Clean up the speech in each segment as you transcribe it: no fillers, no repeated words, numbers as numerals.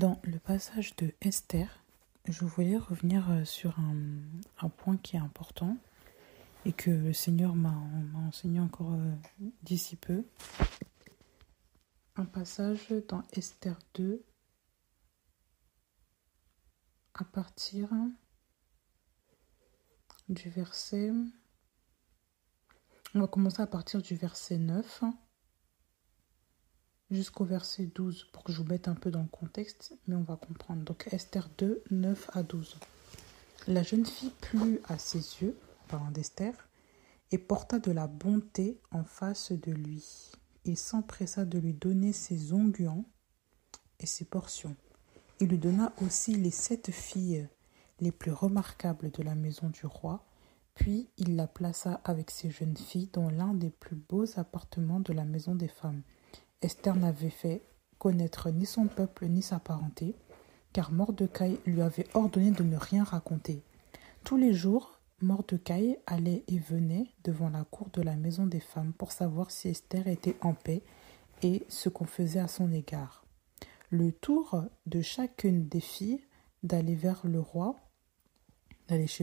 Dans le passage de Esther, je voulais revenir sur un point qui est important et que le Seigneur m'a enseigné encore d'ici peu. Un passage dans Esther 2 à partir du verset... On va commencer à partir du verset 9 jusqu'au verset 12 pour que je vous mette un peu dans le contexte, mais on va comprendre. Donc Esther 2, 9 à 12. La jeune fille plut à ses yeux, en parlant d'Esther, et porta de la bonté en face de lui. Il s'empressa de lui donner ses onguents et ses portions. Il lui donna aussi les 7 filles les plus remarquables de la maison du roi, puis il la plaça avec ses jeunes filles dans l'un des plus beaux appartements de la maison des femmes. Esther n'avait fait connaître ni son peuple ni sa parenté, car Mordecai lui avait ordonné de ne rien raconter. Tous les jours, Mordecai allait et venait devant la cour de la maison des femmes pour savoir si Esther était en paix et ce qu'on faisait à son égard. Le tour de chacune des filles d'aller chez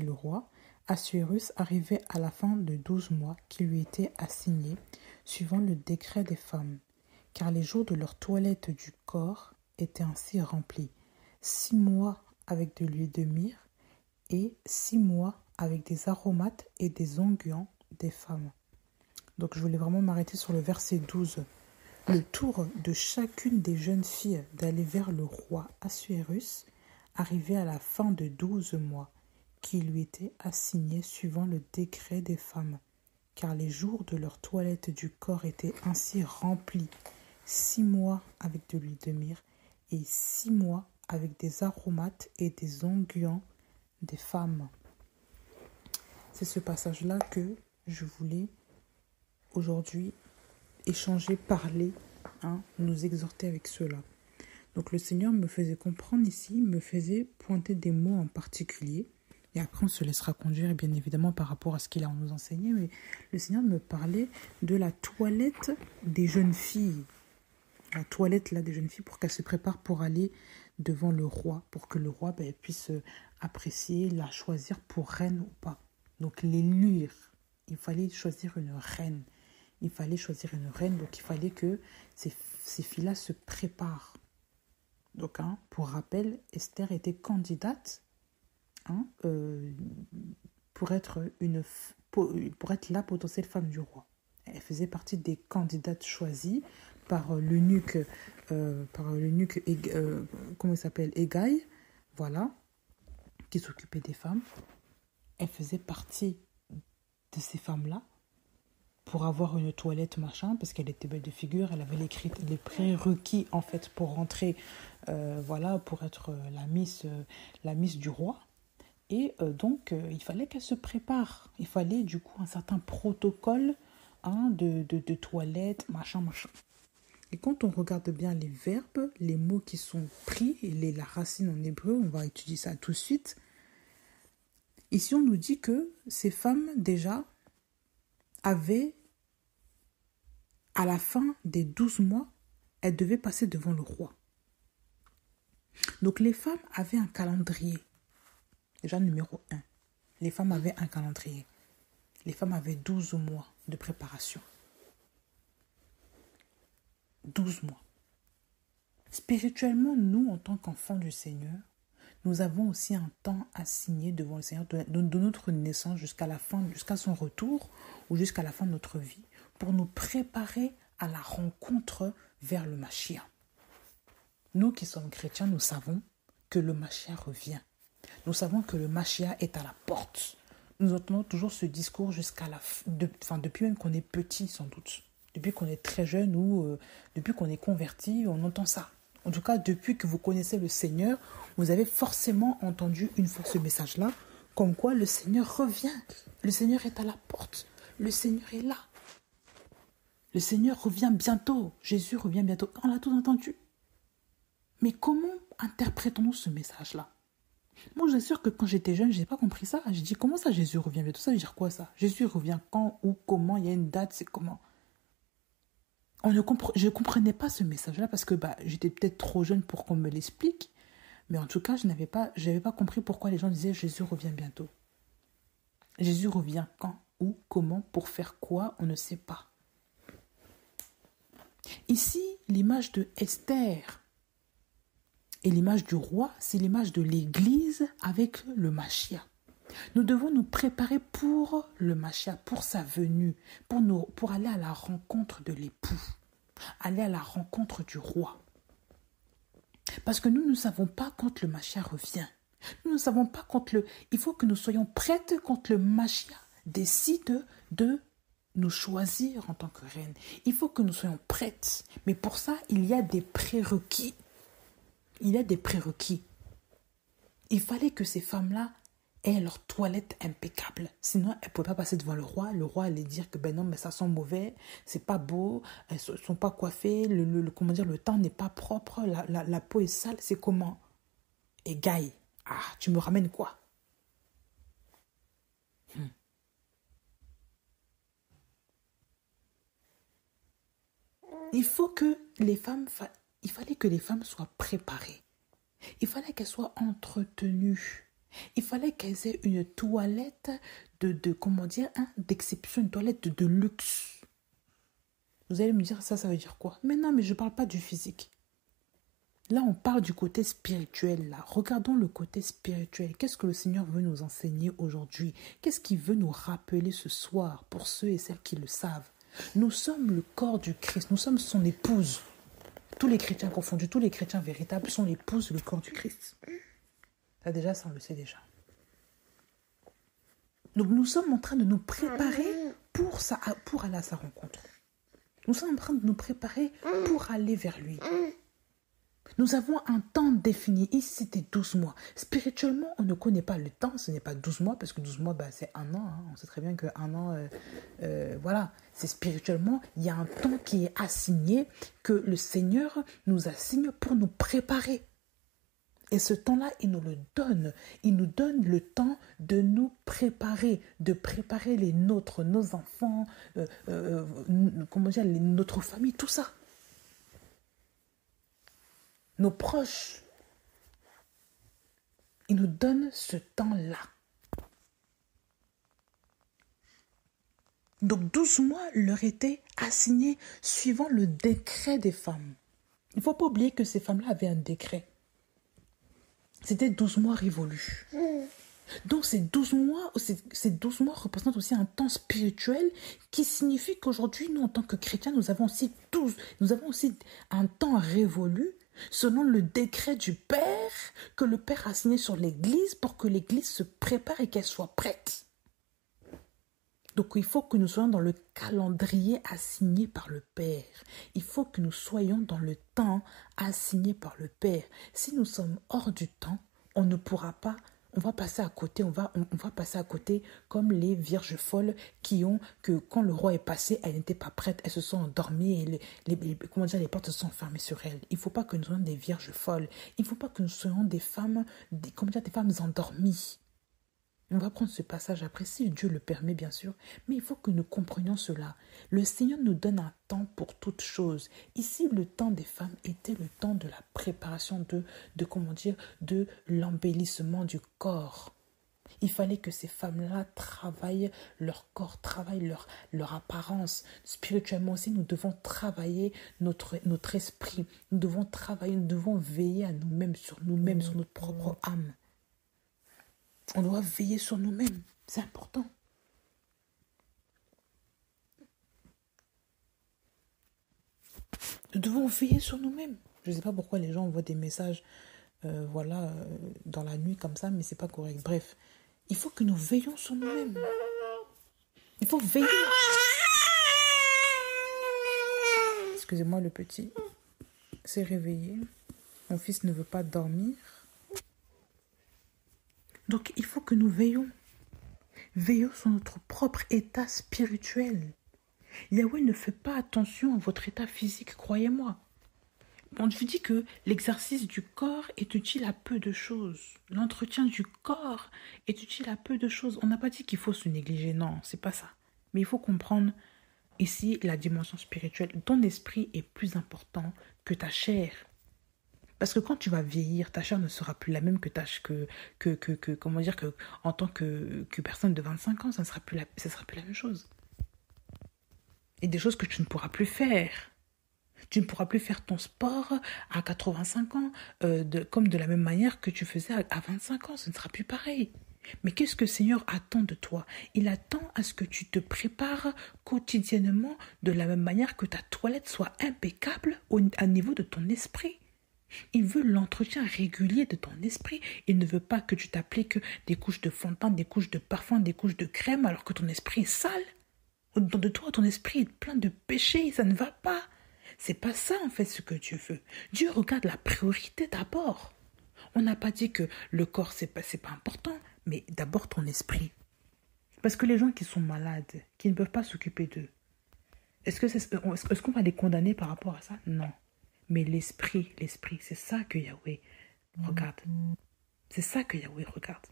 le roi, Assuérus arrivait à la fin de 12 mois qui lui étaient assignés, suivant le décret des femmes, car les jours de leur toilette du corps étaient ainsi remplis, 6 mois avec de l'huile de myrrhe et 6 mois avec des aromates et des onguents des femmes. Donc je voulais vraiment m'arrêter sur le verset 12. Le tour de chacune des jeunes filles d'aller vers le roi Assuérus arrivait à la fin de 12 mois, qui lui étaient assignés suivant le décret des femmes, car les jours de leur toilette du corps étaient ainsi remplis, 6 mois avec de l'huile de myrrhe et 6 mois avec des aromates et des onguents des femmes. C'est ce passage-là que je voulais aujourd'hui échanger, parler, nous exhorter avec cela. Donc le Seigneur me faisait comprendre ici, me faisait pointer des mots en particulier. Et après, on se laissera conduire, bien évidemment, par rapport à ce qu'il a à nous enseigner. Mais le Seigneur me parlait de la toilette des jeunes filles. La toilette là, des jeunes filles pour qu'elles se préparent pour aller devant le roi. Pour que le roi puisse apprécier, la choisir pour reine ou pas. Donc l'élire. Il fallait choisir une reine. Donc il fallait que ces filles-là se préparent. Donc, pour rappel, Esther était candidate pour être la potentielle femme du roi. Elle faisait partie des candidates choisies par l'eunuque, Hegai, voilà, qui s'occupait des femmes. Elle faisait partie de ces femmes-là pour avoir une toilette, parce qu'elle était belle de figure, elle avait les prérequis, en fait, pour rentrer, pour être la miss du roi. Et donc, il fallait qu'elle se prépare. Il fallait, du coup, un certain protocole de toilette, machin. Et quand on regarde bien les verbes, les mots qui sont pris, et la racine en hébreu, on va étudier ça tout de suite. Ici, on nous dit que ces femmes, déjà, avaient, à la fin des 12 mois, elles devaient passer devant le roi. Donc, les femmes avaient un calendrier. Déjà, numéro 1. Les femmes avaient un calendrier. Les femmes avaient 12 mois de préparation. 12 mois. Spirituellement, nous, en tant qu'enfants du Seigneur, nous avons aussi un temps assigné devant le Seigneur de notre naissance jusqu'à son retour ou jusqu'à la fin de notre vie pour nous préparer à la rencontre vers le Mashiach. Nous qui sommes chrétiens, nous savons que le Mashiach revient. Nous savons que le Mashiach est à la porte. Nous entendons toujours ce discours depuis même qu'on est petit, sans doute. Depuis qu'on est très jeune ou depuis qu'on est converti, on entend ça. En tout cas, depuis que vous connaissez le Seigneur, vous avez forcément entendu une fois ce message-là, comme quoi le Seigneur revient. Le Seigneur est à la porte. Le Seigneur est là. Le Seigneur revient bientôt. Jésus revient bientôt. On l'a tous entendu. Mais comment interprétons-nous ce message-là? Moi, je suis sûre que quand j'étais jeune, je n'ai pas compris ça. J'ai dit, comment ça, Jésus revient bientôt? Ça veut dire quoi, ça? Jésus revient quand, où, comment? Il y a une date, c'est comment? Je ne comprenais pas ce message-là parce que j'étais peut-être trop jeune pour qu'on me l'explique. Mais en tout cas, je n'avais pas compris pourquoi les gens disaient Jésus revient bientôt. Jésus revient quand, où, comment, pour faire quoi, on ne sait pas. Ici, l'image de Esther et l'image du roi, c'est l'image de l'Église avec le Machia. Nous devons nous préparer pour le Machia, pour sa venue, pour aller à la rencontre de l'époux, aller à la rencontre du roi. Parce que nous ne savons pas quand le Machia revient. Nous ne savons pas quand il faut que nous soyons prêtes quand le Machia décide de nous choisir en tant que reine. Il faut que nous soyons prêtes. Mais pour ça, il y a des prérequis. Il y a des prérequis. Il fallait que ces femmes-là aient leur toilette impeccable. Sinon, elles ne pouvaient pas passer devant le roi. Le roi allait dire que non, mais ça sent mauvais, c'est pas beau, elles ne sont pas coiffées, le temps n'est pas propre, la peau est sale, c'est comment? Et Gaï, tu me ramènes quoi? Il fallait que les femmes soient préparées. Il fallait qu'elles soient entretenues. Il fallait qu'elles aient une toilette d'exception, une toilette de luxe. Vous allez me dire, ça veut dire quoi? Mais non, mais je ne parle pas du physique. Là, on parle du côté spirituel. Là. Regardons le côté spirituel. Qu'est-ce que le Seigneur veut nous enseigner aujourd'hui? Qu'est-ce qu'il veut nous rappeler ce soir pour ceux et celles qui le savent? Nous sommes le corps du Christ. Nous sommes son épouse. Tous les chrétiens confondus, tous les chrétiens véritables sont l'épouse, le corps du Christ. Ça déjà, ça on le sait déjà. Donc nous sommes en train de nous préparer pour aller à sa rencontre. Nous sommes en train de nous préparer pour aller vers lui. Nous avons un temps défini. Ici, c'était 12 mois. Spirituellement, on ne connaît pas le temps. Ce n'est pas 12 mois, parce que 12 mois, c'est un an. Hein. On sait très bien qu'un an, voilà, c'est spirituellement, il y a un temps qui est assigné, que le Seigneur nous assigne pour nous préparer. Et ce temps-là, il nous le donne. Il nous donne le temps de nous préparer, de préparer les nôtres, nos enfants, notre famille, tout ça. Nos proches. Il nous donne ce temps-là. Donc 12 mois leur étaient assignés suivant le décret des femmes. Il ne faut pas oublier que ces femmes-là avaient un décret. C'était 12 mois révolus. Donc ces 12 mois représentent aussi un temps spirituel qui signifie qu'aujourd'hui, nous, en tant que chrétiens, nous avons aussi un temps révolu selon le décret du Père que le Père a signé sur l'Église pour que l'Église se prépare et qu'elle soit prête. Donc il faut que nous soyons dans le calendrier assigné par le Père. Il faut que nous soyons dans le temps assigné par le Père. Si nous sommes hors du temps, on ne pourra pas, on va passer à côté, on va passer à côté comme les vierges folles que quand le roi est passé, elles n'étaient pas prêtes, elles se sont endormies et les portes se sont fermées sur elles. Il ne faut pas que nous soyons des vierges folles. Il ne faut pas que nous soyons des femmes, des femmes endormies. On va prendre ce passage après, si Dieu le permet bien sûr, mais il faut que nous comprenions cela. Le Seigneur nous donne un temps pour toutes choses. Ici, le temps des femmes était le temps de la préparation de l'embellissement du corps. Il fallait que ces femmes-là travaillent leur corps, travaillent leur apparence. Spirituellement aussi, nous devons travailler notre esprit. Nous devons veiller à nous-mêmes, sur notre propre âme. On doit veiller sur nous-mêmes. C'est important. Nous devons veiller sur nous-mêmes. Je ne sais pas pourquoi les gens envoient des messages dans la nuit comme ça, mais c'est pas correct. Bref, il faut que nous veillions sur nous-mêmes. Il faut veiller. Excusez-moi, le petit s'est réveillé. Mon fils ne veut pas dormir. Donc, il faut que nous veillons. Veillons sur notre propre état spirituel. Yahweh ne fait pas attention à votre état physique, croyez-moi. On vous dit que l'exercice du corps est utile à peu de choses. L'entretien du corps est utile à peu de choses. On n'a pas dit qu'il faut se négliger, non, c'est pas ça. Mais il faut comprendre ici la dimension spirituelle. Ton esprit est plus important que ta chair. Parce que quand tu vas vieillir, ta chair ne sera plus la même comment dire, que en tant que personne de 25 ans, ça ne sera plus ça sera plus la même chose. Et des choses que tu ne pourras plus faire. Tu ne pourras plus faire ton sport à 85 ans, comme de la même manière que tu faisais à 25 ans. Ce ne sera plus pareil. Mais qu'est-ce que le Seigneur attend de toi? Il attend à ce que tu te prépares quotidiennement de la même manière que ta toilette soit impeccable à niveau de ton esprit. Il veut l'entretien régulier de ton esprit. Il ne veut pas que tu t'appliques des couches de fond de teint, des couches de parfum, des couches de crème alors que ton esprit est sale. Au-dedans de toi, ton esprit est plein de péchés, ça ne va pas. C'est pas ça en fait ce que Dieu veut. Dieu regarde la priorité d'abord. On n'a pas dit que le corps c'est pas important, mais d'abord ton esprit. Parce que les gens qui sont malades, qui ne peuvent pas s'occuper d'eux, est-ce qu'on va les condamner par rapport à ça? Non. Mais l'esprit, c'est ça que Yahweh regarde. C'est ça que Yahweh regarde.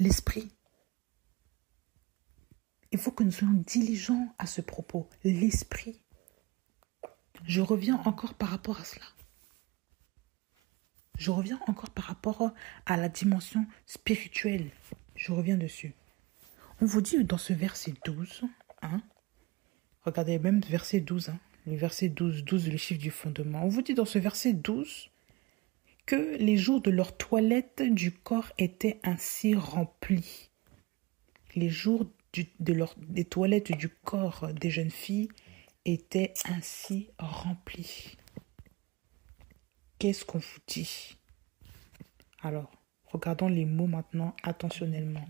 L'esprit. Il faut que nous soyons diligents à ce propos. L'esprit. Je reviens encore par rapport à cela. Je reviens encore par rapport à la dimension spirituelle. Je reviens dessus. On vous dit dans ce verset 12, regardez même verset 12, le verset 12, le chiffre du fondement. On vous dit dans ce verset 12 que les jours de leur toilette du corps étaient ainsi remplis. Les jours des toilettes du corps des jeunes filles étaient ainsi remplis. Qu'est-ce qu'on vous dit? Alors, regardons les mots maintenant attentionnellement.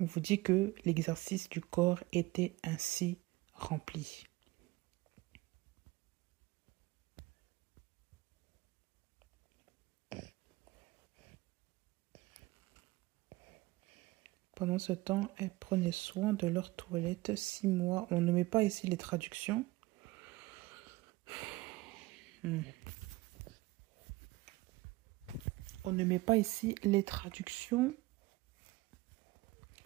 On vous dit que l'exercice du corps était ainsi rempli. Pendant ce temps, elles prenaient soin de leur toilette 6 mois. On ne met pas ici les traductions. On ne met pas ici les traductions.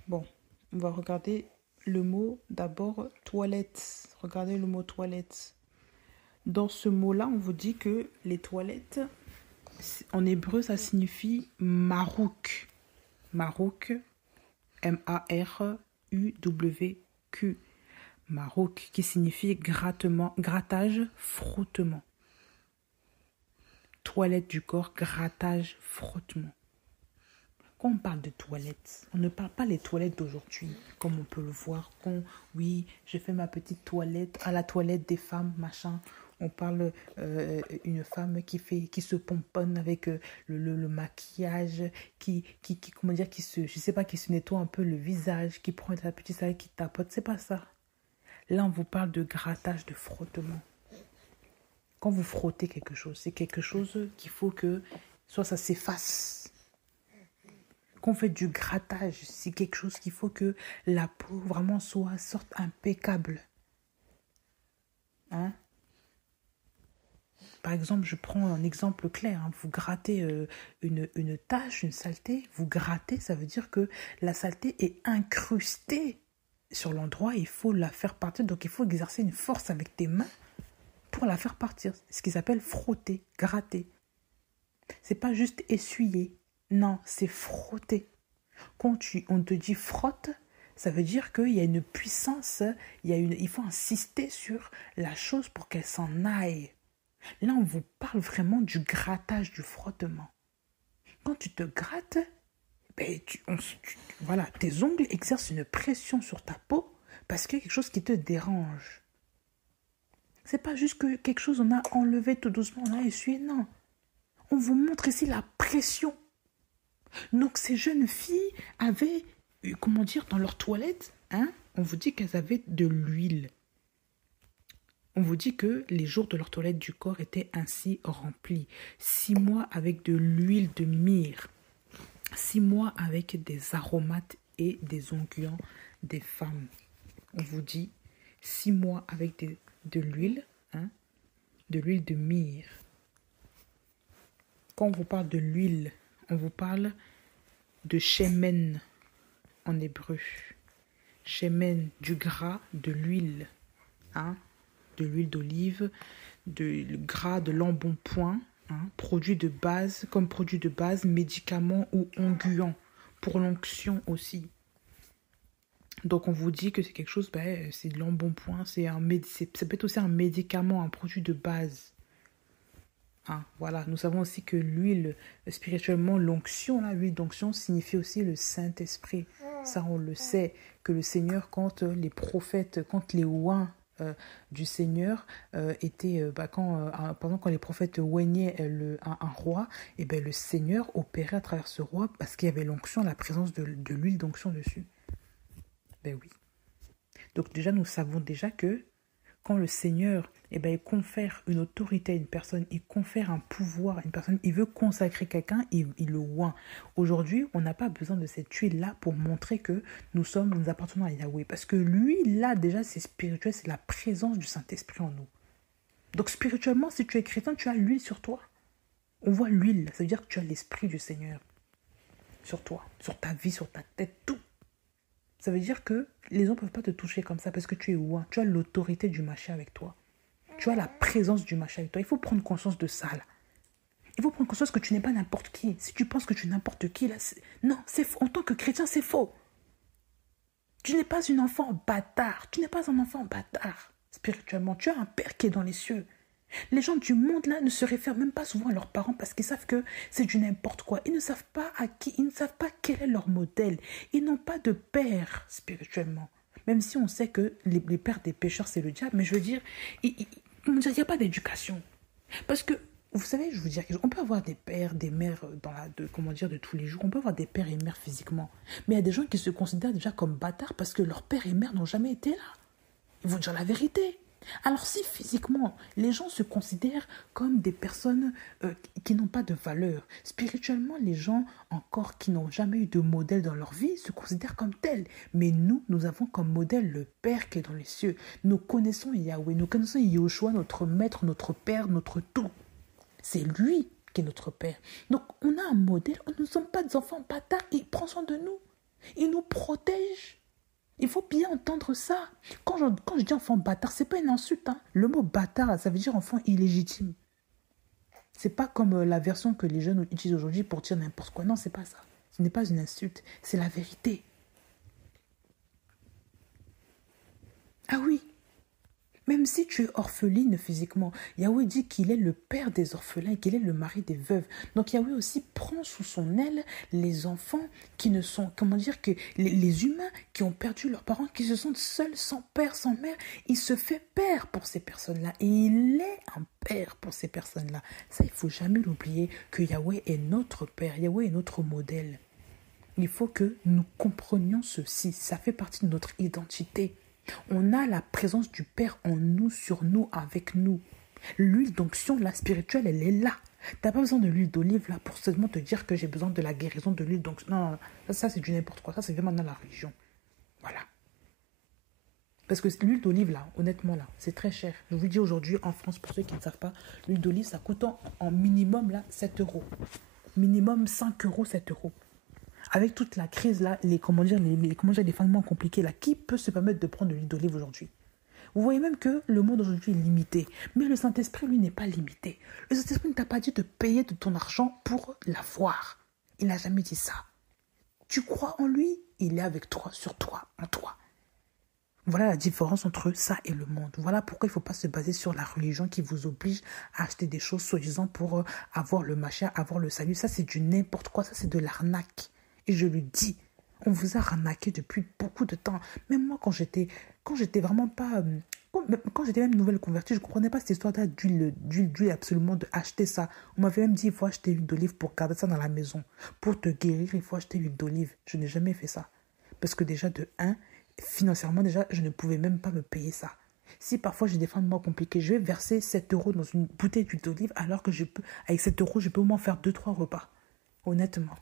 Bon, on va regarder le mot d'abord toilette. Regardez le mot toilette. Dans ce mot-là, on vous dit que les toilettes, en hébreu, ça signifie marouk. Marouk, M-A-R-U-W-Q. Marouk, qui signifie grattement, grattage, frottement. Toilette du corps, grattage, frottement. Quand on parle de toilettes, on ne parle pas les toilettes d'aujourd'hui, comme on peut le voir. Oui, je fais ma petite toilette à la toilette des femmes, machin. On parle une femme qui se pomponne avec le maquillage, comment dire, je sais pas, qui se nettoie un peu le visage, qui prend sa petite salade, qui tapote. C'est pas ça. Là, on vous parle de grattage, de frottement. Quand vous frottez quelque chose, c'est quelque chose qu'il faut que soit ça s'efface. Quand on fait du grattage, c'est quelque chose qu'il faut que la peau vraiment sorte impeccable. Par exemple, je prends un exemple clair. Vous grattez une tache, une saleté. Vous grattez, ça veut dire que la saleté est incrustée sur l'endroit. Il faut la faire partir. Donc, il faut exercer une force avec tes mains pour la faire partir. Ce qu'ils appellent frotter, gratter. C'est pas juste essuyer. Non, c'est frotter. Quand on te dit frotte, ça veut dire qu'il y a une puissance, il faut insister sur la chose pour qu'elle s'en aille. Là, on vous parle vraiment du grattage, du frottement. Quand tu te grattes, voilà, tes ongles exercent une pression sur ta peau parce qu'il y a quelque chose qui te dérange. C'est pas juste que quelque chose, on a enlevé tout doucement, on a essuyé, non. On vous montre ici la pression. Donc, ces jeunes filles avaient, comment dire, dans leur toilette, on vous dit qu'elles avaient de l'huile. On vous dit que les jours de leur toilette du corps étaient ainsi remplis. 6 mois avec de l'huile de myrrhe. 6 mois avec des aromates et des onguents des femmes. On vous dit 6 mois avec de l'huile, de l'huile de myrrhe. Quand on vous parle de l'huile, on vous parle de shemen. en hébreu. Shemen, du gras, de l'huile, hein, de l'huile d'olive, le gras, de l'embonpoint, hein, produit de base, comme produit de base, médicament ou onguent, pour l'onction aussi. Donc on vous dit que c'est quelque chose, c'est de l'embonpoint, ça peut être aussi un médicament, un produit de base. Hein, voilà, nous savons aussi que l'huile, spirituellement, l'onction, l'huile d'onction signifie aussi le Saint-Esprit. Ça, on le sait, que le Seigneur, quand les prophètes, quand les oins du Seigneur étaient, par exemple, quand les prophètes oignaient un roi, et ben, le Seigneur opérait à travers ce roi parce qu'il y avait l'onction, la présence de l'huile d'onction dessus. Ben oui. Donc déjà, nous savons déjà que quand le Seigneur il confère une autorité à une personne, il confère un pouvoir à une personne, il veut consacrer quelqu'un, il le oint. Aujourd'hui, on n'a pas besoin de cette huile-là pour montrer que nous appartenons à Yahweh. Parce que lui, là, déjà, c'est spirituel, c'est la présence du Saint-Esprit en nous. Donc spirituellement, si tu es chrétien, tu as l'huile sur toi. On voit l'huile, ça veut dire que tu as l'Esprit du Seigneur sur toi, sur ta vie, sur ta tête, tout. Ça veut dire que les gens ne peuvent pas te toucher comme ça parce que tu es oint. Tu as l'autorité du Mashiach avec toi. Tu as la présence du Mashiach avec toi. Il faut prendre conscience de ça, là. Il faut prendre conscience que tu n'es pas n'importe qui. Si tu penses que tu es n'importe qui, là, non, c'est faux. En tant que chrétien, c'est faux. Tu n'es pas une enfant bâtard. Tu n'es pas un enfant bâtard. Spirituellement, tu as un Père qui est dans les cieux. Les gens du monde, là, ne se réfèrent même pas souvent à leurs parents parce qu'ils savent que c'est du n'importe quoi. Ils ne savent pas ils ne savent pas quel est leur modèle. Ils n'ont pas de père spirituellement. Même si on sait que les pères des pécheurs, c'est le diable. Mais je veux dire, il n'y a pas d'éducation. Parce que, vous savez, je veux dire, on peut avoir des pères, des mères de tous les jours. On peut avoir des pères et mères physiquement. Mais il y a des gens qui se considèrent déjà comme bâtards parce que leurs pères et mères n'ont jamais été là. Ils vont dire la vérité. Alors si physiquement, les gens se considèrent comme des personnes qui n'ont pas de valeur, spirituellement, les gens encore qui n'ont jamais eu de modèle dans leur vie se considèrent comme tels. Mais nous avons comme modèle le Père qui est dans les cieux. Nous connaissons Yahweh, nous connaissons Yahushua, notre maître, notre Père, notre tout. C'est lui qui est notre Père. Donc on a un modèle, nous ne sommes pas des enfants bâtards, il prend soin de nous, il nous protège. Il faut bien entendre ça. Quand je dis enfant bâtard, c'est pas une insulte. Hein. Le mot bâtard, ça veut dire enfant illégitime. C'est pas comme la version que les jeunes utilisent aujourd'hui pour dire n'importe quoi. Non, c'est pas ça. Ce n'est pas une insulte. C'est la vérité. Ah oui. Même si tu es orpheline physiquement, Yahweh dit qu'il est le père des orphelins, qu'il est le mari des veuves. Donc Yahweh aussi prend sous son aile les enfants qui ne sont, que les humains qui ont perdu leurs parents, qui se sentent seuls, sans père, sans mère. Il se fait père pour ces personnes-là et il est un père pour ces personnes-là. Ça, il ne faut jamais l'oublier que Yahweh est notre père, Yahweh est notre modèle. Il faut que nous comprenions ceci, ça fait partie de notre identité. On a la présence du Père en nous, sur nous, avec nous. L'huile d'onction, la spirituelle, elle est là. Tu n'as pas besoin de l'huile d'olive là pour seulement te dire que j'ai besoin de la guérison de l'huile d'onction. Non, ça c'est du n'importe quoi. Ça c'est vraiment dans la religion. Voilà. Parce que l'huile d'olive là, honnêtement là, c'est très cher. Je vous dis aujourd'hui en France, pour ceux qui ne savent pas, l'huile d'olive ça coûte en minimum là 7 euros. Minimum 5 euros, 7 euros. Avec toute la crise là, les fondements compliqués là, qui peut se permettre de prendre de l'huile d'olive aujourd'hui? Vous voyez même que le monde aujourd'hui est limité. Mais le Saint-Esprit, lui, n'est pas limité. Le Saint-Esprit ne t'a pas dit de payer de ton argent pour l'avoir. Il n'a jamais dit ça. Tu crois en lui, il est avec toi, sur toi, en toi. Voilà la différence entre ça et le monde. Voilà pourquoi il ne faut pas se baser sur la religion qui vous oblige à acheter des choses soi-disant pour avoir le machin, avoir le salut. Ça, c'est du n'importe quoi. Ça, c'est de l'arnaque. Et je le dis, on vous a arnaqué depuis beaucoup de temps. Même moi, quand j'étais vraiment pas... Quand j'étais même nouvelle convertie, je ne comprenais pas cette histoire d'huile, absolument, d'acheter ça. On m'avait même dit, il faut acheter l'huile d'olive pour garder ça dans la maison. Pour te guérir, il faut acheter l'huile d'olive. Je n'ai jamais fait ça. Parce que déjà, de 1, financièrement, déjà, je ne pouvais même pas me payer ça. Si parfois j'ai des fins de mois compliquées, je vais verser 7 euros dans une bouteille d'huile d'olive, alors que avec 7 euros, je peux au moins faire 2-3 repas. Honnêtement.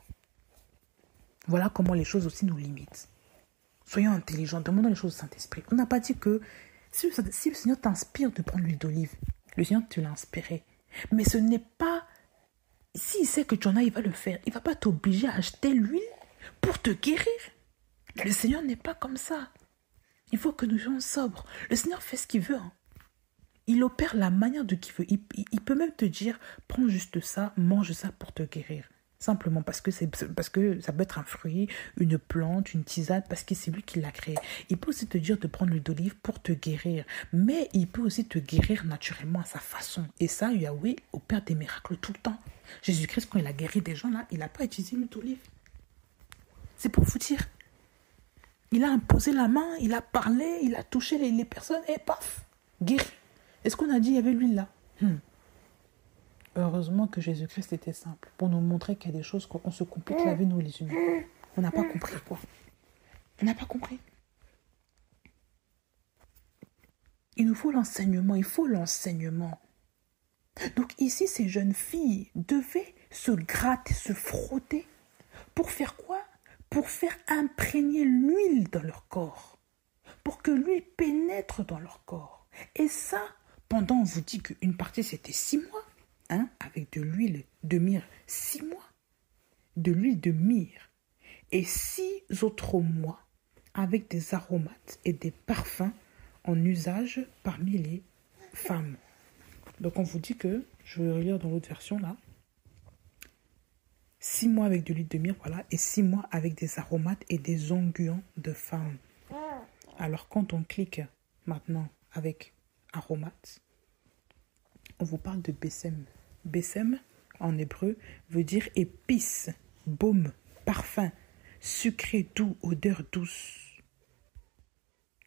Voilà comment les choses aussi nous limitent. Soyons intelligents, demandons les choses au Saint-Esprit. On n'a pas dit que si le Seigneur t'inspire de prendre l'huile d'olive, le Seigneur te l'a inspiré. Mais ce n'est pas... S'il sait que tu en as, il va le faire. Il ne va pas t'obliger à acheter l'huile pour te guérir. Le Seigneur n'est pas comme ça. Il faut que nous soyons sobres. Le Seigneur fait ce qu'il veut. Hein. Il opère la manière de qu'il veut. Il peut même te dire, prends juste ça, mange ça pour te guérir. Simplement parce que ça peut être un fruit, une plante, une tisane, parce que c'est lui qui l'a créé. Il peut aussi te dire de prendre l'huile d'olive pour te guérir. Mais il peut aussi te guérir naturellement à sa façon. Et ça, Yahweh opère des miracles tout le temps. Jésus-Christ, quand il a guéri des gens, là, il n'a pas utilisé l'huile d'olive. C'est pour vous dire. Il a imposé la main, il a parlé, il a touché les personnes et paf, guéri. Est-ce qu'on a dit qu'il y avait l'huile là? Heureusement que Jésus-Christ était simple pour nous montrer qu'il y a des choses qu'on se complique la vie, nous les humains. On n'a pas compris quoi. On n'a pas compris. Il nous faut l'enseignement, il faut l'enseignement. Donc ici, ces jeunes filles devaient se gratter, se frotter. Pour faire quoi? Pour faire imprégner l'huile dans leur corps. Pour que l'huile pénètre dans leur corps. Et ça, pendant, on vous dit qu'une partie c'était 6 mois, hein, avec de l'huile de myrrhe, 6 mois, de l'huile de myrrhe, et 6 autres mois avec des aromates et des parfums en usage parmi les femmes. Donc on vous dit que, je vais relire dans l'autre version là, 6 mois avec de l'huile de myrrhe, voilà, et 6 mois avec des aromates et des onguents de femmes. Alors quand on clique maintenant avec aromates, on vous parle de Bessem. Bessem, en hébreu, veut dire épice, baume, parfum, sucré, doux, odeur douce.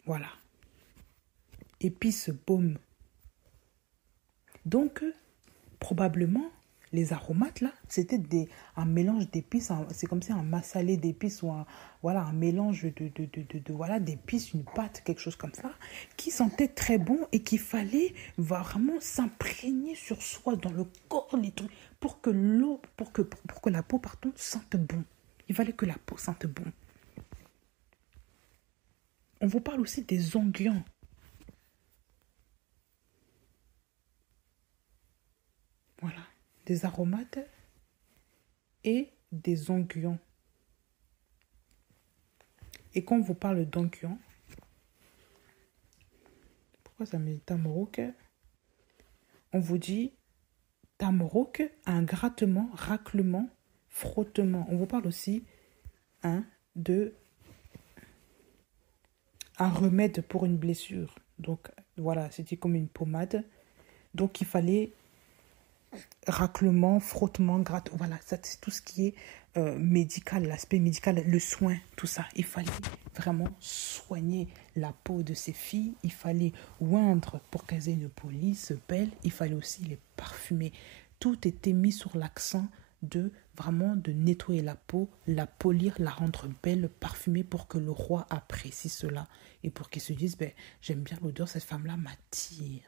Voilà. Épice, baume. Donc, probablement, les aromates, là, c'était un mélange d'épices, c'est comme si un massalé d'épices ou un mélange d'épices, une pâte, quelque chose comme ça, qui sentait très bon et qu'il fallait vraiment s'imprégner sur soi, dans le corps, les trucs, pour que la peau, sente bon. Il fallait que la peau sente bon. On vous parle aussi des onguents. Voilà. Des aromates et des onguents. Et quand on vous parle d'onguents, pourquoi ça me dit tamorouk? On vous dit tamorouk, un grattement, raclement, frottement. On vous parle aussi de un remède pour une blessure. Donc voilà, c'était comme une pommade. Donc il fallait raclement, frottement, gratte, voilà, ça c'est tout ce qui est médical, l'aspect médical, le soin, tout ça. Il fallait vraiment soigner la peau de ces filles, il fallait oindre pour qu'elles aient une peau lisse, belle, il fallait aussi les parfumer. Tout était mis sur l'accent de nettoyer la peau, la polir, la rendre belle, parfumée pour que le roi apprécie cela et pour qu'il se dise, j'aime bien l'odeur, cette femme-là m'attire.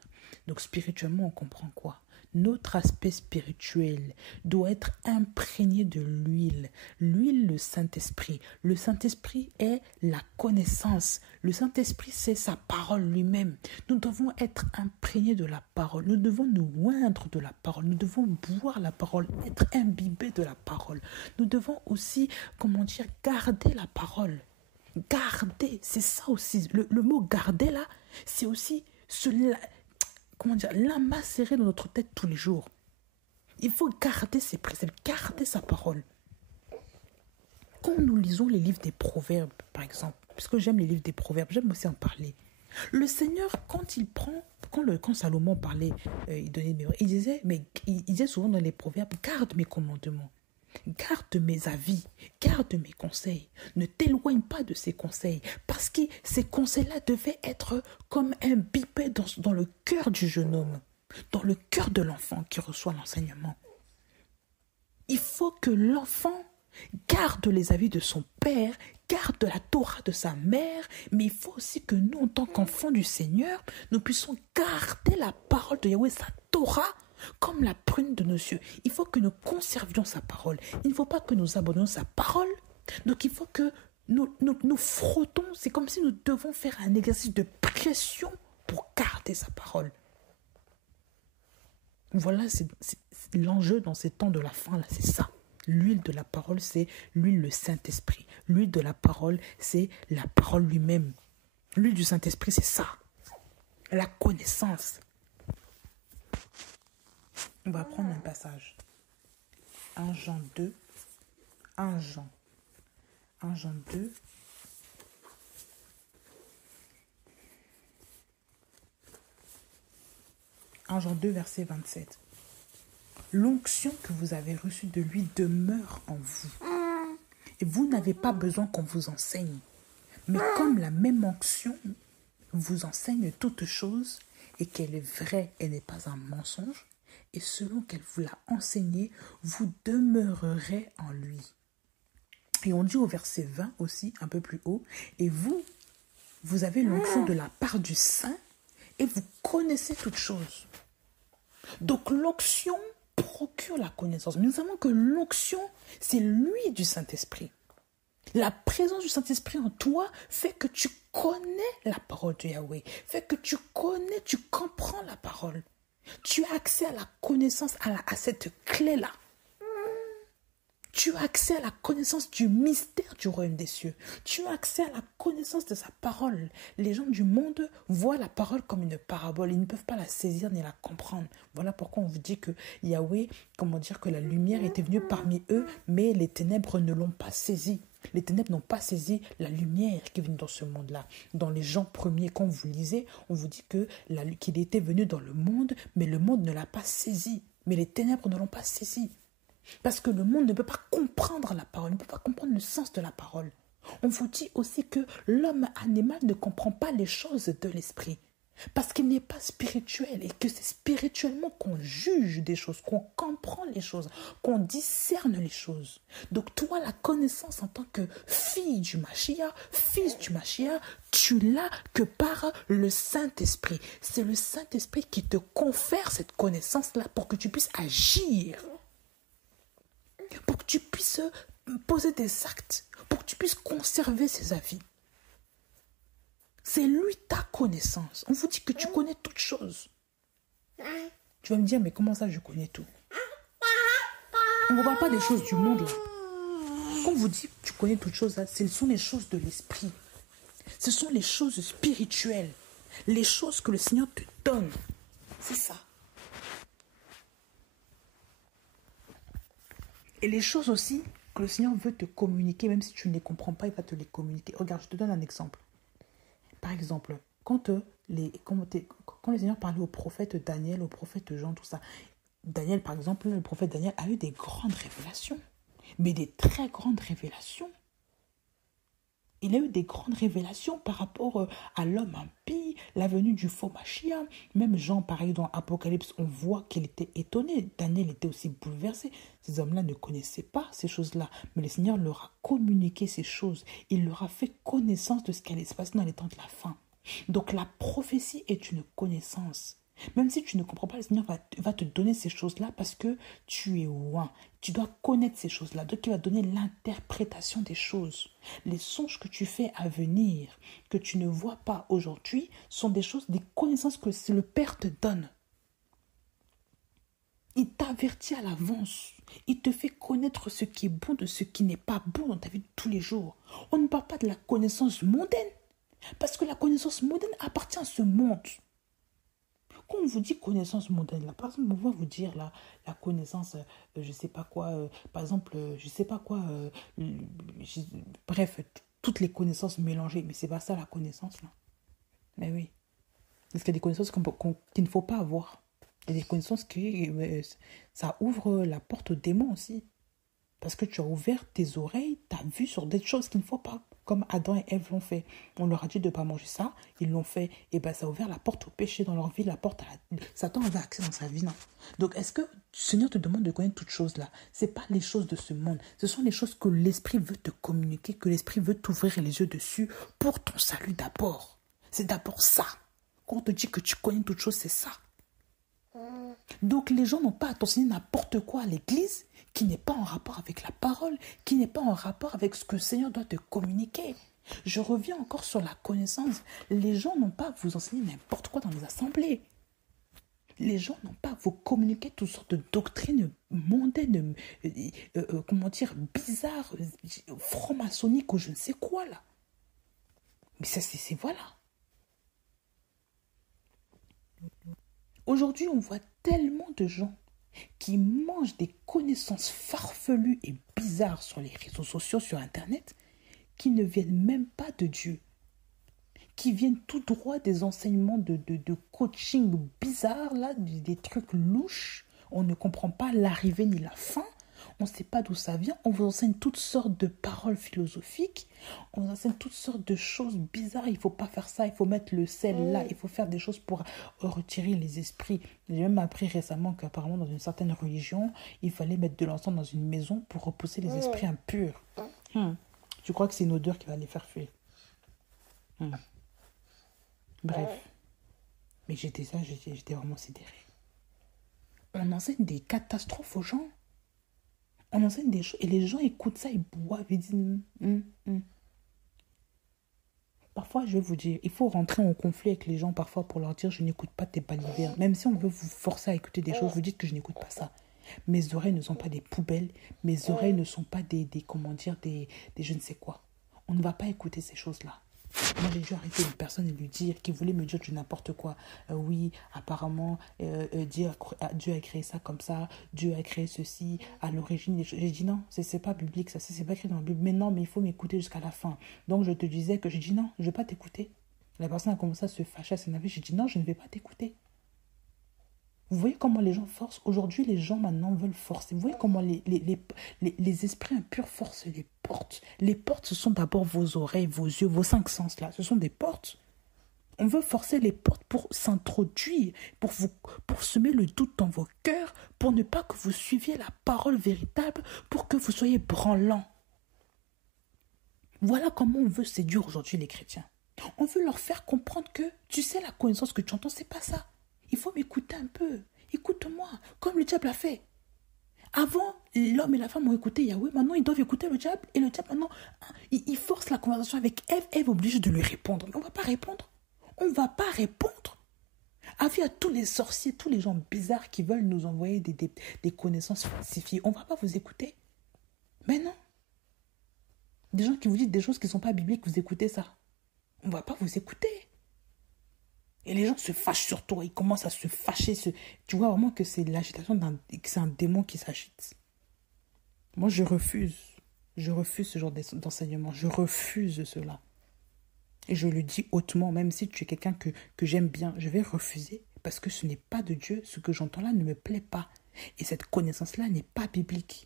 Donc spirituellement, on comprend quoi? Notre aspect spirituel doit être imprégné de l'huile. L'huile, le Saint-Esprit. Le Saint-Esprit est la connaissance. Le Saint-Esprit, c'est sa parole lui-même. Nous devons être imprégnés de la parole. Nous devons nous oindre de la parole. Nous devons boire la parole, être imbibés de la parole. Nous devons aussi, garder la parole. Garder, c'est ça aussi. Le mot garder là, c'est aussi l'amacérer dans notre tête tous les jours. Il faut garder ses préceptes, garder sa parole. Quand nous lisons les livres des proverbes, par exemple, puisque j'aime les livres des proverbes, j'aime aussi en parler. Le Seigneur, quand Salomon parlait, il disait souvent dans les proverbes, garde mes commandements. Garde mes avis, garde mes conseils. Ne t'éloigne pas de ces conseils, parce que ces conseils-là devaient être comme un bipé dans le cœur du jeune homme, dans le cœur de l'enfant qui reçoit l'enseignement. Il faut que l'enfant garde les avis de son père, garde la Torah de sa mère, mais il faut aussi que nous, en tant qu'enfants du Seigneur, nous puissions garder la parole de Yahweh, sa Torah, comme la prune de nos yeux. Il faut que nous conservions sa parole. Il ne faut pas que nous abandonnions sa parole. Donc il faut que nous frottons. C'est comme si nous devons faire un exercice de pression pour garder sa parole. Voilà, c'est l'enjeu dans ces temps de la fin, là, c'est ça. L'huile de la parole, c'est l'huile, le Saint-Esprit. L'huile de la parole, c'est la parole lui-même. L'huile du Saint-Esprit, c'est ça. La connaissance. On va prendre un passage. 1 Jean 2. 1 Jean 2. Jean 2, verset 27. L'onction que vous avez reçue de lui demeure en vous. Et vous n'avez pas besoin qu'on vous enseigne. Mais comme la même onction vous enseigne toutes choses et qu'elle est vraie et n'est pas un mensonge, et selon qu'elle vous l'a enseigné, vous demeurerez en lui. Et on dit au verset 20 aussi, un peu plus haut, et vous avez l'onction de la part du Saint et vous connaissez toutes choses. Donc l'onction procure la connaissance. Mais nous savons que l'onction, c'est l'huile du Saint-Esprit. La présence du Saint-Esprit en toi fait que tu connais la parole de Yahweh, fait que tu comprends la parole. Tu as accès à la connaissance, à cette clé-là. Tu as accès à la connaissance du mystère du royaume des cieux. Tu as accès à la connaissance de sa parole. Les gens du monde voient la parole comme une parabole. Ils ne peuvent pas la saisir ni la comprendre. Voilà pourquoi on vous dit que Yahweh, que la lumière était venue parmi eux, mais les ténèbres ne l'ont pas saisie. Les ténèbres n'ont pas saisi la lumière qui est venue dans ce monde-là. Dans les Jean 1er, quand vous lisez, on vous dit qu'il était venu dans le monde, mais le monde ne l'a pas saisi. Mais les ténèbres ne l'ont pas saisi. Parce que le monde ne peut pas comprendre la parole, ne peut pas comprendre le sens de la parole. On vous dit aussi que l'homme animal ne comprend pas les choses de l'esprit. Parce qu'il n'est pas spirituel et que c'est spirituellement qu'on juge des choses, qu'on comprend les choses, qu'on discerne les choses. Donc toi, la connaissance en tant que fille du Mashiach, fils du Mashiach, tu l'as que par le Saint-Esprit. C'est le Saint-Esprit qui te confère cette connaissance-là pour que tu puisses agir. Pour que tu puisses poser des actes, pour que tu puisses conserver ses avis. C'est lui ta connaissance. On vous dit que tu connais toutes choses. Tu vas me dire, mais comment ça je connais tout? On ne parle pas des choses du monde là. Quand on vous dit que tu connais toutes choses là, ce sont les choses de l'esprit. Ce sont les choses spirituelles. Les choses que le Seigneur te donne. C'est ça. Et les choses aussi que le Seigneur veut te communiquer, même si tu ne les comprends pas, il va te les communiquer. Regarde, je te donne un exemple. Par exemple, quand le Seigneur parlait au prophète Daniel, au prophète Jean, tout ça, Daniel, par exemple, le prophète Daniel a eu des grandes révélations, mais des très grandes révélations. Il a eu des grandes révélations par rapport à l'homme impie, la venue du faux Mashiach. Même Jean, pareil, dans Apocalypse, on voit qu'il était étonné. Daniel était aussi bouleversé. Ces hommes-là ne connaissaient pas ces choses-là. Mais le Seigneur leur a communiqué ces choses. Il leur a fait connaissance de ce qui allait se passer dans les temps de la fin. Donc la prophétie est une connaissance. Même si tu ne comprends pas, le Seigneur va te donner ces choses-là parce que tu es loin. Tu dois connaître ces choses-là. Donc, il va donner l'interprétation des choses. Les songes que tu fais à venir, que tu ne vois pas aujourd'hui, sont des choses, des connaissances que le Père te donne. Il t'avertit à l'avance. Il te fait connaître ce qui est bon de ce qui n'est pas bon dans ta vie de tous les jours. On ne parle pas de la connaissance mondaine. Parce que la connaissance mondaine appartient à ce monde. Quand on vous dit connaissance mondaine, là, par exemple, on va vous dire là, la connaissance, je sais pas quoi, par exemple, je sais pas quoi, bref, toutes les connaissances mélangées, mais c'est pas ça la connaissance là. Mais oui, parce qu'il y a des connaissances qu'il ne faut pas avoir. Il y a des connaissances qui, ça ouvre la porte aux démons aussi. Parce que tu as ouvert tes oreilles, tu as vu sur des choses qu'il ne faut pas. Comme Adam et Ève l'ont fait. On leur a dit de ne pas manger ça. Ils l'ont fait. Et bien ça a ouvert la porte au péché dans leur vie. La porte Satan avait accès dans sa vie. Non. Donc est-ce que le Seigneur te demande de connaître toutes choses là? Ce n'est pas les choses de ce monde. Ce sont les choses que l'Esprit veut te communiquer. Que l'Esprit veut t'ouvrir les yeux dessus. Pour ton salut d'abord. C'est d'abord ça. Quand on te dit que tu connais toutes choses, c'est ça. Donc les gens n'ont pas à t'enseigner n'importe quoi à l'église qui n'est pas en rapport avec la parole, qui n'est pas en rapport avec ce que le Seigneur doit te communiquer. Je reviens encore sur la connaissance. Les gens n'ont pas à vous enseigner n'importe quoi dans les assemblées. Les gens n'ont pas, vous communiquez toutes sortes de doctrines mondaines, comment dire, bizarres, franc-maçonniques ou je ne sais quoi là. Mais ça, c'est voilà. Aujourd'hui, on voit tellement de gens qui mangent des connaissances farfelues et bizarres sur les réseaux sociaux, sur Internet, qui ne viennent même pas de Dieu, qui viennent tout droit des enseignements de coaching bizarres, là, des trucs louches. On ne comprend pas l'arrivée ni la fin. On ne sait pas d'où ça vient. On vous enseigne toutes sortes de paroles philosophiques. On vous enseigne toutes sortes de choses bizarres. Il ne faut pas faire ça. Il faut mettre le sel là. Il faut faire des choses pour retirer les esprits. J'ai même appris récemment qu'apparemment dans une certaine religion, il fallait mettre de l'encens dans une maison pour repousser les esprits impurs. Je crois que c'est une odeur qui va les faire fuir. Bref. Mais j'étais vraiment sidéré. On enseigne des catastrophes aux gens. On enseigne des choses et les gens écoutent ça, ils boivent, ils disent Parfois, je vais vous dire, il faut rentrer en conflit avec les gens parfois pour leur dire je n'écoute pas tes balivernes. Même si on veut vous forcer à écouter des choses, vous dites que je n'écoute pas ça. Mes oreilles ne sont pas des poubelles, mes oreilles ne sont pas des comment dire, des je ne sais quoi. On ne va pas écouter ces choses-là. Moi, j'ai dû arrêter une personne et lui dire, qui voulait me dire du n'importe quoi. Oui, apparemment, Dieu a créé ça comme ça, Dieu a créé ceci, à l'origine des choses. J'ai dit non, c'est pas biblique, ça, c'est pas écrit dans la Bible. Mais non, mais il faut m'écouter jusqu'à la fin. Donc, je te disais que j'ai dit non, je ne vais pas t'écouter. La personne a commencé à se fâcher, à s'énerver. J'ai dit non, je ne vais pas t'écouter. Vous voyez comment les gens forcent. Aujourd'hui, les gens maintenant veulent forcer. Vous voyez comment les esprits impurs forcent les portes. Les portes, ce sont d'abord vos oreilles, vos yeux, vos 5 sens là. Ce sont des portes. On veut forcer les portes pour s'introduire, pour semer le doute dans vos cœurs, pour ne pas que vous suiviez la parole véritable, pour que vous soyez branlants. Voilà comment on veut séduire aujourd'hui les chrétiens. On veut leur faire comprendre que, tu sais, la connaissance que tu entends, c'est pas ça. Il faut m'écouter un peu. Écoute-moi, comme le diable a fait. Avant, l'homme et la femme ont écouté Yahweh. Maintenant, ils doivent écouter le diable. Et le diable, maintenant, il force la conversation avec Ève. Ève est obligée de lui répondre. Mais on ne va pas répondre. On ne va pas répondre. Avis à tous les sorciers, tous les gens bizarres qui veulent nous envoyer des connaissances falsifiées. On ne va pas vous écouter. Mais non. Des gens qui vous disent des choses qui ne sont pas bibliques, vous écoutez ça. On ne va pas vous écouter. Et les gens se fâchent sur toi, ils commencent à se fâcher. Tu vois vraiment que c'est l'agitation que c'est un démon qui s'agite. Moi, je refuse ce genre d'enseignement. Je refuse cela. Et je le dis hautement, même si tu es quelqu'un que j'aime bien, je vais refuser parce que ce n'est pas de Dieu. Ce que j'entends là ne me plaît pas. Et cette connaissance-là n'est pas biblique.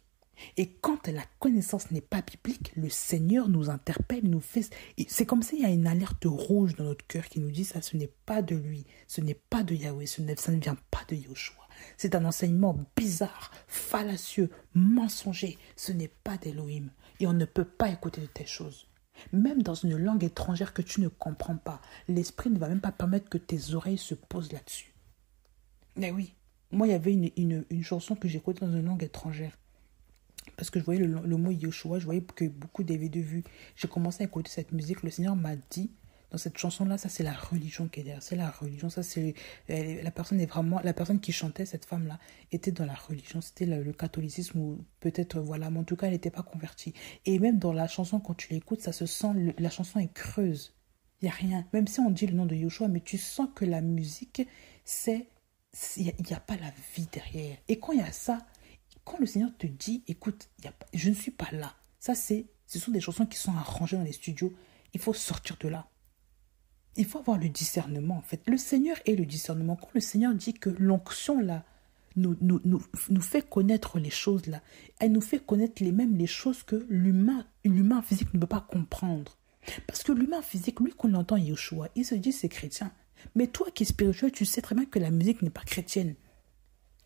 Et quand la connaissance n'est pas biblique, le Seigneur nous interpelle, nous fait... C'est comme s'il y a une alerte rouge dans notre cœur qui nous dit ça, ce n'est pas de lui, ce n'est pas de Yahweh, ça ne vient pas de Yoshua. C'est un enseignement bizarre, fallacieux, mensonger. Ce n'est pas d'Élohim. Et on ne peut pas écouter de telles choses. Même dans une langue étrangère que tu ne comprends pas, l'esprit ne va même pas permettre que tes oreilles se posent là-dessus. Mais oui, moi il y avait une chanson que j'écoutais dans une langue étrangère. Parce que je voyais le mot Yoshua, je voyais que beaucoup d'avaient de vues. J'ai commencé à écouter cette musique. Le Seigneur m'a dit, dans cette chanson-là, ça c'est la religion qui est derrière. C'est la religion. Ça c'est la personne est vraiment, la personne qui chantait, cette femme-là, était dans la religion. C'était le catholicisme ou peut-être voilà, mais en tout cas elle n'était pas convertie. Et même dans la chanson, quand tu l'écoutes, ça se sent, la chanson est creuse. Il y a rien. Même si on dit le nom de Yoshua, mais tu sens que la musique, il n'y a pas la vie derrière. Et quand il y a ça. Quand le Seigneur te dit, écoute, je ne suis pas là. Ça, ce sont des chansons qui sont arrangées dans les studios. Il faut sortir de là. Il faut avoir le discernement, en fait. Le Seigneur est le discernement. Quand le Seigneur dit que l'onction, là, nous fait connaître les choses, là, elle nous fait connaître les choses que l'humain physique ne peut pas comprendre. Parce que l'humain physique, lui, qu'on entend Yeshua, il se dit c'est chrétien. Mais toi qui es spirituel, tu sais très bien que la musique n'est pas chrétienne.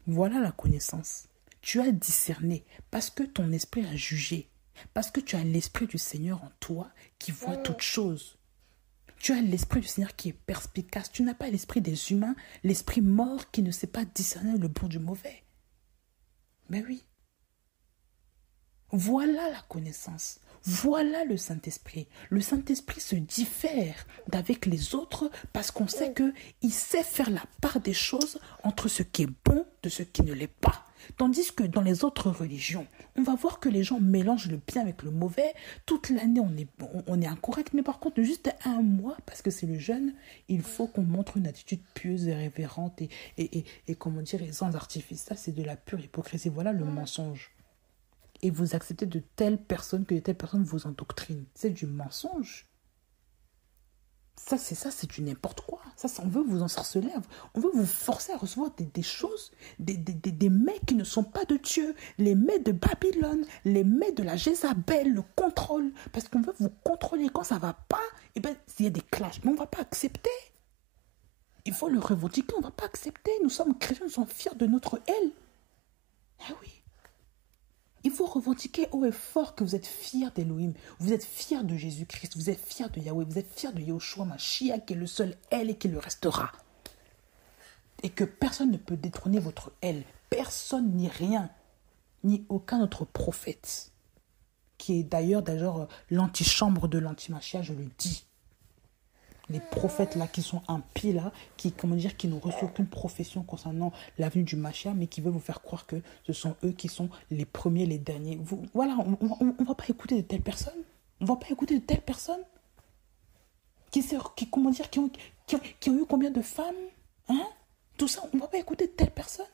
Voilà la connaissance. Tu as discerné parce que ton esprit a jugé, parce que tu as l'esprit du Seigneur en toi qui voit toutes choses. Tu as l'esprit du Seigneur qui est perspicace. Tu n'as pas l'esprit des humains, l'esprit mort qui ne sait pas discerner le bon du mauvais. Mais oui. Voilà la connaissance. Voilà le Saint-Esprit. Le Saint-Esprit se diffère d'avec les autres parce qu'on sait qu'il sait faire la part des choses entre ce qui est bon de ce qui ne l'est pas. Tandis que dans les autres religions, on va voir que les gens mélangent le bien avec le mauvais. Toute l'année, on est incorrect. Mais par contre, juste un mois, parce que c'est le jeûne, il faut qu'on montre une attitude pieuse et révérente et comment dire, et sans artifice. Ça, c'est de la pure hypocrisie. Voilà le mensonge. Et vous acceptez de telles personnes que de telles personnes vous endoctrinent. C'est du mensonge. Ça, c'est du n'importe quoi. Ça, on veut vous ensorceler. On veut vous forcer à recevoir des choses, des mets qui ne sont pas de Dieu. Les mets de Babylone, les mets de la Jézabel, le contrôle. Parce qu'on veut vous contrôler. Quand ça ne va pas, eh ben, il y a des clashs. Mais on ne va pas accepter. Il faut le revendiquer. On ne va pas accepter. Nous sommes chrétiens, nous sommes fiers de notre aile. Ah oui. Il faut revendiquer haut et fort que vous êtes fiers d'Élohim, vous êtes fiers de Jésus-Christ, vous êtes fiers de Yahweh, vous êtes fiers de Yahushua Mashiach qui est le seul elle et qui le restera. Et que personne ne peut détrôner votre elle, personne ni rien, ni aucun autre prophète, qui est d'ailleurs l'antichambre de l'antimachia, je le dis. Les prophètes là qui sont impies là, qui n'ont reçu aucune profession concernant l'avenue du Machia, mais qui veulent vous faire croire que ce sont eux qui sont les premiers, les derniers. Voilà, on va pas écouter de telles personnes. On va pas écouter de telles personnes qui ont eu combien de femmes, hein? Tout ça, on va pas écouter de telles personnes.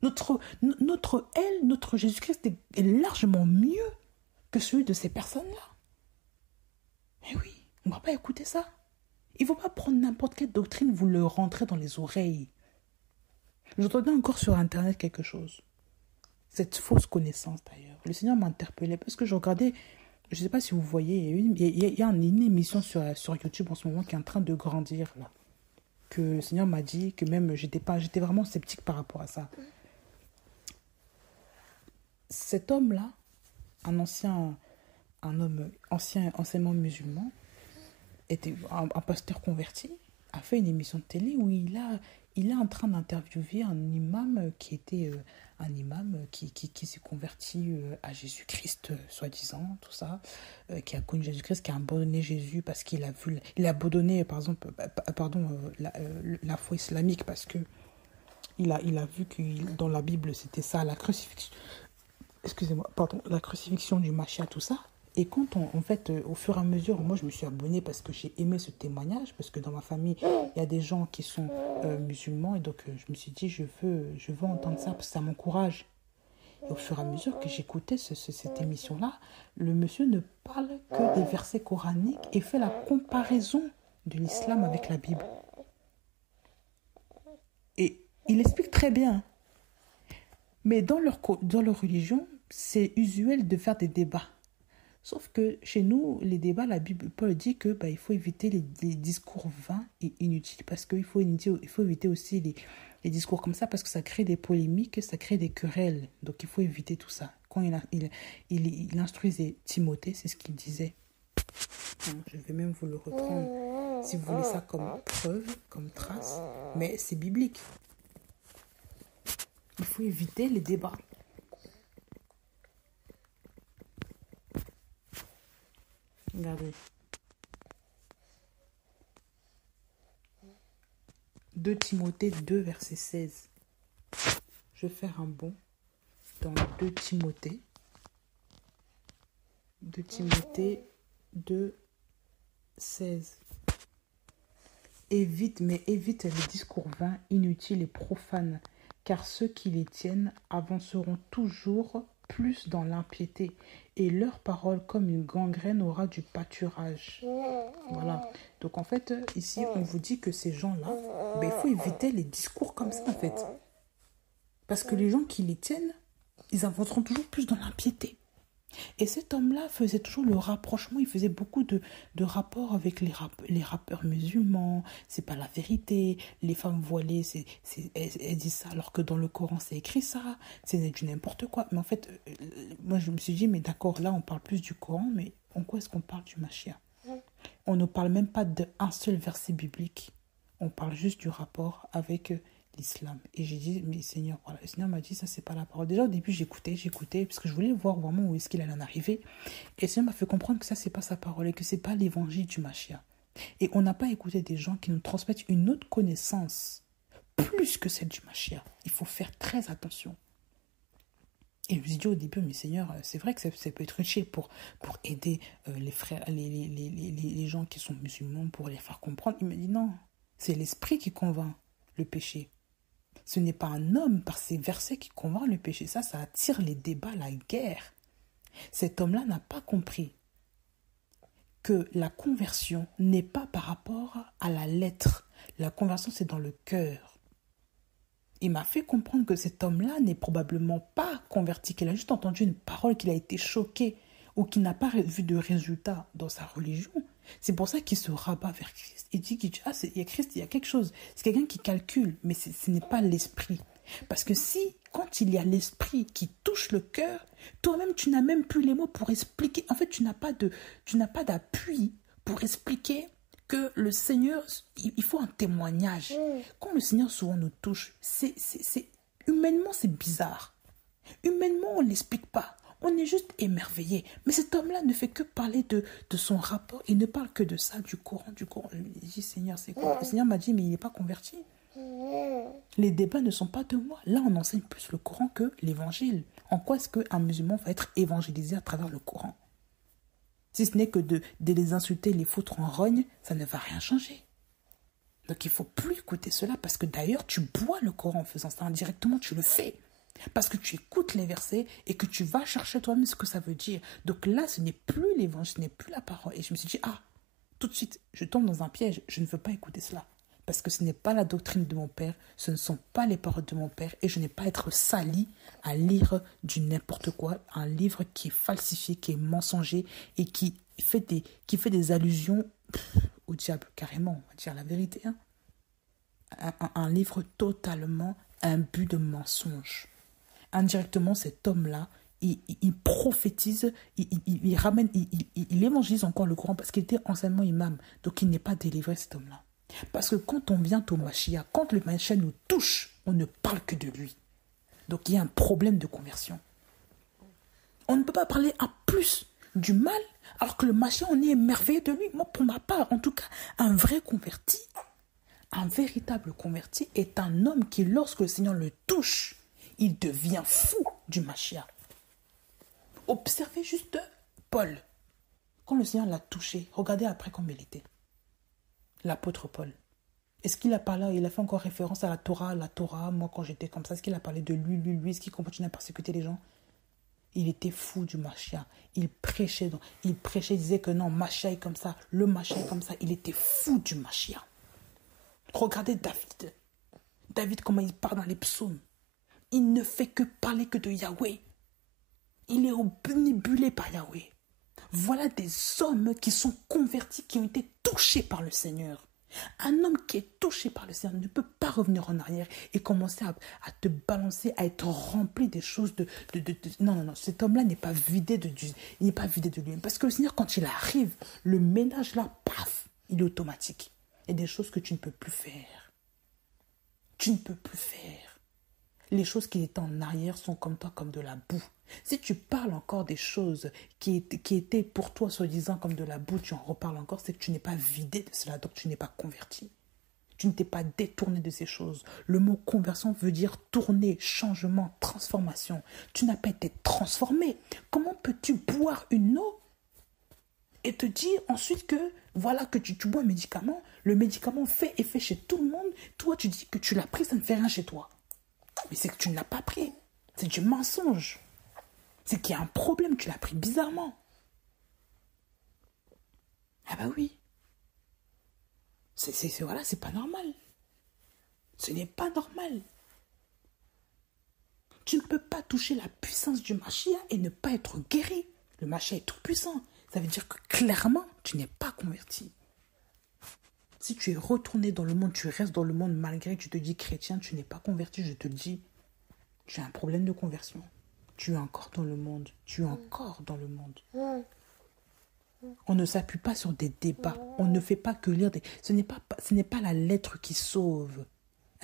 Notre Jésus-Christ est largement mieux que celui de ces personnes-là. Eh oui, on va pas écouter ça. Il ne faut pas prendre n'importe quelle doctrine, vous le rentrez dans les oreilles. J'entendais encore sur Internet quelque chose. Cette fausse connaissance d'ailleurs. Le Seigneur m'a interpellé parce que je regardais, je ne sais pas si vous voyez, il y a une émission sur YouTube en ce moment qui est en train de grandir là. Que le Seigneur m'a dit que même j'étais vraiment sceptique par rapport à ça. Cet homme-là, un homme anciennement musulman, était un pasteur converti, a fait une émission de télé où il est en train d'interviewer un imam qui était un imam qui s'est converti à Jésus-Christ, soi-disant, tout ça, qui a connu Jésus-Christ, qui a abandonné Jésus parce qu'il a abandonné, par exemple, la foi islamique parce que il a vu que dans la Bible, c'était ça, la crucifixion du Machia, tout ça. Et quand au fur et à mesure, moi je me suis abonnée parce que j'ai aimé ce témoignage, parce que dans ma famille, il y a des gens qui sont musulmans, et donc je me suis dit, je veux entendre ça, parce que ça m'encourage. Et au fur et à mesure que j'écoutais cette émission-là, le monsieur ne parle que des versets coraniques et fait la comparaison de l'islam avec la Bible. Et il explique très bien. Mais dans leur religion, c'est usuel de faire des débats. Sauf que chez nous, les débats, la Bible, Paul dit que il faut éviter les discours vains et inutiles, parce qu'il faut éviter aussi les discours comme ça, parce que ça crée des polémiques, ça crée des querelles. Donc il faut éviter tout ça. Quand il instruisait Timothée, c'est ce qu'il disait. Je vais même vous le reprendre, si vous voulez ça comme preuve, comme trace, mais c'est biblique. Il faut éviter les débats. Regardez. 2 Timothée 2, verset 16. Je vais faire un bond dans 2 Timothée. 2 Timothée 2, 16. Évite les discours vains, inutiles et profanes, car ceux qui les tiennent avanceront toujours plus dans l'impiété, et leur parole comme une gangrène aura du pâturage. Voilà. Donc en fait, ici, on vous dit que ces gens-là, il faut éviter les discours comme ça en fait. Parce que les gens qui les tiennent, ils avanceront toujours plus dans l'impiété. Et cet homme-là faisait toujours le rapprochement, il faisait beaucoup de rapports avec les rappeurs musulmans, c'est pas la vérité, les femmes voilées, elles disent ça alors que dans le Coran c'est écrit ça, c'est du n'importe quoi. Mais en fait, moi je me suis dit, mais d'accord, là on parle plus du Coran, mais en quoi est-ce qu'on parle du Mashiach? On ne parle même pas d'un seul verset biblique, on parle juste du rapport avec l'islam. Et j'ai dit, mais Seigneur, voilà. Le Seigneur m'a dit, ça, c'est pas la parole. Déjà, au début, j'écoutais, parce que je voulais voir vraiment où est-ce qu'il allait en arriver. Et le Seigneur m'a fait comprendre que ça, c'est pas sa parole et que c'est pas l'évangile du Mashiach. Et on n'a pas écouté des gens qui nous transmettent une autre connaissance, plus que celle du Mashiach. Il faut faire très attention. Et je me suis dit au début, mais Seigneur, c'est vrai que ça peut être utile pour aider les frères, les gens qui sont musulmans, pour les faire comprendre. Il m'a dit non, c'est l'esprit qui convainc le péché. Ce n'est pas un homme par ses versets qui convainc le péché. Ça attire les débats, la guerre. Cet homme-là n'a pas compris que la conversion n'est pas par rapport à la lettre. La conversion, c'est dans le cœur. Il m'a fait comprendre que cet homme-là n'est probablement pas converti, qu'il a juste entendu une parole, qu'il a été choqué ou qu'il n'a pas vu de résultat dans sa religion. C'est pour ça qu'il se rabat vers Christ. Il dit il y a Christ, il y a quelque chose. C'est quelqu'un qui calcule, mais ce n'est pas l'esprit. Parce que quand il y a l'esprit qui touche le cœur, toi-même, tu n'as même plus les mots pour expliquer. En fait, tu n'as pas d'appui pour expliquer que le Seigneur, il faut un témoignage. Quand le Seigneur souvent nous touche, humainement, c'est bizarre. Humainement, on ne l'explique pas. On est juste émerveillé. Mais cet homme-là ne fait que parler de son rapport. Il ne parle que de ça, du Coran. Je lui dis, Seigneur, c'est quoi? Le Seigneur m'a dit, mais il n'est pas converti. Les débats ne sont pas de moi. Là, on enseigne plus le Coran que l'évangile. En quoi est-ce qu'un musulman va être évangélisé à travers le Coran? Si ce n'est que de les insulter, les foutre en rogne, ça ne va rien changer. Donc il ne faut plus écouter cela, parce que d'ailleurs, tu bois le Coran en faisant ça. Indirectement, tu le fais. Parce que tu écoutes les versets et que tu vas chercher toi-même ce que ça veut dire. Donc là, ce n'est plus l'évangile, ce n'est plus la parole. Et je me suis dit, tout de suite, je tombe dans un piège. Je ne veux pas écouter cela. Parce que ce n'est pas la doctrine de mon père, ce ne sont pas les paroles de mon père, et je n'ai pas à être sali à lire du n'importe quoi, un livre qui est falsifié, qui est mensonger, et qui fait des allusions au diable, carrément, on va dire la vérité. Un livre totalement imbu de mensonges. Indirectement, cet homme-là, il prophétise, il ramène, il évangélise encore le Coran, parce qu'il était anciennement imam, donc il n'est pas délivré, cet homme-là. Parce que quand on vient au Mashiach, quand le Mashiach nous touche, on ne parle que de lui. Donc il y a un problème de conversion. On ne peut pas parler à plus du mal, alors que le Mashiach, on est émerveillé de lui. Moi, pour ma part, en tout cas, un vrai converti, un véritable converti est un homme qui, lorsque le Seigneur le touche, il devient fou du Mashiach. Observez juste Paul. Quand le Seigneur l'a touché, regardez après comment il était. L'apôtre Paul. Est-ce qu'il a parlé, il a fait encore référence à la Torah, moi quand j'étais comme ça, est-ce qu'il a parlé de lui, est-ce qu'il continue à persécuter les gens? Il était fou du Mashiach. Il prêchait, il disait que non, Mashiach est comme ça, le Mashiach est comme ça. Il était fou du Mashiach. Regardez David. David, comment il parle dans les psaumes. Il ne fait que parler que de Yahweh. Il est omnibulé par Yahweh. Voilà des hommes qui sont convertis, qui ont été touchés par le Seigneur. Un homme qui est touché par le Seigneur ne peut pas revenir en arrière et commencer à te balancer, à être rempli des choses Non, cet homme-là n'est pas vidé de Dieu, il n'est pas vidé de lui-même. Parce que le Seigneur, quand il arrive, le ménage là, paf, il est automatique. Il y a des choses que tu ne peux plus faire. Tu ne peux plus faire. Les choses qui étaient en arrière sont comme toi, comme de la boue. Si tu parles encore des choses qui étaient pour toi, soi-disant, comme de la boue, tu en reparles encore, c'est que tu n'es pas vidé de cela, donc tu n'es pas converti. Tu ne t'es pas détourné de ces choses. Le mot conversion veut dire tourner, changement, transformation. Tu n'as pas été transformé. Comment peux-tu boire une eau et te dire ensuite que, voilà, que tu bois un médicament, le médicament fait effet chez tout le monde, toi tu dis que tu l'as pris, ça ne fait rien chez toi. Mais c'est que tu ne l'as pas pris. C'est du mensonge. C'est qu'il y a un problème, tu l'as pris bizarrement. Ah bah oui. Voilà, c'est pas normal. Ce n'est pas normal. Tu ne peux pas toucher la puissance du Mashiach et ne pas être guéri. Le Mashiach est tout puissant. Ça veut dire que clairement, tu n'es pas converti. Si tu es retourné dans le monde, tu restes dans le monde malgré que tu te dis chrétien, tu n'es pas converti, je te le dis. Tu as un problème de conversion. Tu es encore dans le monde. Tu es encore dans le monde. On ne s'appuie pas sur des débats. On ne fait pas que lire des... Ce n'est pas la lettre qui sauve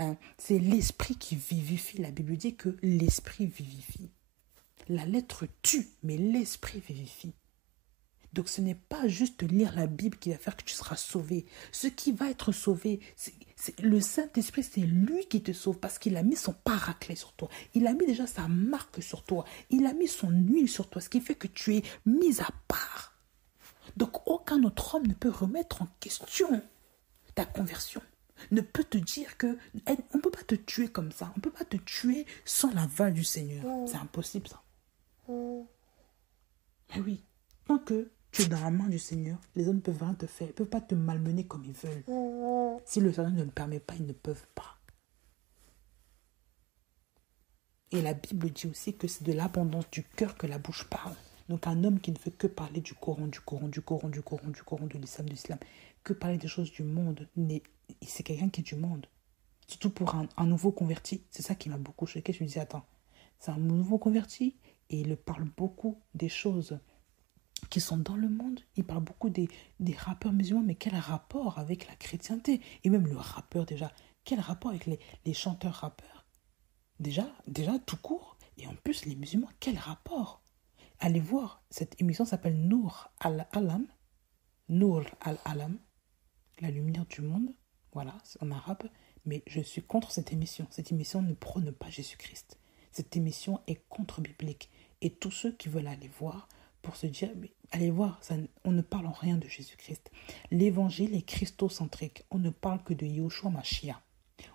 hein, c'est l'esprit qui vivifie. La Bible dit que l'esprit vivifie. La lettre tue, mais l'esprit vivifie. Donc ce n'est pas juste lire la Bible qui va faire que tu seras sauvé. Ce qui va être sauvé, c'est le Saint-Esprit, c'est lui qui te sauve parce qu'il a mis son paraclet sur toi. Il a mis déjà sa marque sur toi. Il a mis son huile sur toi, ce qui fait que tu es mis à part. Donc aucun autre homme ne peut remettre en question ta conversion. Ne peut te dire que on ne peut pas te tuer comme ça. On ne peut pas te tuer sans l'aval du Seigneur. C'est impossible ça. Mais oui, tant que tu es dans la main du Seigneur, les hommes ne peuvent rien te faire. Ils ne peuvent pas te malmener comme ils veulent. Si le Seigneur ne le permet pas, ils ne peuvent pas. Et la Bible dit aussi que c'est de l'abondance du cœur que la bouche parle. Donc un homme qui ne fait que parler du Coran, de l'islam, que parler des choses du monde, c'est quelqu'un qui est du monde. Surtout pour un nouveau converti. C'est ça qui m'a beaucoup choqué. Je me disais, attends, c'est un nouveau converti et il parle beaucoup des choses qui sont dans le monde. Il parle beaucoup des rappeurs musulmans, mais quel rapport avec la chrétienté? Et même le rappeur déjà, quel rapport avec les chanteurs rappeurs? Déjà tout court. Et en plus, les musulmans, quel rapport? Allez voir, cette émission s'appelle Nour al-Alam. Nour al-Alam, la lumière du monde. Voilà, c'est en arabe. Mais je suis contre cette émission. Cette émission ne prône pas Jésus-Christ. Cette émission est contre-biblique. Et tous ceux qui veulent aller voir, pour se dire, mais allez voir, on ne parle en rien de Jésus-Christ. L'évangile est christocentrique. On ne parle que de Yahushua Mashiach.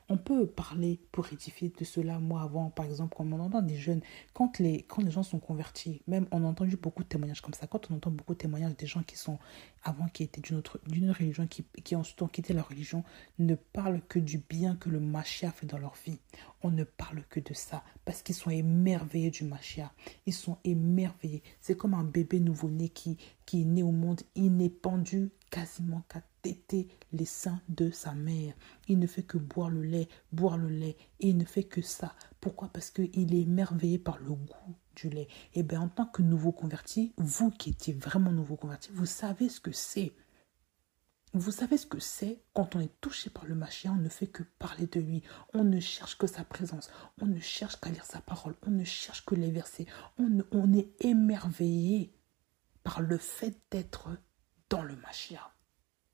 On peut parler pour édifier de cela. Moi, avant, par exemple, quand on entend des jeunes, quand les gens sont convertis, même on a entendu beaucoup de témoignages comme ça, quand on entend beaucoup de témoignages des gens qui sont, avant, qui étaient d'une religion, qui ensuite ont quitté leur religion, ne parlent que du bien que le Mashiach fait dans leur vie. On ne parle que de ça, parce qu'ils sont émerveillés du Mashiach. Ils sont émerveillés. C'est comme un bébé nouveau-né qui est né au monde, il n'est pendu quasiment qu'à téter les seins de sa mère. Il ne fait que boire le lait, et il ne fait que ça. Pourquoi? Parce qu'il est émerveillé par le goût du lait. Et bien, en tant que nouveau converti, vous qui étiez vraiment nouveau converti, vous savez ce que c'est. Vous savez ce que c'est quand on est touché par le Mashiach, on ne fait que parler de lui. On ne cherche que sa présence. On ne cherche qu'à lire sa parole. On ne cherche que les versets. On est émerveillé par le fait d'être dans le Mashiach.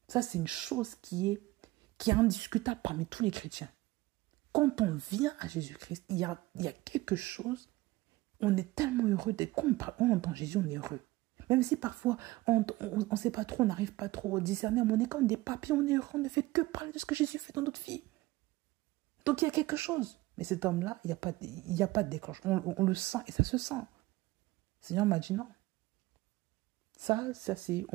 Ça, c'est une chose qui est indiscutable parmi tous les chrétiens. Quand on vient à Jésus-Christ, il y a quelque chose, on est tellement heureux d'être, quand on entend Jésus, on est heureux. Même si parfois, on ne sait pas trop, on n'arrive pas trop à discerner, mais on est comme des papiers, on est heureux, on ne fait que parler de ce que Jésus fait dans notre vie. Donc il y a quelque chose. Mais cet homme-là, il n'y a pas de déclenche. On le sent et ça se sent. Le Seigneur m'a dit non. Ça c'est,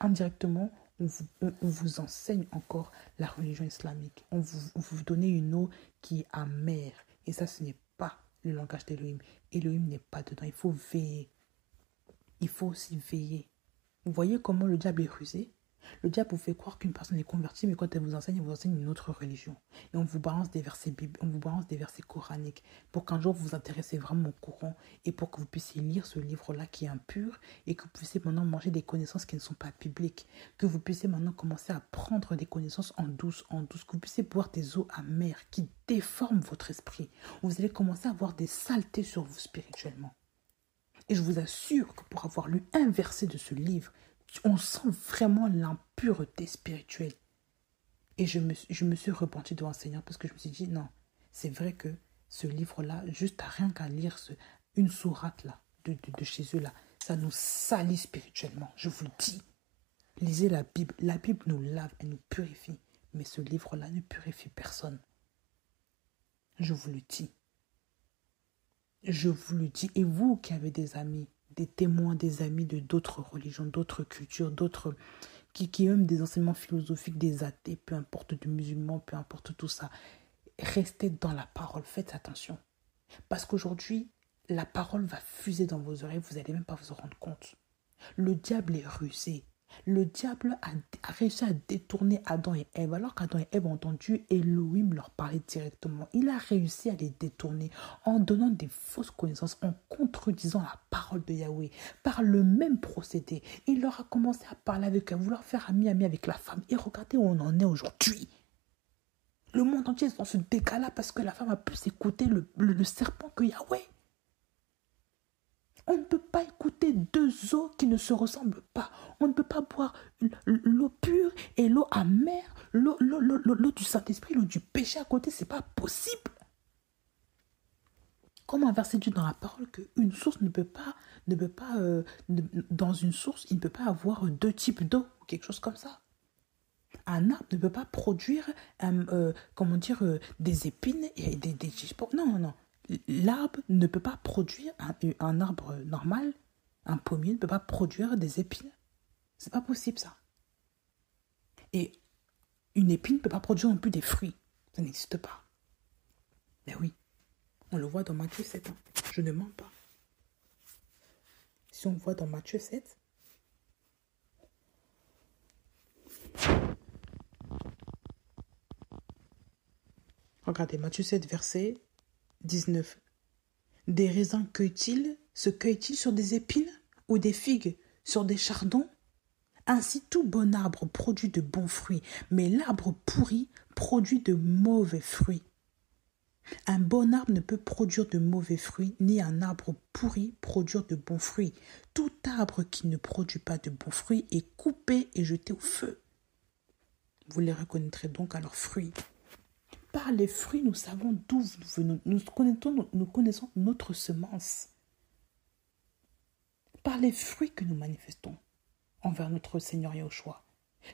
indirectement, on vous enseigne encore la religion islamique. On vous donne une eau qui est amère. Et ça, ce n'est pas le langage d'Élohim. Élohim n'est pas dedans. Il faut veiller. Il faut aussi veiller. Vous voyez comment le diable est rusé? Le diable vous fait croire qu'une personne est convertie, mais quand elle vous enseigne une autre religion. Et on vous balance des versets bibliques, on vous balance des versets coraniques pour qu'un jour vous vous intéressez vraiment au Coran et pour que vous puissiez lire ce livre-là qui est impur et que vous puissiez maintenant manger des connaissances qui ne sont pas bibliques, que vous puissiez maintenant commencer à prendre des connaissances en douce, que vous puissiez boire des eaux amères qui déforment votre esprit. Vous allez commencer à avoir des saletés sur vous spirituellement. Et je vous assure que pour avoir lu un verset de ce livre, on sent vraiment l'impureté spirituelle. Et je me suis repenti devant le Seigneur parce que je me suis dit, non, c'est vrai que ce livre-là, juste à rien qu'à lire une sourate là, de chez eux là, ça nous salit spirituellement, je vous le dis. Lisez la Bible nous lave, elle nous purifie. Mais ce livre-là ne purifie personne. Je vous le dis. Je vous le dis. Et vous qui avez des amis, des témoins, des amis de d'autres religions, d'autres cultures, d'autres qui aiment des enseignements philosophiques, des athées, peu importe, de musulmans, peu importe tout ça, restez dans la parole, faites attention. Parce qu'aujourd'hui, la parole va fuser dans vos oreilles, vous n'allez même pas vous en rendre compte. Le diable est rusé. Le diable a réussi à détourner Adam et Ève, alors qu'Adam et Ève ont entendu Elohim leur parler directement. Il a réussi à les détourner en donnant des fausses connaissances, en contredisant la parole de Yahweh. Par le même procédé, il leur a commencé à parler avec eux, à vouloir faire ami avec la femme. Et regardez où on en est aujourd'hui. Le monde entier est dans ce décalage parce que la femme a plus écouté le serpent que Yahweh. On ne peut pas écouter deux eaux qui ne se ressemblent pas. On ne peut pas boire l'eau pure et l'eau amère, l'eau du Saint-Esprit, l'eau du péché à côté. Ce n'est pas possible. Comment inverser Dieu dans la parole qu'une source dans une source, il ne peut pas avoir deux types d'eau ou quelque chose comme ça. Un arbre ne peut pas produire, des épines et des non. L'arbre ne peut pas produire, un arbre normal, un pommier ne peut pas produire des épines. C'est pas possible ça. Et une épine ne peut pas produire non plus des fruits. Ça n'existe pas. Mais oui, on le voit dans Matthieu 7. Je ne mens pas. Si on voit dans Matthieu 7, regardez, Matthieu 7, verset 19. Des raisins se cueillent-ils sur des épines ou des figues sur des chardons? Ainsi tout bon arbre produit de bons fruits, mais l'arbre pourri produit de mauvais fruits. Un bon arbre ne peut produire de mauvais fruits, ni un arbre pourri produire de bons fruits. Tout arbre qui ne produit pas de bons fruits est coupé et jeté au feu. Vous les reconnaîtrez donc à leurs fruits. Par les fruits, nous savons d'où nous venons. Nous connaissons notre semence. Par les fruits que nous manifestons envers notre Seigneur Yahushua.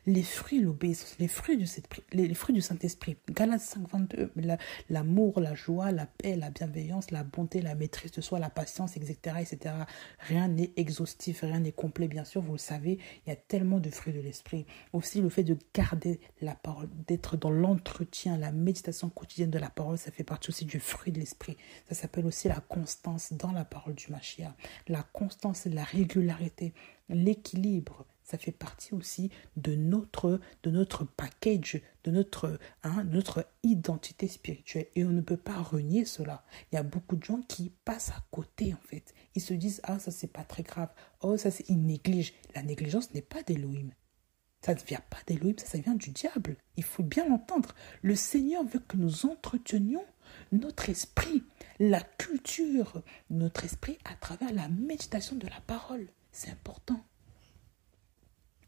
Les fruits, l'obéissance, les fruits du Saint-Esprit. Galates 5.22, l'amour, la joie, la paix, la bienveillance, la bonté, la maîtrise de soi, la patience, etc., etc. Rien n'est exhaustif, rien n'est complet, bien sûr, vous le savez, il y a tellement de fruits de l'Esprit. Aussi, le fait de garder la parole, d'être dans l'entretien, la méditation quotidienne de la parole, ça fait partie aussi du fruit de l'Esprit. Ça s'appelle aussi la constance dans la parole du Mashiach. La constance et la régularité, l'équilibre. Ça fait partie aussi de notre package, de notre identité spirituelle. Et on ne peut pas renier cela. Il y a beaucoup de gens qui passent à côté, en fait. Ils se disent, ah, ça, c'est pas très grave. Oh, ça, ils négligent. La négligence n'est pas d'Élohim. Ça ne vient pas d'Élohim, ça vient du diable. Il faut bien l'entendre. Le Seigneur veut que nous entretenions notre esprit, la culture de notre esprit à travers la méditation de la parole. C'est important.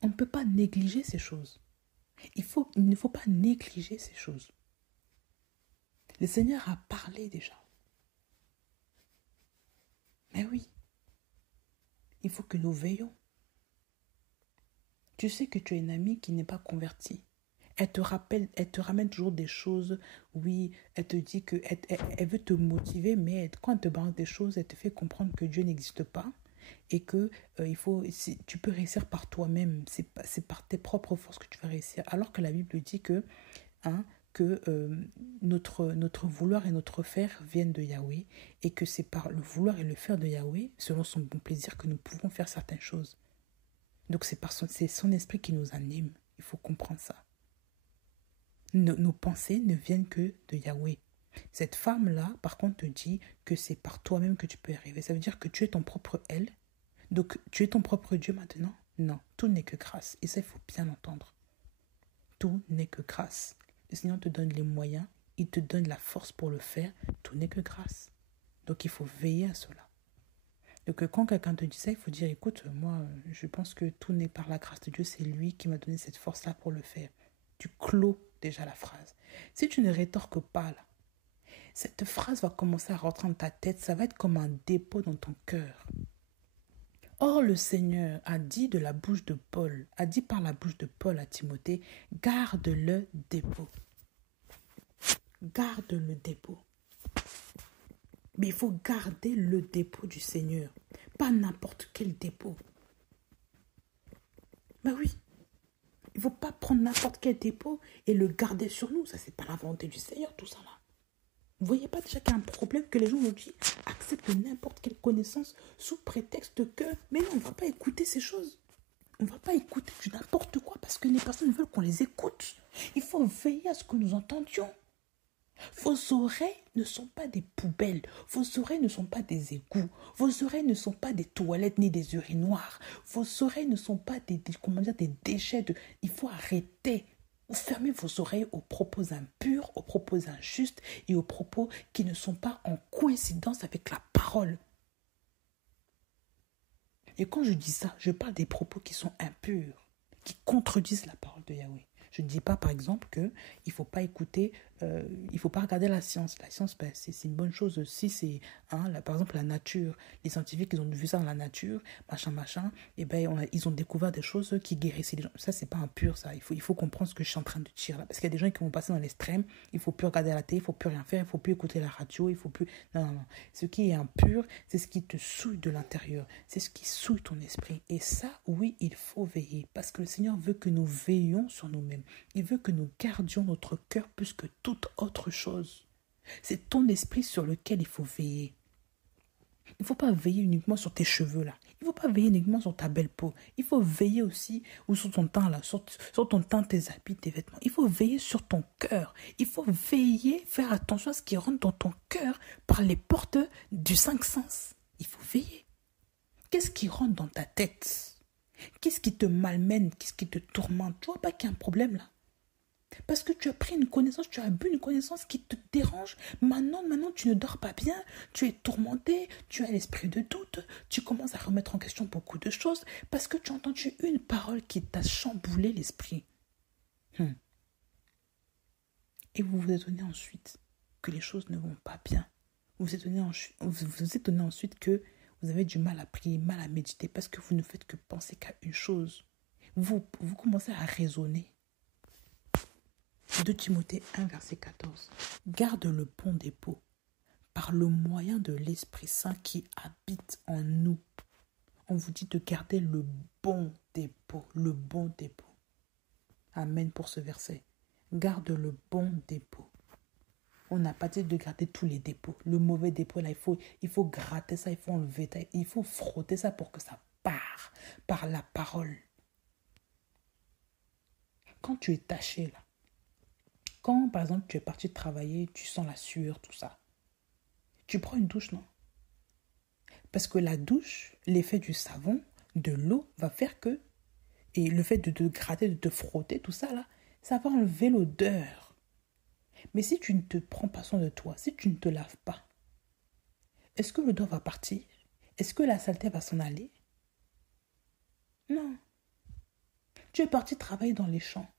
On ne peut pas négliger ces choses. Il ne faut pas négliger ces choses. Le Seigneur a parlé déjà. Mais oui, il faut que nous veillons. Tu sais que tu as une amie qui n'est pas convertie. Elle te ramène toujours des choses. Oui, elle te dit qu'elle veut te motiver, mais quand elle te balance des choses, elle te fait comprendre que Dieu n'existe pas. Et que tu peux réussir par toi-même, c'est par tes propres forces que tu vas réussir. Alors que la Bible dit que notre vouloir et notre faire viennent de Yahweh, et que c'est par le vouloir et le faire de Yahweh, selon son bon plaisir, que nous pouvons faire certaines choses. Donc c'est son esprit qui nous anime. Il faut comprendre ça. Nos pensées ne viennent que de Yahweh. Cette femme-là, par contre, te dit que c'est par toi-même que tu peux y arriver. Ça veut dire que tu es ton propre elle. Donc, tu es ton propre Dieu maintenant? Non, tout n'est que grâce. Et ça, il faut bien l'entendre. Tout n'est que grâce. Le Seigneur te donne les moyens, il te donne la force pour le faire. Tout n'est que grâce. Donc, il faut veiller à cela. Donc, quand quelqu'un te dit ça, il faut dire, écoute, moi, je pense que tout n'est par la grâce de Dieu. C'est lui qui m'a donné cette force-là pour le faire. Tu clôt déjà la phrase. Si tu ne rétorques pas là, cette phrase va commencer à rentrer dans ta tête. Ça va être comme un dépôt dans ton cœur. Or, le Seigneur a dit par la bouche de Paul à Timothée, garde le dépôt. Garde le dépôt. Mais il faut garder le dépôt du Seigneur. Pas n'importe quel dépôt. Ben oui. Il ne faut pas prendre n'importe quel dépôt et le garder sur nous. Ça, c'est pas la volonté du Seigneur, tout ça là. Vous ne voyez pas déjà qu'il y a un problème que les gens aujourd'hui acceptent n'importe quelle connaissance sous prétexte que... Mais non, on ne va pas écouter ces choses. On ne va pas écouter du n'importe quoi parce que les personnes veulent qu'on les écoute. Il faut veiller à ce que nous entendions. Vos oreilles ne sont pas des poubelles. Vos oreilles ne sont pas des égouts. Vos oreilles ne sont pas des toilettes ni des urinoirs. Vos oreilles ne sont pas des déchets. Il faut arrêter. Vous fermez vos oreilles aux propos impurs, aux propos injustes et aux propos qui ne sont pas en coïncidence avec la parole. Et quand je dis ça, je parle des propos qui sont impurs, qui contredisent la parole de Yahweh. Je ne dis pas, par exemple, qu'il ne faut pas écouter, il ne faut pas regarder la science. La science, ben, c'est une bonne chose. Si c'est, par exemple, la nature, les scientifiques, ils ont vu ça dans la nature, machin, et ben, ils ont découvert des choses qui guérissaient les gens. Ça, c'est pas impur, ça. Il faut comprendre ce que je suis en train de dire là. Parce qu'il y a des gens qui vont passer dans l'extrême, il ne faut plus regarder la télé, il ne faut plus rien faire, il ne faut plus écouter la radio, il ne faut plus... Non. Ce qui est impur, c'est ce qui te souille de l'intérieur. C'est ce qui souille ton esprit. Et ça, oui, il faut veiller. Parce que le Seigneur veut que nous veillions sur nous-mêmes. Il veut que nous gardions notre cœur plus que toute autre chose. C'est ton esprit sur lequel il faut veiller. Il ne faut pas veiller uniquement sur tes cheveux là. Il ne faut pas veiller uniquement sur ta belle peau. Il faut veiller aussi, ou sur ton teint là, sur ton teint, tes habits, tes vêtements. Il faut veiller sur ton cœur. Il faut veiller, faire attention à ce qui rentre dans ton cœur par les portes du cinq sens. Il faut veiller. Qu'est-ce qui rentre dans ta tête? Qu'est-ce qui te malmène? Qu'est-ce qui te tourmente? Tu vois pas qu'il y a un problème là? Parce que tu as pris une connaissance, tu as bu une connaissance qui te dérange. Maintenant, tu ne dors pas bien, tu es tourmenté, tu as l'esprit de doute, tu commences à remettre en question beaucoup de choses parce que tu as entendu une parole qui t'a chamboulé l'esprit. Et vous vous étonnez ensuite que les choses ne vont pas bien. Vous vous étonnez ensuite que vous avez du mal à prier, mal à méditer parce que vous ne faites que penser qu'à une chose. Vous commencez à raisonner. 2 Timothée 1, verset 14. Garde le bon dépôt par le moyen de l'Esprit Saint qui habite en nous. On vous dit de garder le bon dépôt, le bon dépôt. Amen pour ce verset. Garde le bon dépôt. On n'a pas dit de garder tous les dépôts. Le mauvais dépôt, là, il faut gratter ça, il faut enlever ça, il faut frotter ça pour que ça part par la parole. Quand tu es taché, là, quand, par exemple, tu es parti travailler, tu sens la sueur, tout ça, tu prends une douche, non? Parce que la douche, l'effet du savon, de l'eau, va faire que, et le fait de te gratter, de te frotter, tout ça, là, ça va enlever l'odeur. Mais si tu ne te prends pas soin de toi, si tu ne te laves pas, est-ce que l'odeur va partir? Est-ce que la saleté va s'en aller? Non. Tu es parti travailler dans les champs.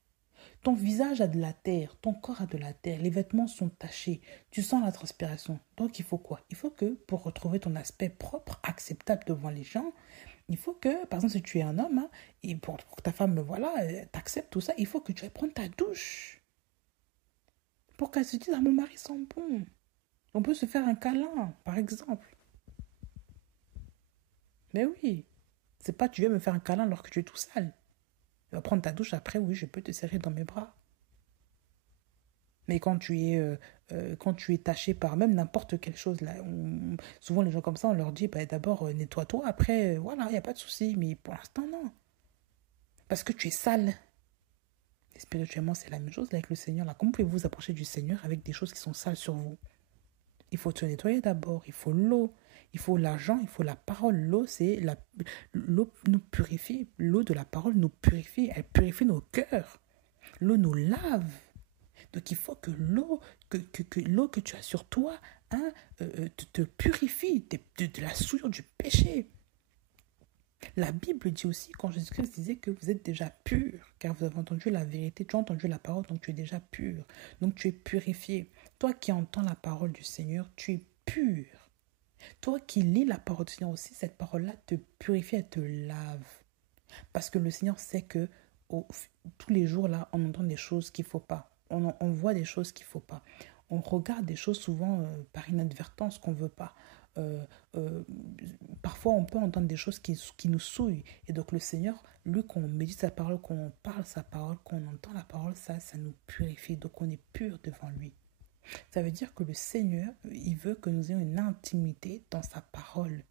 Ton visage a de la terre, ton corps a de la terre, les vêtements sont tachés, tu sens la transpiration. Donc il faut quoi? Il faut que pour retrouver ton aspect propre, acceptable devant les gens, il faut que, par exemple si tu es un homme, et pour que ta femme, voilà, t'accepte tout ça, il faut que tu ailles prendre ta douche. Pour qu'elle se dise, ah mon mari sent bon. On peut se faire un câlin, par exemple. Mais oui, c'est pas tu viens me faire un câlin alors que tu es tout sale. Tu vas prendre ta douche après, oui, je peux te serrer dans mes bras. Mais quand tu es taché par même n'importe quelle chose, là, souvent les gens comme ça, on leur dit, bah, d'abord nettoie-toi, après, voilà, il n'y a pas de souci. Mais pour l'instant, non. Parce que tu es sale. Et spirituellement, c'est la même chose avec le Seigneur. Là. Comment pouvez-vous vous approcher du Seigneur avec des choses qui sont sales sur vous? Il faut te nettoyer d'abord, il faut l'eau, il faut l'argent, il faut la parole. L'eau, l'eau nous purifie. L'eau de la parole nous purifie. Elle purifie nos cœurs. L'eau nous lave. Donc il faut que l'eau que tu as sur toi te purifie de la souillure du péché. La Bible dit aussi, quand Jésus-Christ disait que vous êtes déjà pur, car vous avez entendu la vérité, tu as entendu la parole, donc tu es déjà pur. Donc tu es purifié. Toi qui entends la parole du Seigneur, tu es pur. Toi qui lis la parole du Seigneur aussi, cette parole-là te purifie, elle te lave. Parce que le Seigneur sait que tous les jours, là, on entend des choses qu'il ne faut pas. On voit des choses qu'il ne faut pas. On regarde des choses souvent par inadvertance qu'on ne veut pas. Parfois, on peut entendre des choses qui nous souillent. Et donc, le Seigneur, lui, qu'on médite sa parole, qu'on parle sa parole, qu'on entend la parole, ça nous purifie. Donc, on est pur devant lui. Ça veut dire que le Seigneur, il veut que nous ayons une intimité dans sa parole.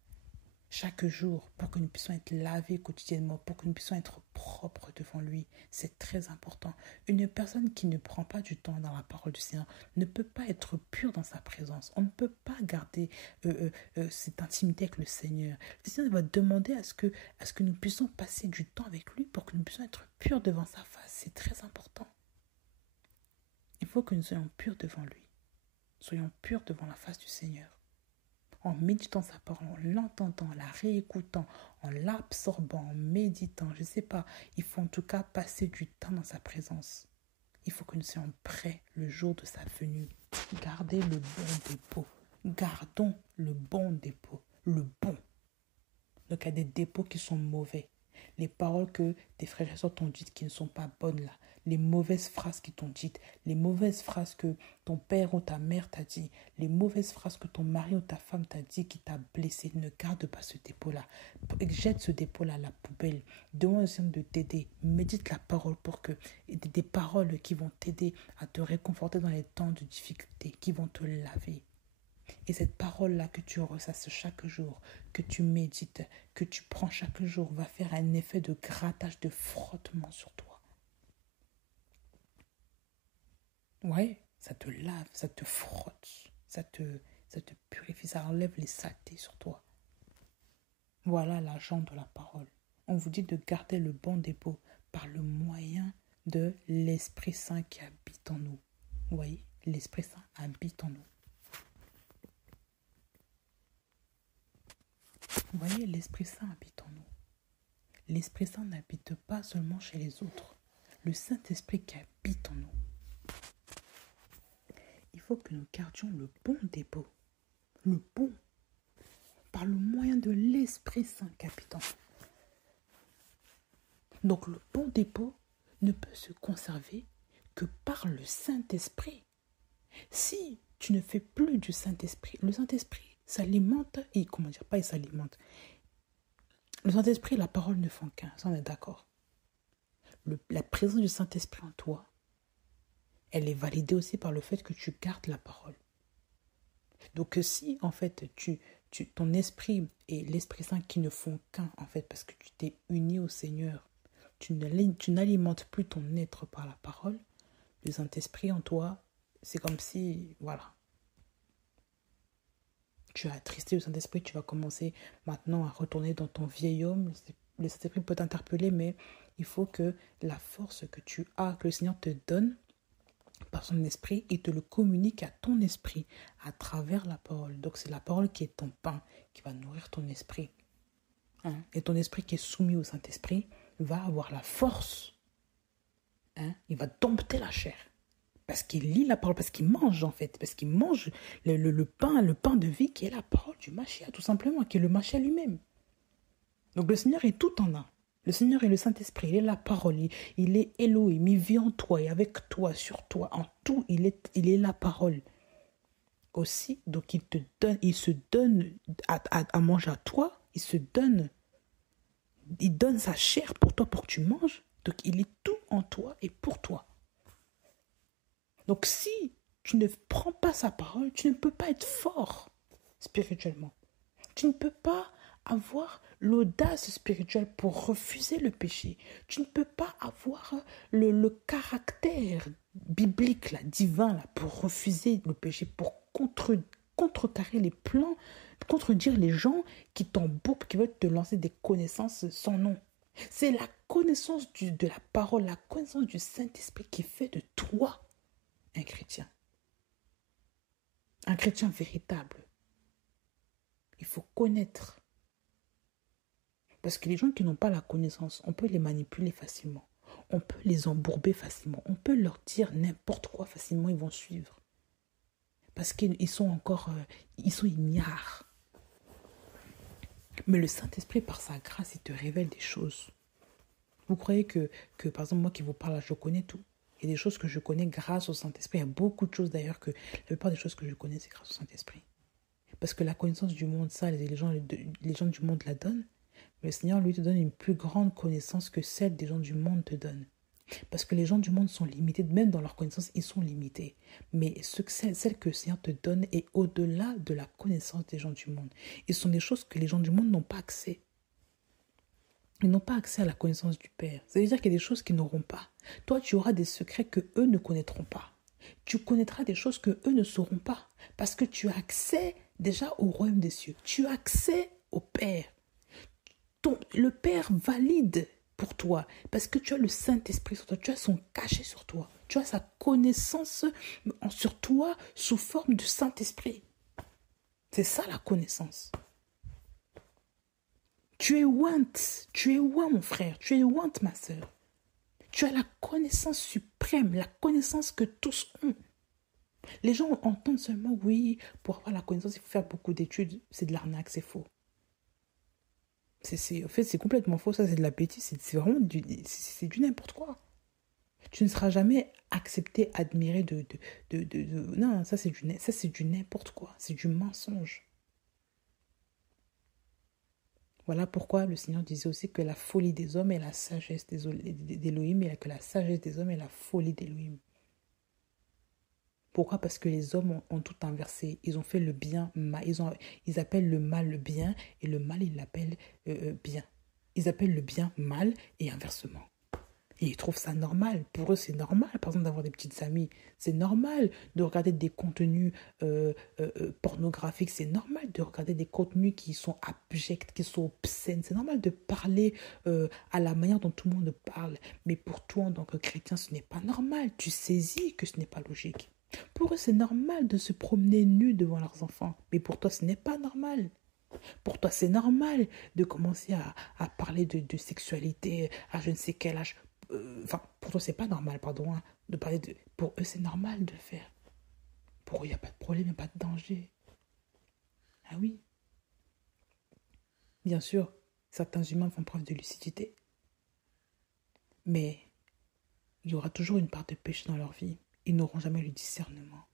Chaque jour, pour que nous puissions être lavés quotidiennement, pour que nous puissions être propres devant lui. C'est très important. Une personne qui ne prend pas du temps dans la parole du Seigneur ne peut pas être pure dans sa présence. On ne peut pas garder cette intimité avec le Seigneur. Le Seigneur va demander à ce que nous puissions passer du temps avec lui pour que nous puissions être purs devant sa face. C'est très important. faut que nous soyons purs devant lui. Soyons purs devant la face du Seigneur. En méditant sa parole, en l'entendant, en la réécoutant, en l'absorbant, en méditant, je ne sais pas. Il faut en tout cas passer du temps dans sa présence. Il faut que nous soyons prêts le jour de sa venue. Gardez le bon dépôt. Gardons le bon dépôt. Le bon. Donc il y a des dépôts qui sont mauvais. Les paroles que tes frères et sœurs t'ont dites qui ne sont pas bonnes là. Les mauvaises phrases qui t'ont dites. Les mauvaises phrases que ton père ou ta mère t'a dit. Les mauvaises phrases que ton mari ou ta femme t'a dit qui t'a blessé. Ne garde pas ce dépôt-là. Jette ce dépôt-là à la poubelle. Demande au Seigneur de t'aider. Médite la parole pour que des paroles qui vont t'aider à te réconforter dans les temps de difficulté, qui vont te laver. Et cette parole-là que tu ressasses chaque jour, que tu médites, que tu prends chaque jour, va faire un effet de grattage, de frottement sur toi. Ouais, ça te lave, ça te frotte, ça te purifie, ça enlève les saletés sur toi. Voilà l'agent de la parole. On vous dit de garder le bon dépôt par le moyen de l'Esprit Saint qui habite en nous. Vous voyez, l'Esprit Saint habite en nous. Vous voyez, l'Esprit Saint habite en nous. L'Esprit Saint n'habite pas seulement chez les autres. Le Saint-Esprit qui habite en nous. Il faut que nous gardions le bon dépôt. Le bon. Par le moyen de l'Esprit Saint qui habite en nous. Donc le bon dépôt ne peut se conserver que par le Saint-Esprit. Si tu ne fais plus du Saint-Esprit, le Saint-Esprit s'alimente, et comment dire, pas il s'alimente. Le Saint-Esprit et la parole ne font qu'un, ça on est d'accord. La présence du Saint-Esprit en toi, elle est validée aussi par le fait que tu gardes la parole. Donc si en fait ton esprit et l'Esprit Saint qui ne font qu'un, en fait, parce que tu t'es uni au Seigneur, tu n'alimentes plus ton être par la parole, le Saint-Esprit en toi, c'est comme si, voilà, tu as attristé le Saint-Esprit, tu vas commencer maintenant à retourner dans ton vieil homme. Le Saint-Esprit peut t'interpeller, mais il faut que la force que tu as, que le Seigneur te donne par son esprit, il te le communique à ton esprit à travers la parole. Donc c'est la parole qui est ton pain, qui va nourrir ton esprit. Et ton esprit qui est soumis au Saint-Esprit va avoir la force. Il va dompter la chair. Parce qu'il lit la parole, parce qu'il mange en fait, parce qu'il mange le pain de vie qui est la parole du Mashiach, tout simplement, qui est le Mashiach lui-même. Donc le Seigneur est tout en un. Le Seigneur est le Saint-Esprit, il est la parole, il est Elohim, il vit en toi et avec toi, sur toi, en tout, il est la parole. Aussi, donc il se donne à manger à toi, il donne sa chair pour toi, pour que tu manges. Donc il est tout en toi et pour toi. Donc si tu ne prends pas sa parole, tu ne peux pas être fort spirituellement. Tu ne peux pas avoir l'audace spirituelle pour refuser le péché. Tu ne peux pas avoir le caractère biblique, là, divin, là, pour refuser le péché, pour contrecarrer les plans, contredire les gens qui t'embourbent, qui veulent te lancer des connaissances sans nom. C'est la connaissance de la parole, la connaissance du Saint-Esprit qui fait de toi un chrétien. Un chrétien véritable. Il faut connaître. Parce que les gens qui n'ont pas la connaissance, on peut les manipuler facilement. On peut les embourber facilement. On peut leur dire n'importe quoi facilement, ils vont suivre. Parce qu'ils sont encore, ils sont ignares. Mais le Saint-Esprit, par sa grâce, il te révèle des choses. Vous croyez que par exemple, moi qui vous parle, je connais tout. Il y a des choses que je connais grâce au Saint-Esprit. Il y a beaucoup de choses d'ailleurs que la plupart des choses que je connais, c'est grâce au Saint-Esprit. Parce que la connaissance du monde, ça, les gens du monde la donnent. Mais le Seigneur, lui, te donne une plus grande connaissance que celle des gens du monde te donnent. Parce que les gens du monde sont limités, même dans leur connaissance, ils sont limités. Mais celle que le Seigneur te donne est au-delà de la connaissance des gens du monde. Et ce sont des choses que les gens du monde n'ont pas accès. Ils n'ont pas accès à la connaissance du Père. Ça veut dire qu'il y a des choses qu'ils n'auront pas. Toi, tu auras des secrets que eux ne connaîtront pas. Tu connaîtras des choses que eux ne sauront pas. Parce que tu as accès déjà au royaume des cieux. Tu as accès au Père. Le Père valide pour toi. Parce que tu as le Saint-Esprit sur toi. Tu as son cachet sur toi. Tu as sa connaissance sur toi sous forme du Saint-Esprit. C'est ça la connaissance. Tu es oint, mon frère, tu es oint, ma sœur. Tu as la connaissance suprême, la connaissance que tous ont. Les gens entendent seulement, oui, pour avoir la connaissance, il faut faire beaucoup d'études. C'est de l'arnaque, c'est faux. En fait, c'est complètement faux, ça, c'est de la bêtise, c'est vraiment c'est du n'importe quoi. Tu ne seras jamais accepté, admiré Non, ça, c'est du n'importe quoi, c'est du mensonge. Voilà pourquoi le Seigneur disait aussi que la folie des hommes est la sagesse d'Élohim et que la sagesse des hommes est la folie d'Élohim. Pourquoi? Parce que les hommes ont tout inversé. Ils ont fait le bien mal. Ils appellent le mal le bien et le mal, ils l'appellent bien. Ils appellent le bien mal et inversement. Et ils trouvent ça normal. Pour eux, c'est normal, par exemple, d'avoir des petites amies. C'est normal de regarder des contenus pornographiques. C'est normal de regarder des contenus qui sont abjects, qui sont obscènes. C'est normal de parler à la manière dont tout le monde parle. Mais pour toi, en tant que chrétien, ce n'est pas normal. Tu saisis que ce n'est pas logique. Pour eux, c'est normal de se promener nu devant leurs enfants. Mais pour toi, ce n'est pas normal. Pour toi, c'est normal de commencer à parler de sexualité à je ne sais quel âge. Enfin, pour toi, c'est pas normal, pardon, hein, de parler de... Pour eux, c'est normal de le faire. Pour eux, il n'y a pas de problème, il n'y a pas de danger. Ah oui. Bien sûr, certains humains font preuve de lucidité. Mais il y aura toujours une part de péché dans leur vie. Ils n'auront jamais le discernement.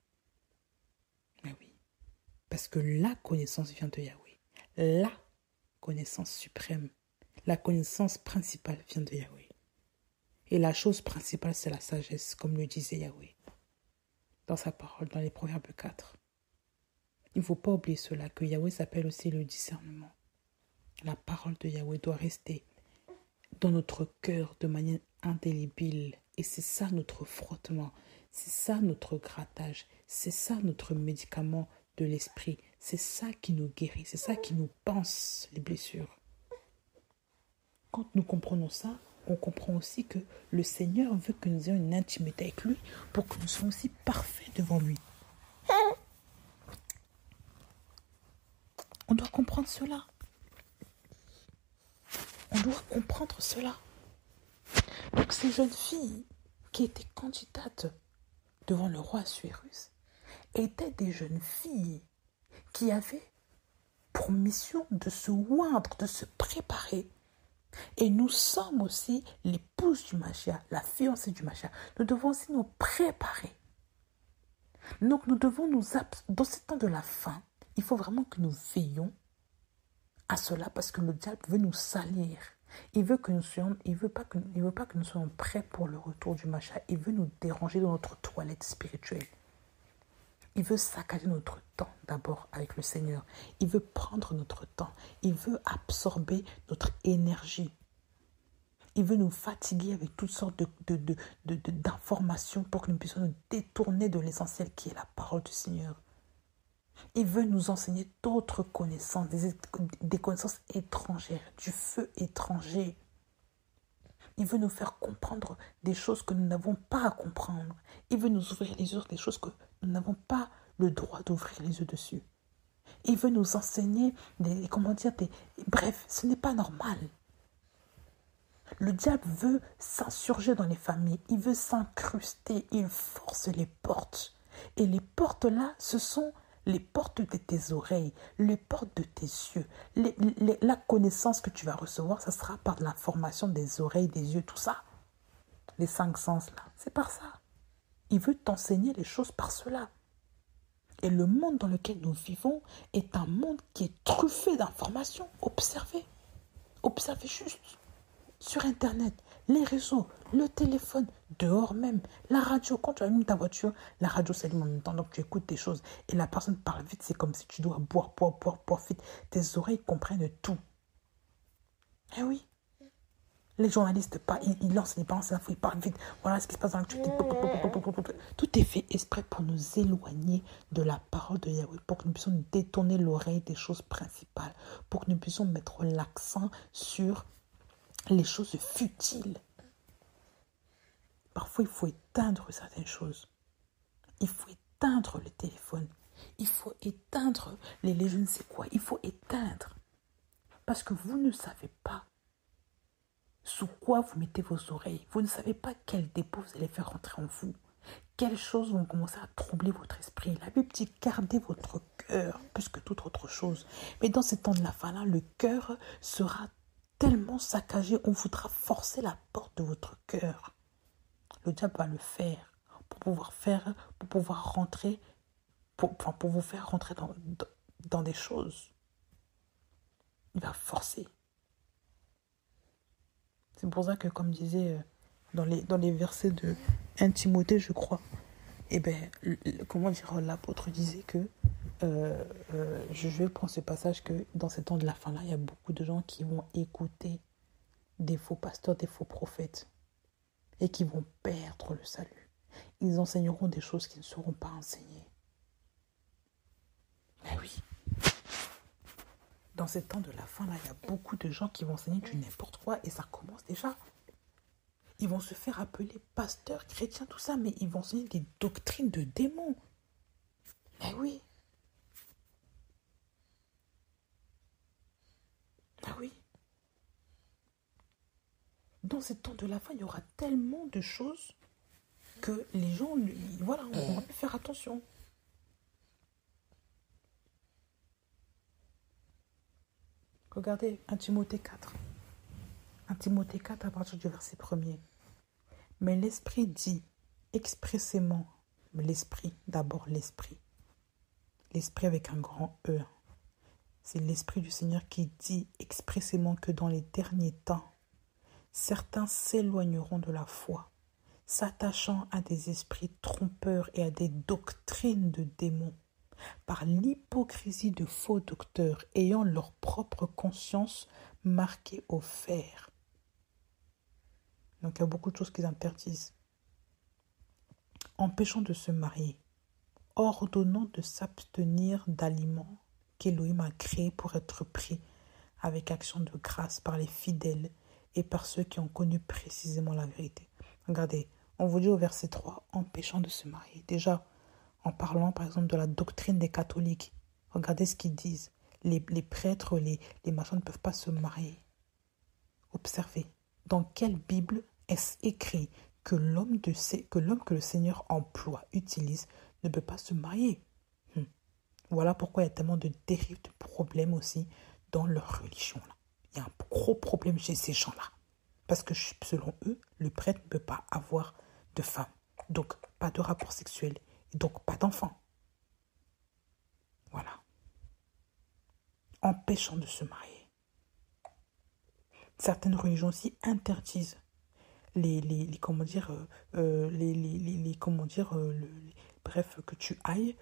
Ah oui. Parce que la connaissance vient de Yahweh. La connaissance suprême. La connaissance principale vient de Yahweh. Et la chose principale, c'est la sagesse, comme le disait Yahweh dans sa parole, dans les Proverbes 4. Il ne faut pas oublier cela, que Yahweh s'appelle aussi le discernement. La parole de Yahweh doit rester dans notre cœur de manière indélébile. Et c'est ça notre frottement, c'est ça notre grattage, c'est ça notre médicament de l'esprit. C'est ça qui nous guérit, c'est ça qui nous panse les blessures. Quand nous comprenons ça, on comprend aussi que le Seigneur veut que nous ayons une intimité avec lui pour que nous soyons aussi parfaits devant lui. On doit comprendre cela. On doit comprendre cela. Donc ces jeunes filles qui étaient candidates devant le roi Assuérus étaient des jeunes filles qui avaient pour mission de se oindre, de se préparer. Et nous sommes aussi l'épouse du Mashiach, la fiancée du Mashiach. Nous devons aussi nous préparer. Donc nous devons dans ces temps de la fin, il faut vraiment que nous veillions à cela parce que le diable veut nous salir. Il veut que nous soyons, il veut pas que nous soyons prêts pour le retour du Mashiach. Il veut nous déranger dans notre toilette spirituelle. Il veut saccager notre temps d'abord avec le Seigneur. Il veut prendre notre temps. Il veut absorber notre énergie. Il veut nous fatiguer avec toutes sortes d'informations pour que nous puissions nous détourner de l'essentiel qui est la parole du Seigneur. Il veut nous enseigner d'autres connaissances, des connaissances étrangères, du feu étranger. Il veut nous faire comprendre des choses que nous n'avons pas à comprendre. Il veut nous ouvrir les yeux sur des choses que nous n'avons pas le droit d'ouvrir les yeux dessus. Il veut nous enseigner bref, ce n'est pas normal. Le diable veut s'insurger dans les familles. Il veut s'incruster. Il force les portes. Et les portes là, ce sont les portes de tes oreilles, les portes de tes yeux. La connaissance que tu vas recevoir, ça sera par l'information des oreilles, des yeux, tout ça. Les 5 sens là, c'est par ça. Il veut t'enseigner les choses par cela. Et le monde dans lequel nous vivons est un monde qui est truffé d'informations. Observez. Observez juste. Sur Internet, les réseaux, le téléphone, dehors même, la radio. Quand tu allumes ta voiture, la radio s'allume en même temps. Donc tu écoutes des choses et la personne parle vite. C'est comme si tu dois boire vite. Tes oreilles comprennent tout. Eh oui. Les journalistes, ils lancent les balances, ils parlent vite. Voilà ce qui se passe dans l'actualité. Tout est fait exprès pour nous éloigner de la parole de Yahweh, pour que nous puissions détourner l'oreille des choses principales, pour que nous puissions mettre l'accent sur les choses futiles. Parfois, il faut éteindre certaines choses. Il faut éteindre le téléphone. Il faut éteindre les je ne sais quoi. Il faut éteindre. Parce que vous ne savez pas sous quoi vous mettez vos oreilles. Vous ne savez pas quel dépôt vous allez faire rentrer en vous. Quelles choses vont commencer à troubler votre esprit. La Bible dit gardez votre cœur plus que toute autre chose. Mais dans ces temps de la fin-là, le cœur sera tellement saccagé, on voudra forcer la porte de votre cœur. Le diable va le faire pour pouvoir rentrer, pour vous faire rentrer dans des choses. Il va forcer. C'est pour ça que, comme disait dans les versets de 1 Timothée, je crois, comment dire, l'apôtre disait que, je vais prendre ce passage, que dans ces temps de la fin-là, il y a beaucoup de gens qui vont écouter des faux pasteurs, des faux prophètes, et qui vont perdre le salut. Ils enseigneront des choses qui ne seront pas enseignées. Mais oui. Dans ces temps de la fin-là, il y a beaucoup de gens qui vont enseigner du n'importe quoi, et ça commence déjà. Ils vont se faire appeler pasteurs, chrétiens, tout ça, mais ils vont enseigner des doctrines de démons. Mais oui. Ah oui. Dans ces temps de la fin, il y aura tellement de choses que les gens, voilà, on va faire attention. Regardez 1 Timothée 4. 1 Timothée 4 à partir du verset 1er. Mais l'Esprit dit expressément, l'Esprit, d'abord l'Esprit. L'Esprit avec un grand E. C'est l'Esprit du Seigneur qui dit expressément que dans les derniers temps, certains s'éloigneront de la foi, s'attachant à des esprits trompeurs et à des doctrines de démons, par l'hypocrisie de faux docteurs ayant leur propre conscience marquée au fer. Donc il y a beaucoup de choses qu'ils interdisent. Empêchant de se marier, ordonnant de s'abstenir d'aliments qu'Élohim a créés pour être pris avec action de grâce par les fidèles et par ceux qui ont connu précisément la vérité. Regardez, on vous dit au verset 3, empêchant de se marier. Déjà, en parlant par exemple de la doctrine des catholiques, regardez ce qu'ils disent. Les prêtres, les machins ne peuvent pas se marier. Observez, dans quelle Bible est-ce écrit que l'homme que le Seigneur emploie, utilise, ne peut pas se marier? Voilà pourquoi il y a tellement de dérives, de problèmes aussi dans leur religion. Là. Il y a un gros problème chez ces gens-là. Parce que selon eux, le prêtre ne peut pas avoir de femme. Donc, pas de rapport sexuel. Et donc, pas d'enfant. Voilà. Empêchant de se marier. Certaines religions aussi interdisent bref, que tu ailles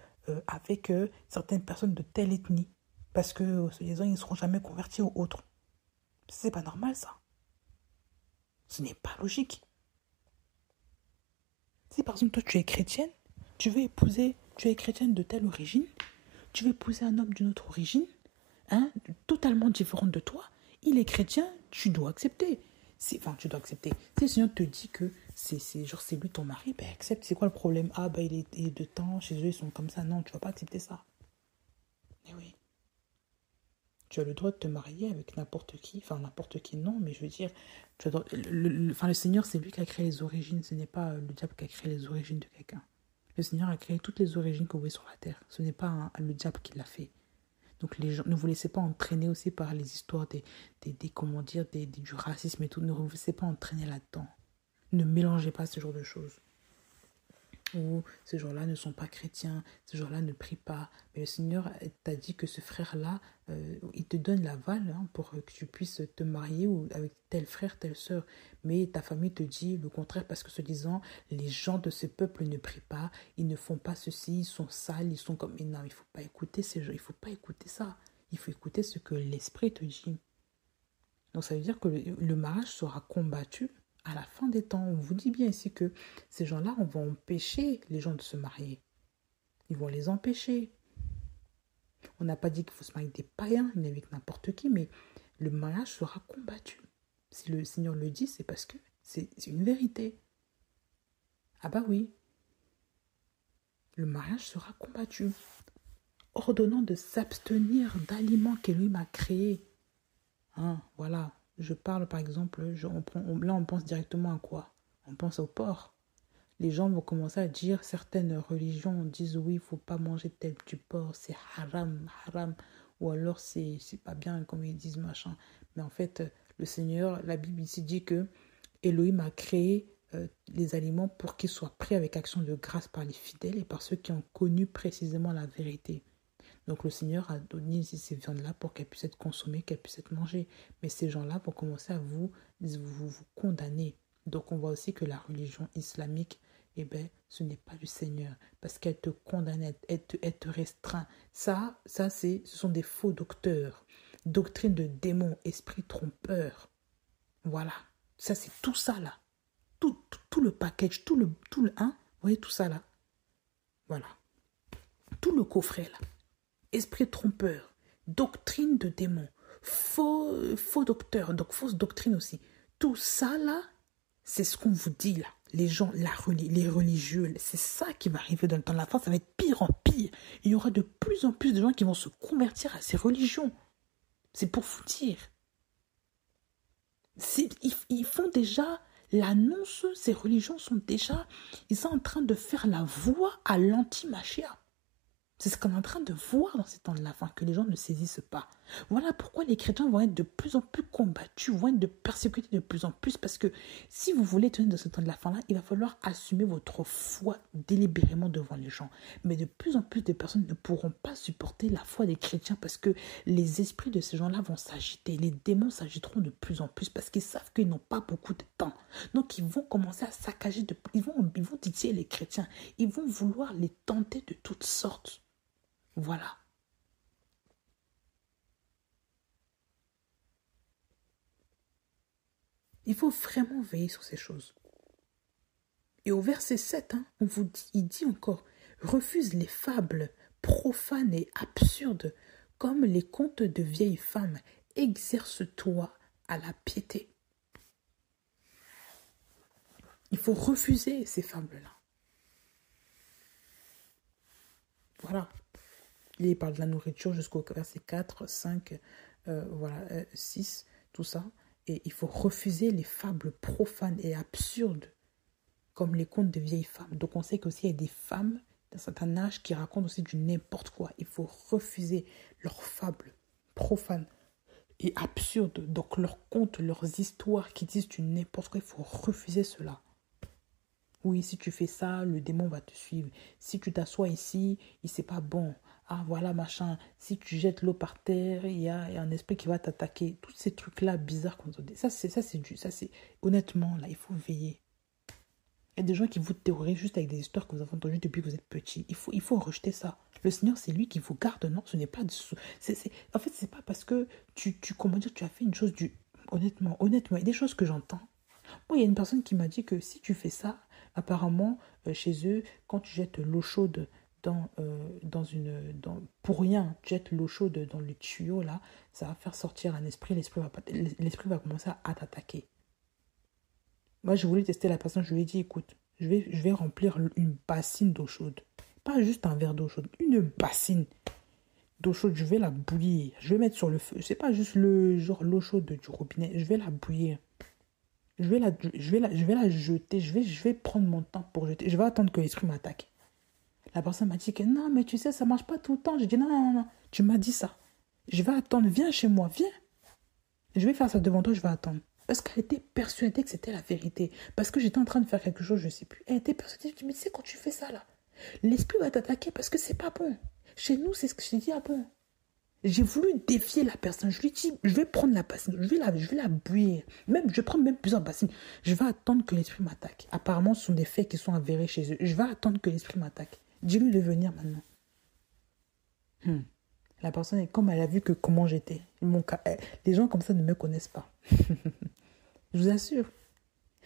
avec certaines personnes de telle ethnie. Parce que, se disant, ils ne seront jamais convertis aux autres. C'est pas normal, ça. Ce n'est pas logique. Si par exemple toi tu es chrétienne, tu es chrétienne de telle origine, tu veux épouser un homme d'une autre origine, totalement différente de toi, il est chrétien, tu dois accepter. Tu dois accepter. Si le Seigneur te dit que c'est lui ton mari, ben accepte. C'est quoi le problème? Il est de temps, chez eux ils sont comme ça. Non, tu vas pas accepter ça. Mais oui. Tu as le droit de te marier avec n'importe qui. Enfin, n'importe qui, non, mais je veux dire, le Seigneur, c'est lui qui a créé les origines. Ce n'est pas le diable qui a créé les origines de quelqu'un. Le Seigneur a créé toutes les origines que vous voyez sur la terre. Ce n'est pas le diable qui l'a fait. Donc, les gens, ne vous laissez pas entraîner aussi par les histoires du racisme et tout. Ne vous laissez pas entraîner là-dedans. Ne mélangez pas ce genre de choses. Ou ces gens-là ne sont pas chrétiens, ces gens-là ne prient pas. Mais le Seigneur t'a dit que ce frère-là, il te donne l'aval pour que tu puisses te marier ou avec tel frère, telle sœur. Mais ta famille te dit le contraire parce que se disant, les gens de ce peuple ne prient pas, ils ne font pas ceci, ils sont sales, ils sont comme... Mais non, il ne faut pas écouter ces gens, il ne faut pas écouter ça. Il faut écouter ce que l'Esprit te dit. Donc ça veut dire que le mariage sera combattu à la fin des temps. On vous dit bien ici que ces gens-là, on va empêcher les gens de se marier. Ils vont les empêcher. On n'a pas dit qu'il faut se marier avec des païens, ni avec n'importe qui, mais le mariage sera combattu. Si le Seigneur le dit, c'est parce que c'est une vérité. Ah bah oui, le mariage sera combattu, ordonnant de s'abstenir d'aliments qu'Élohim a créés. Hein, voilà, je parle par exemple, là on pense directement à quoi? On pense au porc. Les gens vont commencer à dire, certaines religions disent oui, il ne faut pas manger tel du porc, c'est haram, haram, ou alors c'est pas bien, comme ils disent machin. Mais en fait, le Seigneur, la Bible ici dit que Elohim a créé les aliments pour qu'ils soient pris avec action de grâce par les fidèles et par ceux qui ont connu précisément la vérité. Donc le Seigneur a donné ces viandes-là pour qu'elles puissent être consommées, qu'elles puissent être mangées. Mais ces gens-là vont commencer à vous condamner. Donc on voit aussi que la religion islamique, eh ben, ce n'est pas du Seigneur. Parce qu'elle te condamne, elle te restreint. Ce sont des faux docteurs. Doctrine de démons, esprit trompeur. Voilà. Ça, c'est tout ça là. Tout le package, tout le vous voyez tout ça là. Voilà. Tout le coffret là. Esprit trompeur, doctrine de démons, faux docteur, donc fausse doctrine aussi. Tout ça là, c'est ce qu'on vous dit là. Les gens, les religieux, c'est ça qui va arriver dans le temps de la fin, ça va être pire en pire. Il y aura de plus en plus de gens qui vont se convertir à ces religions. C'est pour vous dire. Ils font déjà l'annonce, ces religions ils sont en train de faire la voie à l'anti-machia. C'est ce qu'on est en train de voir dans ces temps de la fin, que les gens ne saisissent pas. Voilà pourquoi les chrétiens vont être de plus en plus combattus, vont être persécutés de plus en plus, parce que si vous voulez tenir dans ce temps de la fin-là, il va falloir assumer votre foi délibérément devant les gens. Mais de plus en plus de personnes ne pourront pas supporter la foi des chrétiens parce que les esprits de ces gens-là vont s'agiter. Les démons s'agiteront de plus en plus parce qu'ils savent qu'ils n'ont pas beaucoup de temps. Donc ils vont commencer à saccager, ils vont titiller les chrétiens. Ils vont vouloir les tenter de toutes sortes. Voilà. Il faut vraiment veiller sur ces choses. Et au verset 7, il dit encore, refuse les fables profanes et absurdes, comme les contes de vieilles femmes, exerce-toi à la piété. Il faut refuser ces fables-là. Voilà. Il parle de la nourriture jusqu'au verset 4, 5, 6, tout ça. Et il faut refuser les fables profanes et absurdes, comme les contes de vieilles femmes. Donc on sait qu'aussi il y a des femmes d'un certain âge qui racontent aussi du n'importe quoi. Il faut refuser leurs fables profanes et absurdes. Donc leurs contes, leurs histoires qui disent du n'importe quoi, il faut refuser cela. Oui, si tu fais ça, le démon va te suivre. Si tu t'assois ici, c'est pas bon. Ah, voilà, machin. Si tu jettes l'eau par terre, il y a un esprit qui va t'attaquer. Tous ces trucs-là bizarres qu'on dit. Ça, c'est honnêtement, là, il faut veiller. Il y a des gens qui vous terrorisent juste avec des histoires que vous avez entendues depuis que vous êtes petit. Il faut rejeter ça. Le Seigneur, c'est lui qui vous garde. Non, ce n'est pas... En fait, c'est pas parce que tu as fait une chose du... Honnêtement, il y a des choses que j'entends. Moi, il y a une personne qui m'a dit que si tu fais ça, apparemment, chez eux, quand tu jettes l'eau chaude pour rien, tu jettes l'eau chaude dans le tuyau, là, ça va faire sortir un esprit, l'esprit va commencer à t'attaquer. Moi, je voulais tester la personne, je lui ai dit, écoute, je vais remplir une bassine d'eau chaude. Pas juste un verre d'eau chaude, une bassine d'eau chaude, je vais la bouillir. Je vais mettre sur le feu. C'est pas juste l'eau chaude du robinet, je vais la bouillir. Je vais la jeter, je vais prendre mon temps pour jeter. Je vais attendre que l'esprit m'attaque. La personne m'a dit que non, mais tu sais, ça marche pas tout le temps. J'ai dit non, tu m'as dit ça. Je vais attendre, viens chez moi, viens. Je vais faire ça devant toi, je vais attendre. Parce qu'elle était persuadée que c'était la vérité. Parce que j'étais en train de faire quelque chose, je ne sais plus. Elle était persuadée, je dis, mais tu sais, quand tu fais ça là, l'esprit va t'attaquer parce que c'est pas bon. Chez nous, c'est ce que je t'ai dit, ah bon. J'ai voulu défier la personne. Je lui ai dit, je vais prendre la bassine, je vais la bouillir. Je vais prendre même plusieurs bassines. Je vais attendre que l'esprit m'attaque. Apparemment, ce sont des faits qui sont avérés chez eux. Je vais attendre que l'esprit m'attaque. Dis-lui de venir maintenant. La personne, comme elle a vu comment j'étais, les gens comme ça ne me connaissent pas. Je vous assure.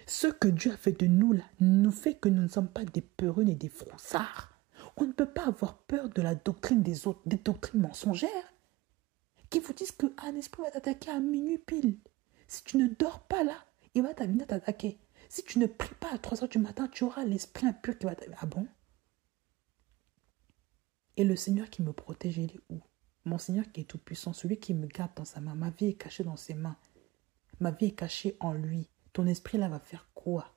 Ce que Dieu a fait de nous, là, nous fait que nous ne sommes pas des peureux et des froussards. On ne peut pas avoir peur de la doctrine des autres, des doctrines mensongères qui vous disent qu'un esprit va t'attaquer à minuit pile. Si tu ne dors pas là, il va venir t'attaquer. Si tu ne pries pas à 3 heures du matin, tu auras l'esprit impur qui va t'arriver. Ah bon? Et le Seigneur qui me protège, il est où? Mon Seigneur qui est tout-puissant, celui qui me garde dans sa main. Ma vie est cachée dans ses mains. Ma vie est cachée en lui. Ton esprit là va faire quoi?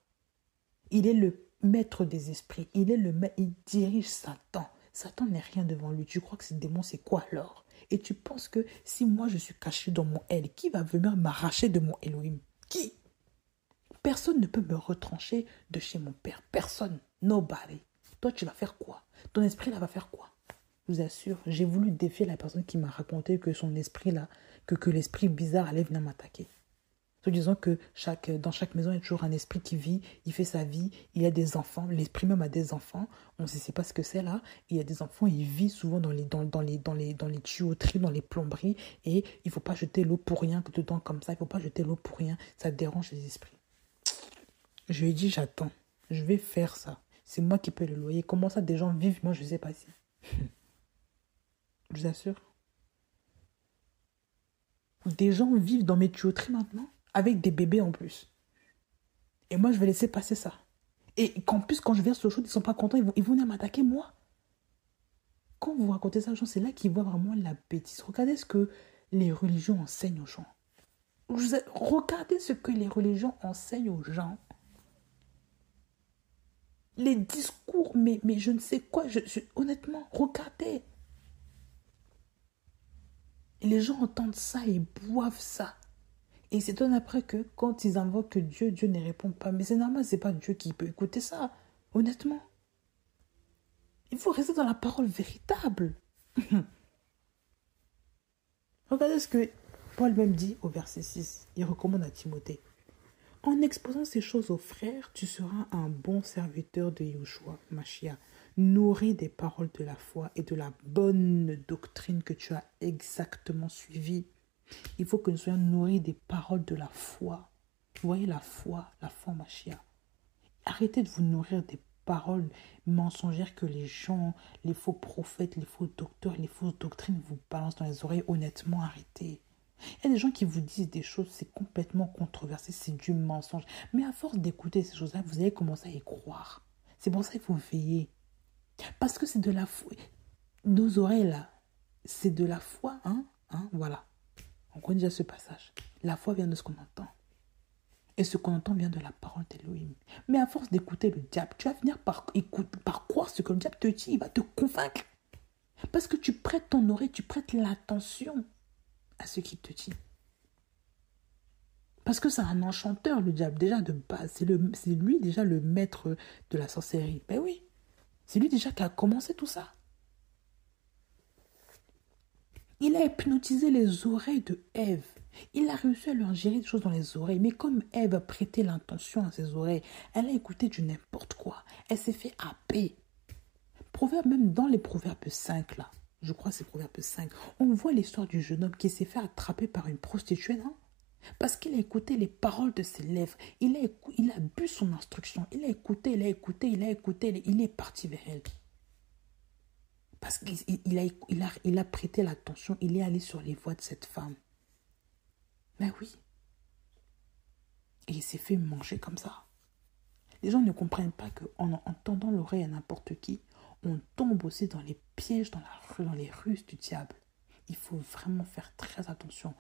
Il est le maître des esprits. Il dirige Satan. Satan n'est rien devant lui. Tu crois que ce démon, c'est quoi alors? Et tu penses que si moi je suis caché dans mon El, qui va venir m'arracher de mon Elohim? Qui? Personne ne peut me retrancher de chez mon père. Personne. Nobody. Toi, tu vas faire quoi? Ton esprit là va faire quoi? Je vous assure, j'ai voulu défier la personne qui m'a raconté que son esprit là, que l'esprit bizarre allait venir m'attaquer. En disant que dans chaque maison, il y a toujours un esprit qui vit, il fait sa vie, il y a des enfants, l'esprit même a des enfants, on ne sait pas ce que c'est là, il y a des enfants, il vit souvent dans les tuyauteries, dans les plomberies, et il ne faut pas jeter l'eau pour rien dedans comme ça, il ne faut pas jeter l'eau pour rien, ça dérange les esprits. Je lui ai dit, j'attends, je vais faire ça, c'est moi qui paie le loyer, comment ça des gens vivent, moi je ne sais pas si. Je vous assure. Des gens vivent dans mes tuyauteries maintenant, avec des bébés en plus. Et moi, je vais laisser passer ça. Et qu'en plus, quand je verse l'eau chaude, ils ne sont pas contents, ils vont venir m'attaquer, moi. Quand vous racontez ça aux gens, c'est là qu'ils voient vraiment la bêtise. Regardez ce que les religions enseignent aux gens. Regardez ce que les religions enseignent aux gens. Les discours, mais je ne sais quoi. Honnêtement, regardez. Et les gens entendent ça et boivent ça. Et ils s'étonnent après que quand ils invoquent Dieu, Dieu ne répond pas. Mais c'est normal, c'est pas Dieu qui peut écouter ça. Honnêtement. Il faut rester dans la parole véritable. Regardez ce que Paul même dit au verset 6. Il recommande à Timothée. En exposant ces choses aux frères, tu seras un bon serviteur de Yeshua, Mashiach, nourri des paroles de la foi et de la bonne doctrine que tu as exactement suivie. Il faut que nous soyons nourris des paroles de la foi. Vous voyez la foi Mashiach. Arrêtez de vous nourrir des paroles mensongères que les gens, les faux prophètes, les faux docteurs, les fausses doctrines vous balancent dans les oreilles. Honnêtement, arrêtez. Il y a des gens qui vous disent des choses, c'est complètement controversé, c'est du mensonge. Mais à force d'écouter ces choses-là, vous allez commencer à y croire. C'est pour ça qu'il faut veiller. Parce que c'est de la foi. Nos oreilles, là, c'est de la foi, voilà. On connaît déjà ce passage. La foi vient de ce qu'on entend. Et ce qu'on entend vient de la parole d'Élohim. Mais à force d'écouter le diable, tu vas finir par croire ce que le diable te dit. Il va te convaincre. Parce que tu prêtes ton oreille, tu prêtes l'attention à ce qu'il te dit. Parce que c'est un enchanteur, le diable, déjà de base. C'est lui déjà le maître de la sorcellerie. Ben oui. C'est lui déjà qui a commencé tout ça. Il a hypnotisé les oreilles de Ève. Il a réussi à lui ingérer des choses dans les oreilles. Mais comme Ève a prêté l'intention à ses oreilles, elle a écouté du n'importe quoi. Elle s'est fait happer. Proverbe, même dans les Proverbes 5, là, je crois que c'est Proverbe 5, on voit l'histoire du jeune homme qui s'est fait attraper par une prostituée, non? Parce qu'il a écouté les paroles de ses lèvres. Il a bu son instruction. Il a écouté, il est parti vers elle. Parce qu'il a prêté l'attention, il est allé sur les voies de cette femme. Ben oui. Et il s'est fait manger comme ça. Les gens ne comprennent pas qu'en tendant l'oreille à n'importe qui, on tombe aussi dans les pièges, dans les ruses du diable. Il faut vraiment faire très attention.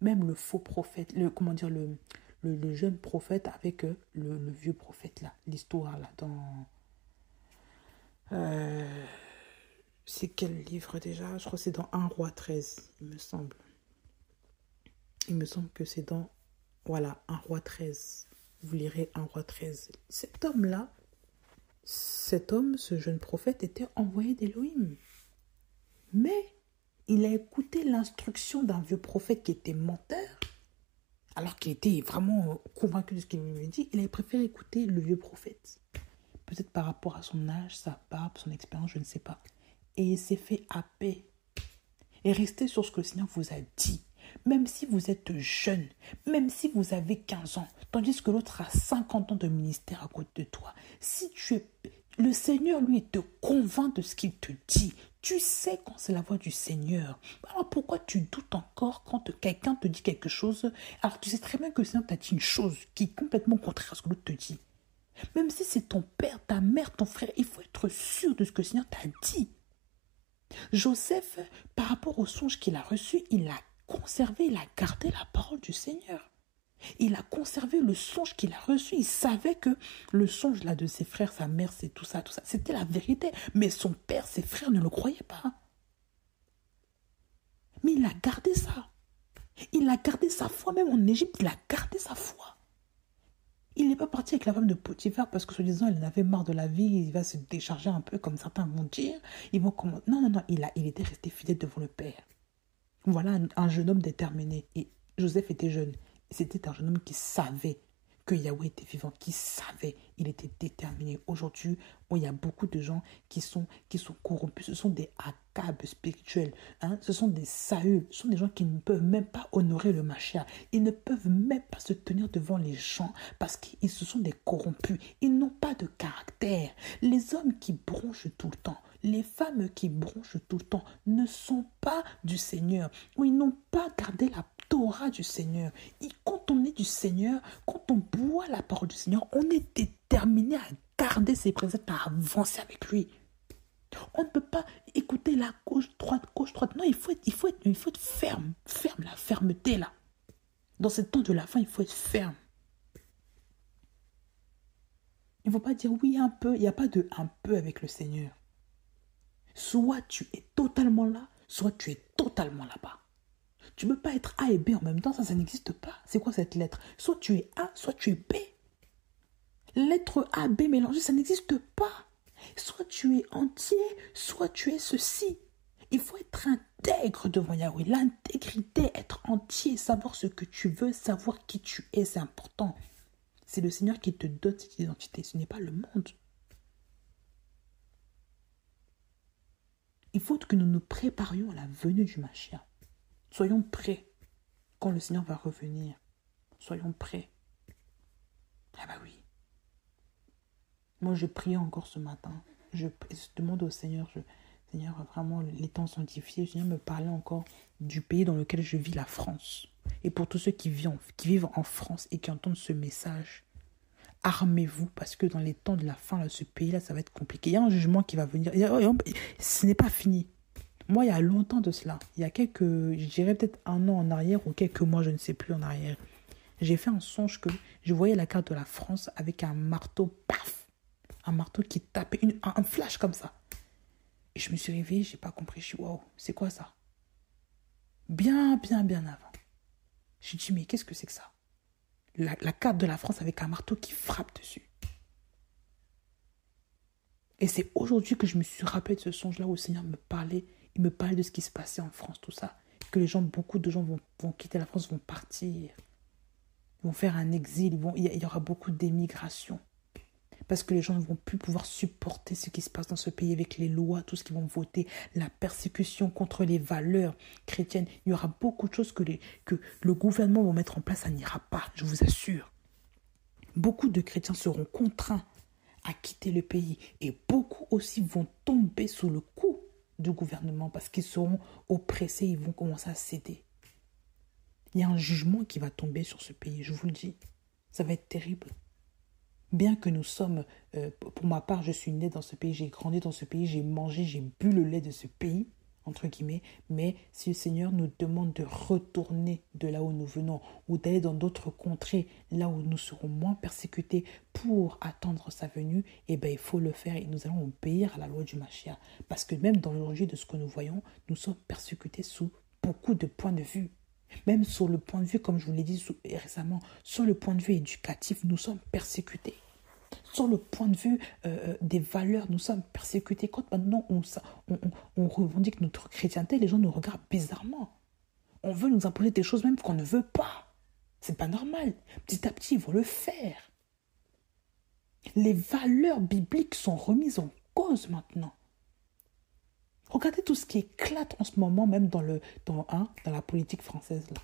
Même le faux prophète, le jeune prophète avec le vieux prophète là, l'histoire là dans... c'est quel livre déjà? Je crois que c'est dans 1 roi 13, il me semble. Il me semble que c'est dans... Voilà, 1 roi 13. Vous lirez 1 roi 13. Cet homme, ce jeune prophète, était envoyé d'Élohim. Mais il a écouté l'instruction d'un vieux prophète qui était menteur. Alors qu'il était vraiment convaincu de ce qu'il lui dit, il avait préféré écouter le vieux prophète. Peut-être par rapport à son âge, sa barbe, son expérience, je ne sais pas. Et il s'est fait happer. Et restez sur ce que le Seigneur vous a dit. Même si vous êtes jeune, même si vous avez 15 ans, tandis que l'autre a 50 ans de ministère à côté de toi. Si le Seigneur, lui, te convainc de ce qu'il te dit. Tu sais quand c'est la voix du Seigneur. Alors pourquoi tu doutes encore quand quelqu'un te dit quelque chose, alors tu sais très bien que le Seigneur t'a dit une chose qui est complètement contraire à ce que l'autre te dit. Même si c'est ton père, ta mère, ton frère, il faut être sûr de ce que le Seigneur t'a dit. Joseph, par rapport au songe qu'il a reçu, il a conservé, il a gardé la parole du Seigneur. Il a conservé le songe qu'il a reçu. Il savait que le songe là de ses frères, sa mère, c'est tout ça. C'était la vérité. Mais son père, ses frères ne le croyaient pas. Mais il a gardé ça. Il a gardé sa foi. Même en Égypte, il a gardé sa foi. Il n'est pas parti avec la femme de Potiphar parce que, soi-disant, il en avait marre de la vie. Il va se décharger un peu, comme certains vont dire. Ils vont comment... Non. Il était resté fidèle devant le Père. Voilà un jeune homme déterminé. Et Joseph était jeune. C'était un jeune homme qui savait que Yahweh était vivant, qui savait, il était déterminé. Aujourd'hui, il y a beaucoup de gens qui sont corrompus. Ce sont des Akab spirituels. Ce sont des Saül. Ce sont des gens qui ne peuvent même pas honorer le Mashiach. Ils ne peuvent même pas se tenir devant les gens parce qu'ils se sont des corrompus. Ils n'ont pas de caractère. Les hommes qui bronchent tout le temps, les femmes qui bronchent tout le temps ne sont pas du Seigneur, ou ils n'ont pas gardé la Torah du Seigneur. Et quand on est du Seigneur, quand on boit la parole du Seigneur, on est déterminé à garder ses préceptes, à avancer avec lui. On ne peut pas écouter la gauche, droite. Non, il faut être ferme. Ferme, la fermeté, là. Dans ce temps de la fin, il faut être ferme. Il ne faut pas dire oui un peu. Il n'y a pas de un peu avec le Seigneur. Soit tu es totalement là, soit tu es totalement là-bas. Tu ne peux pas être A et B en même temps, ça n'existe pas. C'est quoi cette lettre? Soit tu es A, soit tu es B. Lettre A, B mélangée, ça n'existe pas. Soit tu es entier, soit tu es ceci. Il faut être intègre devant Yahweh. L'intégrité, être entier, savoir ce que tu veux, savoir qui tu es, c'est important. C'est le Seigneur qui te donne cette identité, ce n'est pas le monde. Il faut que nous nous préparions à la venue du Mashiach. Soyons prêts quand le Seigneur va revenir. Soyons prêts. Ah bah oui. Moi, je prie encore ce matin. Je demande au Seigneur, Seigneur, vraiment, les temps sont difficiles. Le Seigneur me parlait encore du pays dans lequel je vis, la France. Et pour tous ceux qui vivent en France et qui entendent ce message, armez-vous parce que dans les temps de la fin, là, ce pays-là, ça va être compliqué. Il y a un jugement qui va venir. Ce n'est pas fini. Moi, il y a longtemps de cela, il y a je dirais peut-être 1 an en arrière ou quelques mois, je ne sais plus en arrière, j'ai fait un songe que je voyais la carte de la France avec un marteau, paf, un marteau qui tapait, un flash comme ça. Et je me suis réveillée, je n'ai pas compris, je suis waouh, c'est quoi ça? Bien avant. J'ai dit, mais qu'est-ce que c'est que ça? La carte de la France avec un marteau qui frappe dessus. Et c'est aujourd'hui que je me suis rappelé de ce songe-là où le Seigneur me parlait. Il me parlait de ce qui se passait en France, tout ça. Que beaucoup de gens vont quitter la France, vont partir. Vont faire un exil. Il y aura beaucoup d'émigration. Parce que les gens ne vont plus pouvoir supporter ce qui se passe dans ce pays avec les lois, tout ce qu'ils vont voter, la persécution contre les valeurs chrétiennes. Il y aura beaucoup de choses que le gouvernement va mettre en place, ça n'ira pas, je vous assure. Beaucoup de chrétiens seront contraints à quitter le pays et beaucoup aussi vont tomber sous le coup du gouvernement parce qu'ils seront oppressés, ils vont commencer à céder. Il y a un jugement qui va tomber sur ce pays, je vous le dis. Ça va être terrible. Bien que nous sommes, pour ma part, je suis née dans ce pays, j'ai grandi dans ce pays, j'ai mangé, j'ai bu le lait de ce pays, entre guillemets, mais si le Seigneur nous demande de retourner de là où nous venons ou d'aller dans d'autres contrées, là où nous serons moins persécutés pour attendre sa venue, eh bien, il faut le faire et nous allons obéir à la loi du Mashiach. Parce que même dans l'origine de ce que nous voyons, nous sommes persécutés sous beaucoup de points de vue. Même sur le point de vue, comme je vous l'ai dit récemment, sur le point de vue éducatif, nous sommes persécutés. Sur le point de vue des valeurs, nous sommes persécutés. Quand maintenant on revendique notre chrétienté, les gens nous regardent bizarrement. On veut nous imposer des choses même qu'on ne veut pas. C'est pas normal. Petit à petit, ils vont le faire. Les valeurs bibliques sont remises en cause maintenant. Regardez tout ce qui éclate en ce moment, même dans la politique française. Là.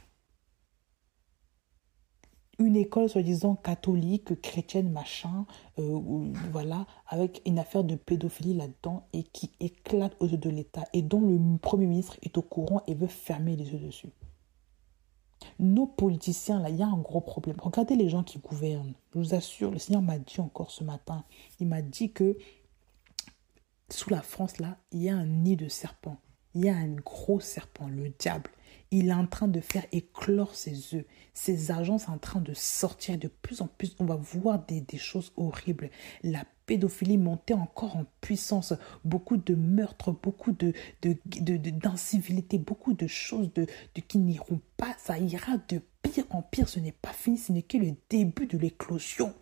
Une école soi-disant catholique, chrétienne, machin, voilà, avec une affaire de pédophilie là-dedans et qui éclate aux yeux de l'État et dont le Premier ministre est au courant et veut fermer les yeux dessus. Nos politiciens, là, il y a un gros problème. Regardez les gens qui gouvernent. Je vous assure, le Seigneur m'a dit encore ce matin, il m'a dit que sous la France, là, il y a un nid de serpents. Il y a un gros serpent, le diable. Il est en train de faire éclore ses œufs. Ses agents sont en train de sortir de plus en plus. On va voir des choses horribles. La pédophilie monter encore en puissance. Beaucoup de meurtres, beaucoup d'incivilité, beaucoup de choses qui n'iront pas. Ça ira de pire en pire. Ce n'est pas fini, ce n'est que le début de l'éclosion.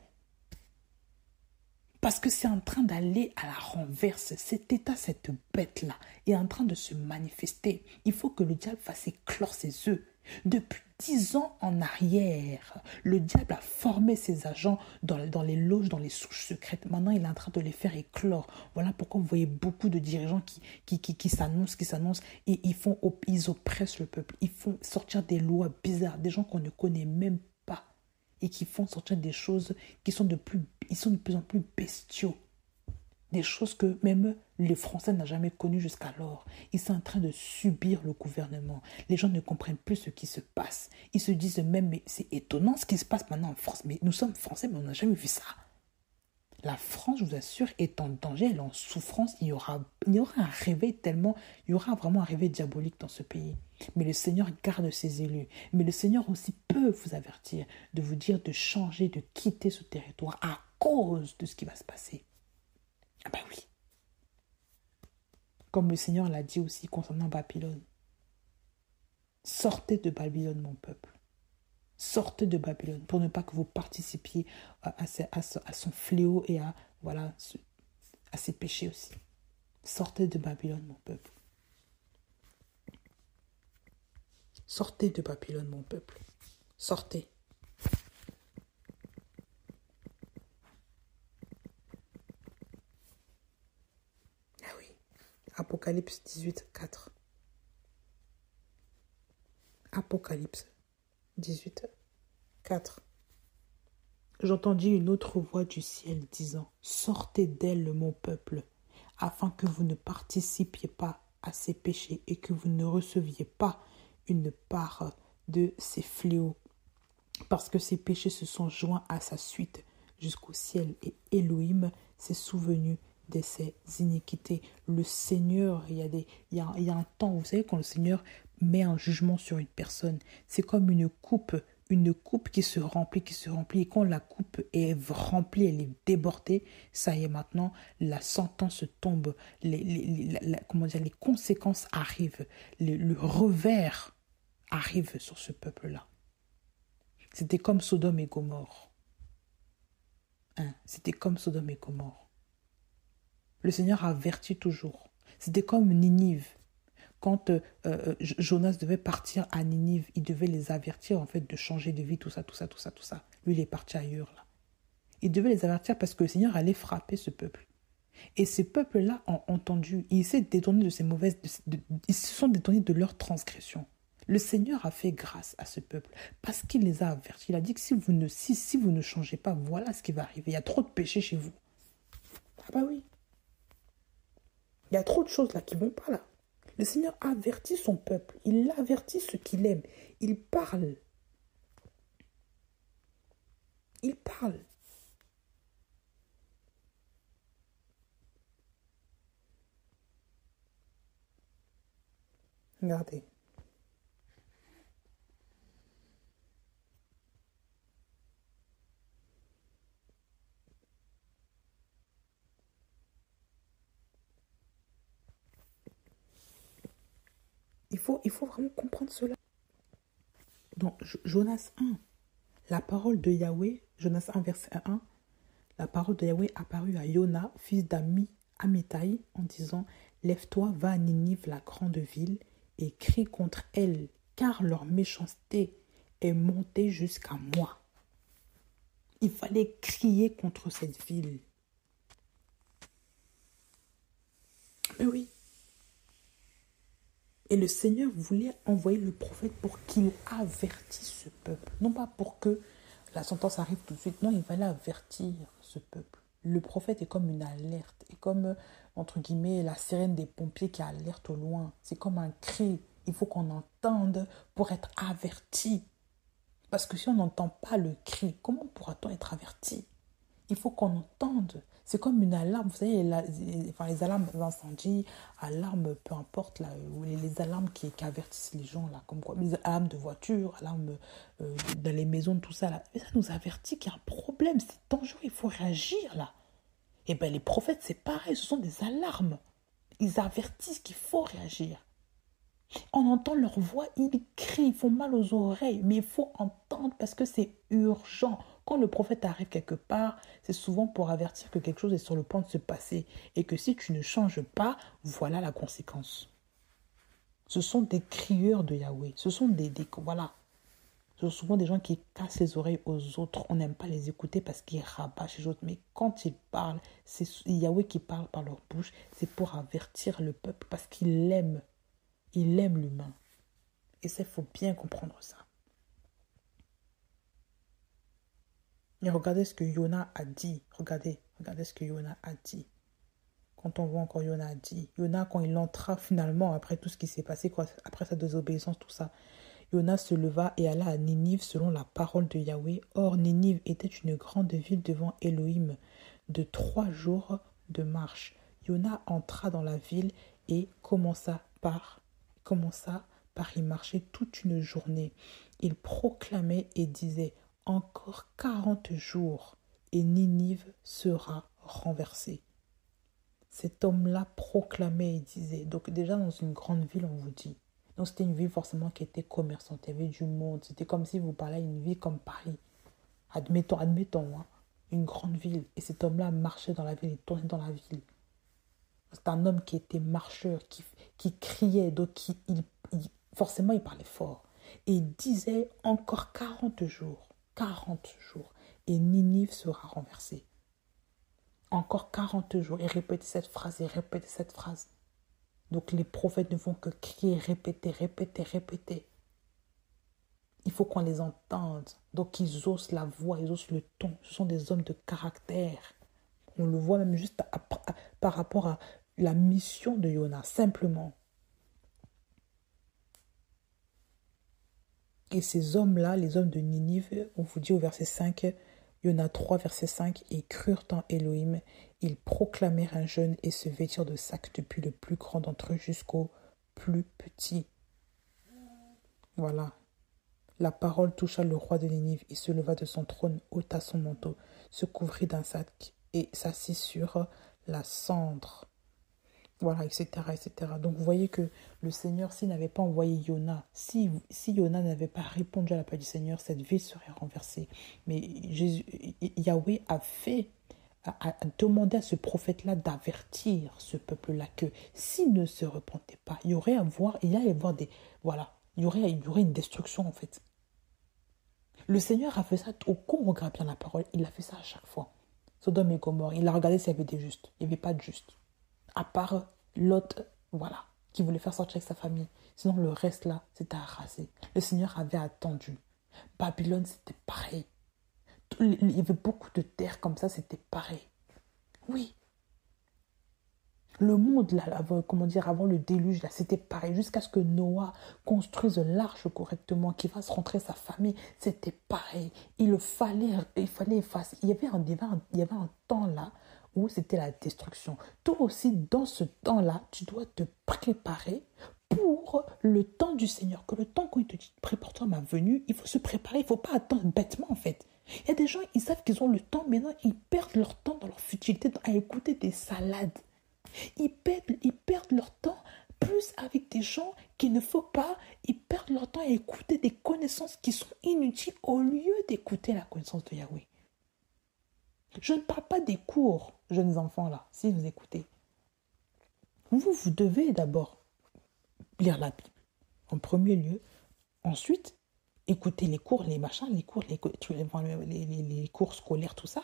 Parce que c'est en train d'aller à la renverse. Cet état, cette bête-là, est en train de se manifester. Il faut que le diable fasse éclore ses œufs. Depuis 10 ans en arrière, le diable a formé ses agents dans les loges, dans les souches secrètes. Maintenant, il est en train de les faire éclore. Voilà pourquoi vous voyez beaucoup de dirigeants qui s'annoncent, et ils oppressent le peuple. Ils font sortir des lois bizarres, des gens qu'on ne connaît même pas, et qui font sortir des choses qui sont ils sont de plus en plus bestiaux. Des choses que même les Français n'ont jamais connues jusqu'alors. Ils sont en train de subir le gouvernement. Les gens ne comprennent plus ce qui se passe. Ils se disent même, mais c'est étonnant ce qui se passe maintenant en France. Mais nous sommes Français, mais on n'a jamais vu ça. La France, je vous assure, est en danger, elle est en souffrance. Il y aura un réveil tellement, il y aura vraiment un réveil diabolique dans ce pays. Mais le Seigneur garde ses élus. Mais le Seigneur aussi peut vous avertir, de vous dire de changer, de quitter ce territoire à cause de ce qui va se passer. Ah ben oui. Comme le Seigneur l'a dit aussi concernant Babylone. Sortez de Babylone, mon peuple. Sortez de Babylone pour ne pas que vous participiez à son fléau et à ses péchés aussi. Sortez de Babylone, mon peuple. Sortez de Babylone, mon peuple. Sortez. Ah oui. Apocalypse 18, 4. Apocalypse 18, 4. J'entendis une autre voix du ciel disant, sortez d'elle, mon peuple, afin que vous ne participiez pas à ses péchés et que vous ne receviez pas une part de ses fléaux, parce que ses péchés se sont joints à sa suite jusqu'au ciel, et Elohim s'est souvenu de ses iniquités. Le Seigneur, il y a un temps, vous savez, quand le Seigneur met un jugement sur une personne, c'est comme une coupe qui se remplit, et quand la coupe est remplie, elle est débordée, ça y est, maintenant, la sentence tombe, les conséquences arrivent, le revers arrive sur ce peuple-là. C'était comme Sodome et Gomorrhe. C'était comme Sodome et Gomorrhe. Le Seigneur avertit toujours. C'était comme Ninive. Quand Jonas devait partir à Ninive, il devait les avertir en fait de changer de vie, tout ça. Lui, il est parti ailleurs là. Il devait les avertir parce que le Seigneur allait frapper ce peuple. Et ces peuples-là ont entendu, ils s'est détournés de ces mauvaises, ils se sont détournés de leurs transgressions. Le Seigneur a fait grâce à ce peuple parce qu'il les a avertis. Il a dit que si vous ne changez pas, voilà ce qui va arriver. Il y a trop de péchés chez vous. Ah bah oui. Il y a trop de choses là qui ne vont pas là. Le Seigneur avertit son peuple. Il avertit ceux qu'il aime. Il parle. Il parle. Regardez. Il faut vraiment comprendre cela. Dans Jonas 1, la parole de Yahweh, Jonas 1, verset 1, la parole de Yahweh apparut à Yona, fils d'Amittai, en disant, lève-toi, va à Ninive, la grande ville, et crie contre elle, car leur méchanceté est montée jusqu'à moi. Il fallait crier contre cette ville. Mais oui. Et le Seigneur voulait envoyer le prophète pour qu'il avertisse ce peuple. Non pas pour que la sentence arrive tout de suite. Non, il fallait avertir ce peuple. Le prophète est comme une alerte, est comme, entre guillemets, la sirène des pompiers qui alerte au loin. C'est comme un cri. Il faut qu'on entende pour être averti. Parce que si on n'entend pas le cri, comment pourra-t-on être averti? Il faut qu'on entende. C'est comme une alarme, vous savez, les alarmes d'incendie, alarmes, peu importe, là, les alarmes qui avertissent les gens, là, comme quoi, les alarmes de voiture, alarmes dans les maisons, tout ça, là. Mais ça nous avertit qu'il y a un problème, c'est dangereux, il faut réagir, là. Et bien, les prophètes, c'est pareil, ce sont des alarmes. Ils avertissent qu'il faut réagir. On entend leur voix, ils crient, ils font mal aux oreilles, mais il faut entendre parce que c'est urgent. Quand le prophète arrive quelque part, c'est souvent pour avertir que quelque chose est sur le point de se passer et que si tu ne changes pas, voilà la conséquence. Ce sont des crieurs de Yahweh, voilà. Ce sont souvent des gens qui cassent les oreilles aux autres. On n'aime pas les écouter parce qu'ils rabâchent les autres. Mais quand ils parlent, c'est Yahweh qui parle par leur bouche. C'est pour avertir le peuple parce qu'il l'aime. Il aime l'humain. Et ça, il faut bien comprendre ça. Et regardez ce que Yona a dit. Regardez ce que Yona a dit. Quand on voit encore Yona a dit. Yona, quand il entra finalement, après tout ce qui s'est passé, après sa désobéissance, tout ça, Yona se leva et alla à Ninive selon la parole de Yahweh. Or, Ninive était une grande ville devant Élohim de 3 jours de marche. Yona entra dans la ville et commença par y marcher toute une journée. Il proclamait et disait: encore 40 jours et Ninive sera renversée. Cet homme-là proclamait et disait. Donc déjà dans une grande ville, on vous dit. Donc c'était une ville forcément qui était commerçante. Il y avait du monde. C'était comme si vous parliez d'une ville comme Paris. Admettons, hein, une grande ville. Et cet homme-là marchait dans la ville, il tournait dans la ville. C'est un homme qui était marcheur, qui criait. Donc forcément, il parlait fort. Et il disait encore 40 jours. 40 jours. Et Ninive sera renversée. Encore 40 jours. Et répétez cette phrase, et répétez cette phrase. Donc les prophètes ne font que crier, répéter. Il faut qu'on les entende. Donc ils osent la voix, ils osent le ton. Ce sont des hommes de caractère. On le voit même juste par rapport à la mission de Yona, simplement. Et ces hommes-là, les hommes de Ninive, on vous dit au verset 5, Yona 3, verset 5, ils crurent en Elohim, ils proclamèrent un jeûne et se vêtirent de sacs depuis le plus grand d'entre eux jusqu'au plus petit. Voilà. La parole toucha le roi de Ninive. Il se leva de son trône, ôta son manteau, se couvrit d'un sac et s'assit sur la cendre. Voilà, etc., etc. Donc vous voyez que le Seigneur, s'il n'avait pas envoyé Yona, si Yona n'avait pas répondu à l'appel du Seigneur, cette ville serait renversée. Mais Yahweh a demandé à ce prophète-là d'avertir ce peuple-là que s'il ne se repentait pas, il y allait y avoir il y aurait une destruction en fait. Le Seigneur a fait ça, quand on regarde bien la parole, il a fait ça à chaque fois. Sodome et Gomorrhe, il a regardé s'il y avait des justes. Il n'y avait pas de justes. À part Lot, voilà, qui voulait faire sortir avec sa famille. Sinon, le reste là, c'était arrasé. Le Seigneur avait attendu. Babylone, c'était pareil. Il y avait beaucoup de terres comme ça, c'était pareil. Oui. Le monde, là, avant le déluge, là, c'était pareil. Jusqu'à ce que Noah construise l'arche correctement, qu'il fasse rentrer sa famille, c'était pareil. Il fallait effacer. Il y avait un temps là où c'était la destruction. Toi aussi, dans ce temps-là, tu dois te préparer pour le temps du Seigneur. Que le temps quand il te dit prépare-toi à ma venue, il faut se préparer. Il ne faut pas attendre bêtement en fait. Il y a des gens, ils savent qu'ils ont le temps, mais non, ils perdent leur temps dans leur futilité à écouter des salades. Ils perdent leur temps plus avec des gens qu'il ne faut pas. Ils perdent leur temps à écouter des connaissances qui sont inutiles au lieu d'écouter la connaissance de Yahweh. Je ne parle pas des cours, jeunes enfants là, si vous écoutez. Vous devez d'abord lire la Bible en premier lieu. Ensuite, écouter les cours, les machins, les cours scolaires, tout ça.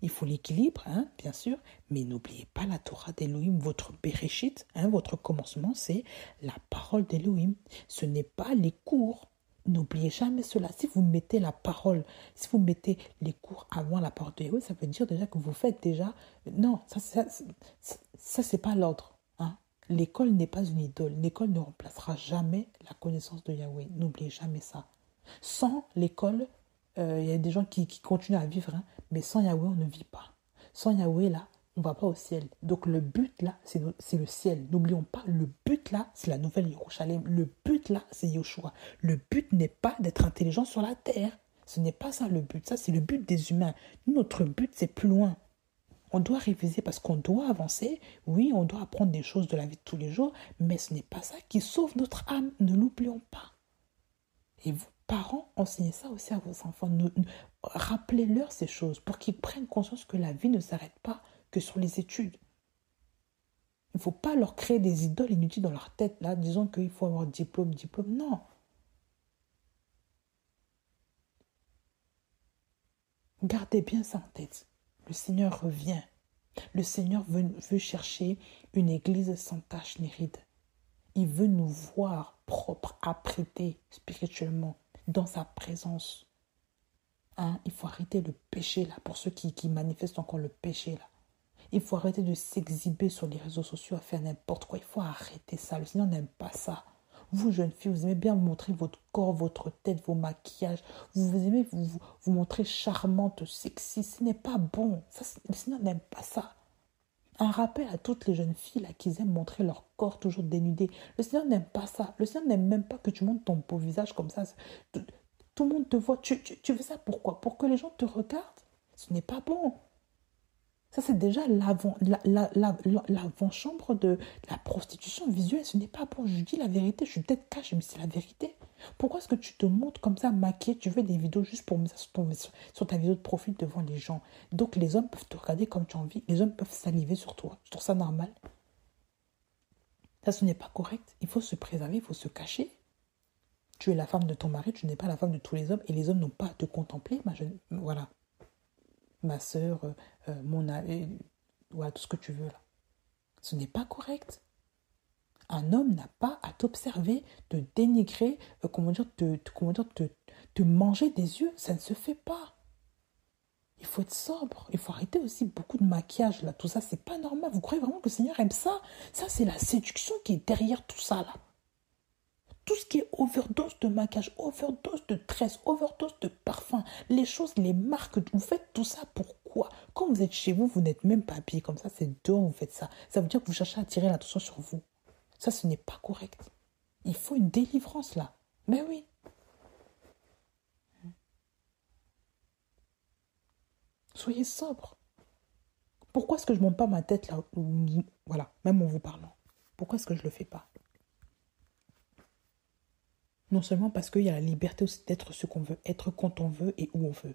Il faut l'équilibre, hein, bien sûr, mais n'oubliez pas la Torah d'Elohim, votre Bereshit, hein, votre commencement, c'est la parole d'Elohim. Ce n'est pas les cours. N'oubliez jamais cela. Si vous mettez la parole, si vous mettez les cours avant la parole de Yahweh, ça veut dire déjà que vous faites déjà... Non, ça c'est pas l'ordre. Hein. L'école n'est pas une idole. L'école ne remplacera jamais la connaissance de Yahweh. N'oubliez jamais ça. Sans l'école, il y a des gens qui continuent à vivre, hein, mais sans Yahweh, on ne vit pas. Sans Yahweh, là, on ne va pas au ciel. Donc le but, là, c'est le ciel. N'oublions pas, le but, là, c'est la nouvelle Yerushalem. Le but, là, c'est Yeshua. Le but n'est pas d'être intelligent sur la terre. Ce n'est pas ça le but. Ça, c'est le but des humains. Notre but, c'est plus loin. On doit réviser parce qu'on doit avancer. Oui, on doit apprendre des choses de la vie de tous les jours, mais ce n'est pas ça qui sauve notre âme. Ne l'oublions pas. Et vous, parents, enseignez ça aussi à vos enfants. Rappelez-leur ces choses pour qu'ils prennent conscience que la vie ne s'arrête pas que sur les études. Il ne faut pas leur créer des idoles inutiles dans leur tête, là, disons qu'il faut avoir diplôme. Non. Gardez bien ça en tête. Le Seigneur revient. Le Seigneur veut chercher une église sans tache ni ride. Il veut nous voir propres, apprêtés spirituellement dans sa présence. Hein? Il faut arrêter le péché là, pour ceux qui manifestent encore le péché là. Il faut arrêter de s'exhiber sur les réseaux sociaux à faire n'importe quoi. Il faut arrêter ça. Le Seigneur n'aime pas ça. Vous, jeunes filles, vous aimez bien vous montrer votre corps, votre tête, vos maquillages. Vous aimez vous montrer charmante, sexy. Ce n'est pas bon. Ça, le Seigneur n'aime pas ça. Un rappel à toutes les jeunes filles là, qui aiment montrer leur corps toujours dénudé. Le Seigneur n'aime pas ça. Le Seigneur n'aime même pas que tu montres ton beau visage comme ça. Tout le monde te voit. Tu fais ça pourquoi? Pour que les gens te regardent? Ce n'est pas bon. Ça, c'est déjà l'avant-chambre de la prostitution visuelle. Ce n'est pas bon. Je dis la vérité. Je suis peut-être cash, mais c'est la vérité. Pourquoi est-ce que tu te montres comme ça maquillée? Tu fais des vidéos juste pour mettre ça sur ta vidéo de profil devant les gens. Donc, les hommes peuvent te regarder comme tu as envie. Les hommes peuvent saliver sur toi. Je trouve ça normal. Ça, ce n'est pas correct. Il faut se préserver, il faut se cacher. Tu es la femme de ton mari, tu n'es pas la femme de tous les hommes. Et les hommes n'ont pas à te contempler. Voilà. Ma soeur, mon ami, voilà, tout ce que tu veux là. Ce n'est pas correct. Un homme n'a pas à t'observer, te dénigrer, te manger des yeux. Ça ne se fait pas. Il faut être sobre. Il faut arrêter aussi beaucoup de maquillage là. Tout ça, c'est pas normal. Vous croyez vraiment que le Seigneur aime ça? Ça, c'est la séduction qui est derrière tout ça là. Tout ce qui est overdose de maquillage, overdose de tresse, overdose de parfum, les choses, les marques, vous faites tout ça pourquoi? Quand vous êtes chez vous, vous n'êtes même pas habillé comme ça, c'est dehors vous faites ça. Ça veut dire que vous cherchez à attirer l'attention sur vous. Ça, ce n'est pas correct. Il faut une délivrance là. Mais oui. Soyez sobre. Pourquoi est-ce que je ne monte pas ma tête là? Voilà, même en vous parlant. Pourquoi est-ce que je ne le fais pas? Non seulement parce qu'il y a la liberté aussi d'être ce qu'on veut, être quand on veut et où on veut.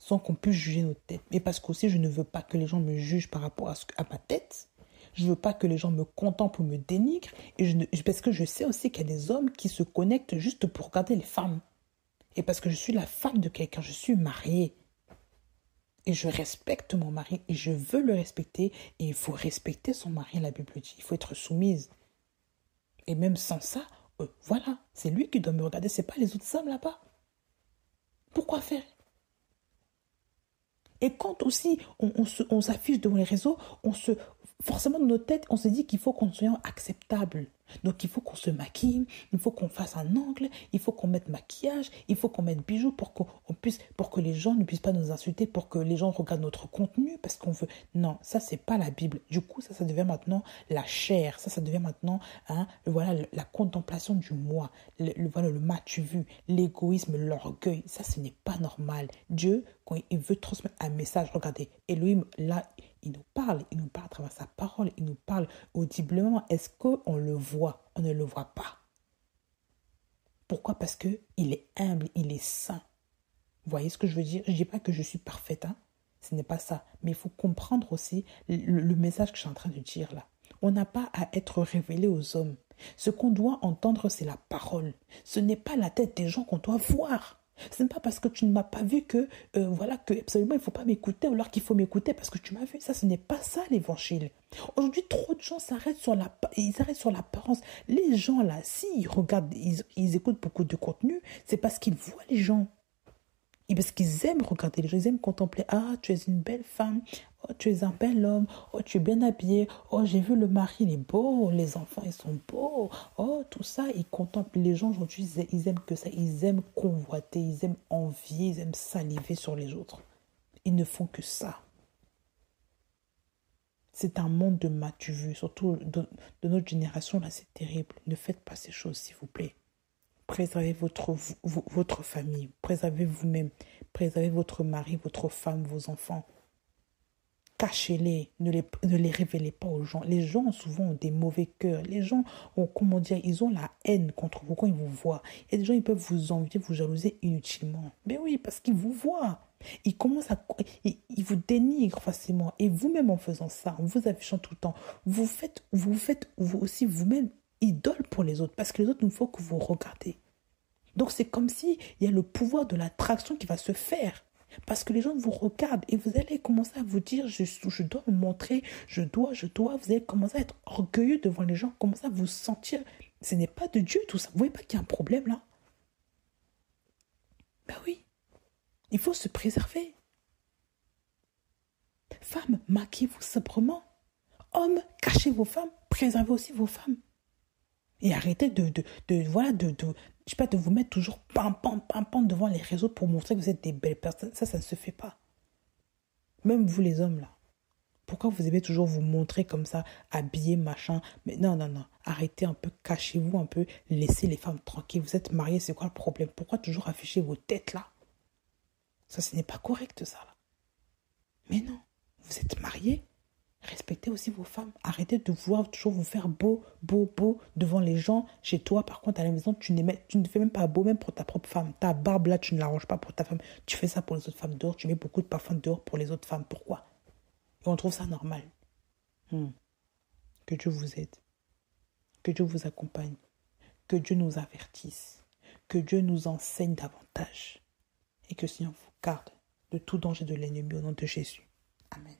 Sans qu'on puisse juger notre tête. Mais parce qu'aussi, je ne veux pas que les gens me jugent par rapport à ma tête. Je ne veux pas que les gens me contemplent ou me dénigrent. Parce que je sais aussi qu'il y a des hommes qui se connectent juste pour regarder les femmes. Et parce que je suis la femme de quelqu'un, je suis mariée. Et je respecte mon mari et je veux le respecter. Et il faut respecter son mari, la Bible dit. Il faut être soumise. Et même sans ça, voilà, c'est lui qui doit me regarder. Ce n'est pas les autres hommes là-bas. Pourquoi faire? Et quand aussi on s'affiche devant les réseaux, forcément dans notre tête, on se dit qu'il faut qu'on soit acceptable. Donc il faut qu'on se maquille, il faut qu'on fasse un angle, il faut qu'on mette maquillage, il faut qu'on mette bijoux pour que les gens ne puissent pas nous insulter, pour que les gens regardent notre contenu parce qu'on veut. Non, ça c'est pas la Bible. Du coup, ça devient maintenant la chair. Ça devient maintenant, voilà, la contemplation du moi. Voilà, le m'as-tu vu, l'égoïsme, l'orgueil. Ça, ce n'est pas normal. Dieu, quand il veut transmettre un message, regardez, Elohim, là, il nous parle à travers sa parole, il nous parle audiblement. Est-ce qu'on le voit? On ne le voit pas. Pourquoi? Parce qu'il est humble, il est saint. Vous voyez ce que je veux dire? Je ne dis pas que je suis parfaite, ce n'est pas ça. Mais il faut comprendre aussi le message que je suis en train de dire là. On n'a pas à être révélé aux hommes. Ce qu'on doit entendre, c'est la parole. Ce n'est pas la tête des gens qu'on doit voir. Ce n'est pas parce que tu ne m'as pas vu que, voilà, que absolument il ne faut pas m'écouter ou alors qu'il faut m'écouter parce que tu m'as vu. Ça, ce n'est pas ça l'évangile. Aujourd'hui, trop de gens ils s'arrêtent sur l'apparence. Les gens là, s'ils regardent, ils écoutent beaucoup de contenu, c'est parce qu'ils voient les gens. Et parce qu'ils aiment regarder les gens, ils aiment contempler. Ah, tu es une belle femme. Oh, tu es un bel homme. Oh, tu es bien habillé. Oh, j'ai vu le mari, il est beau. Les enfants, ils sont beaux. Oh, tout ça, ils contemplent. Les gens aujourd'hui, ils aiment que ça. Ils aiment convoiter, ils aiment envier, ils aiment saliver sur les autres. Ils ne font que ça. C'est un monde de m'as-tu vu. Surtout de notre génération, là, c'est terrible. Ne faites pas ces choses, s'il vous plaît. Préservez votre famille, préservez vous-même, préservez votre mari, votre femme, vos enfants. Cachez-les, ne les révélez pas aux gens. Les gens souvent ont des mauvais cœurs. Les gens ont, comment dire, ils ont la haine contre vous quand ils vous voient. Et des gens, ils peuvent vous envier, vous jalouser inutilement. Mais oui, parce qu'ils vous voient. Ils vous dénigrent facilement. Et vous-même en faisant ça, en vous affichant tout le temps, vous faites vous aussi vous-même idole pour les autres. Parce que les autres, il faut que vous regardez. Donc c'est comme si il y a le pouvoir de l'attraction qui va se faire. Parce que les gens vous regardent et vous allez commencer à vous dire, je dois me montrer, je dois. Vous allez commencer à être orgueilleux devant les gens, commencer à vous sentir. Ce n'est pas de Dieu tout ça. Vous voyez pas qu'il y a un problème là? Ben oui, il faut se préserver. Femmes, maquillez-vous simplement. Hommes, cachez vos femmes, préservez aussi vos femmes. Et arrêtez je sais pas, de vous mettre toujours pam devant les réseaux pour montrer que vous êtes des belles personnes. Ça ne se fait pas. Même vous les hommes là. Pourquoi vous aimez toujours vous montrer comme ça, habillés, machin? Mais non, non, non. Arrêtez un peu, cachez-vous un peu, laissez les femmes tranquilles. Vous êtes mariés, c'est quoi le problème? Pourquoi toujours afficher vos têtes là? Ça, ce n'est pas correct ça là. Mais non, vous êtes mariés. Respectez aussi vos femmes. Arrêtez de vouloir toujours vous faire beau, beau, beau devant les gens. Chez toi, par contre, à la maison, tu ne fais même pas beau, même pour ta propre femme. Ta barbe là, tu ne l'arranges pas pour ta femme. Tu fais ça pour les autres femmes dehors. Tu mets beaucoup de parfum dehors pour les autres femmes. Pourquoi? Et on trouve ça normal. Que Dieu vous aide. Que Dieu vous accompagne. Que Dieu nous avertisse. Que Dieu nous enseigne davantage. Et que le Seigneur vous garde de tout danger de l'ennemi au nom de Jésus. Amen.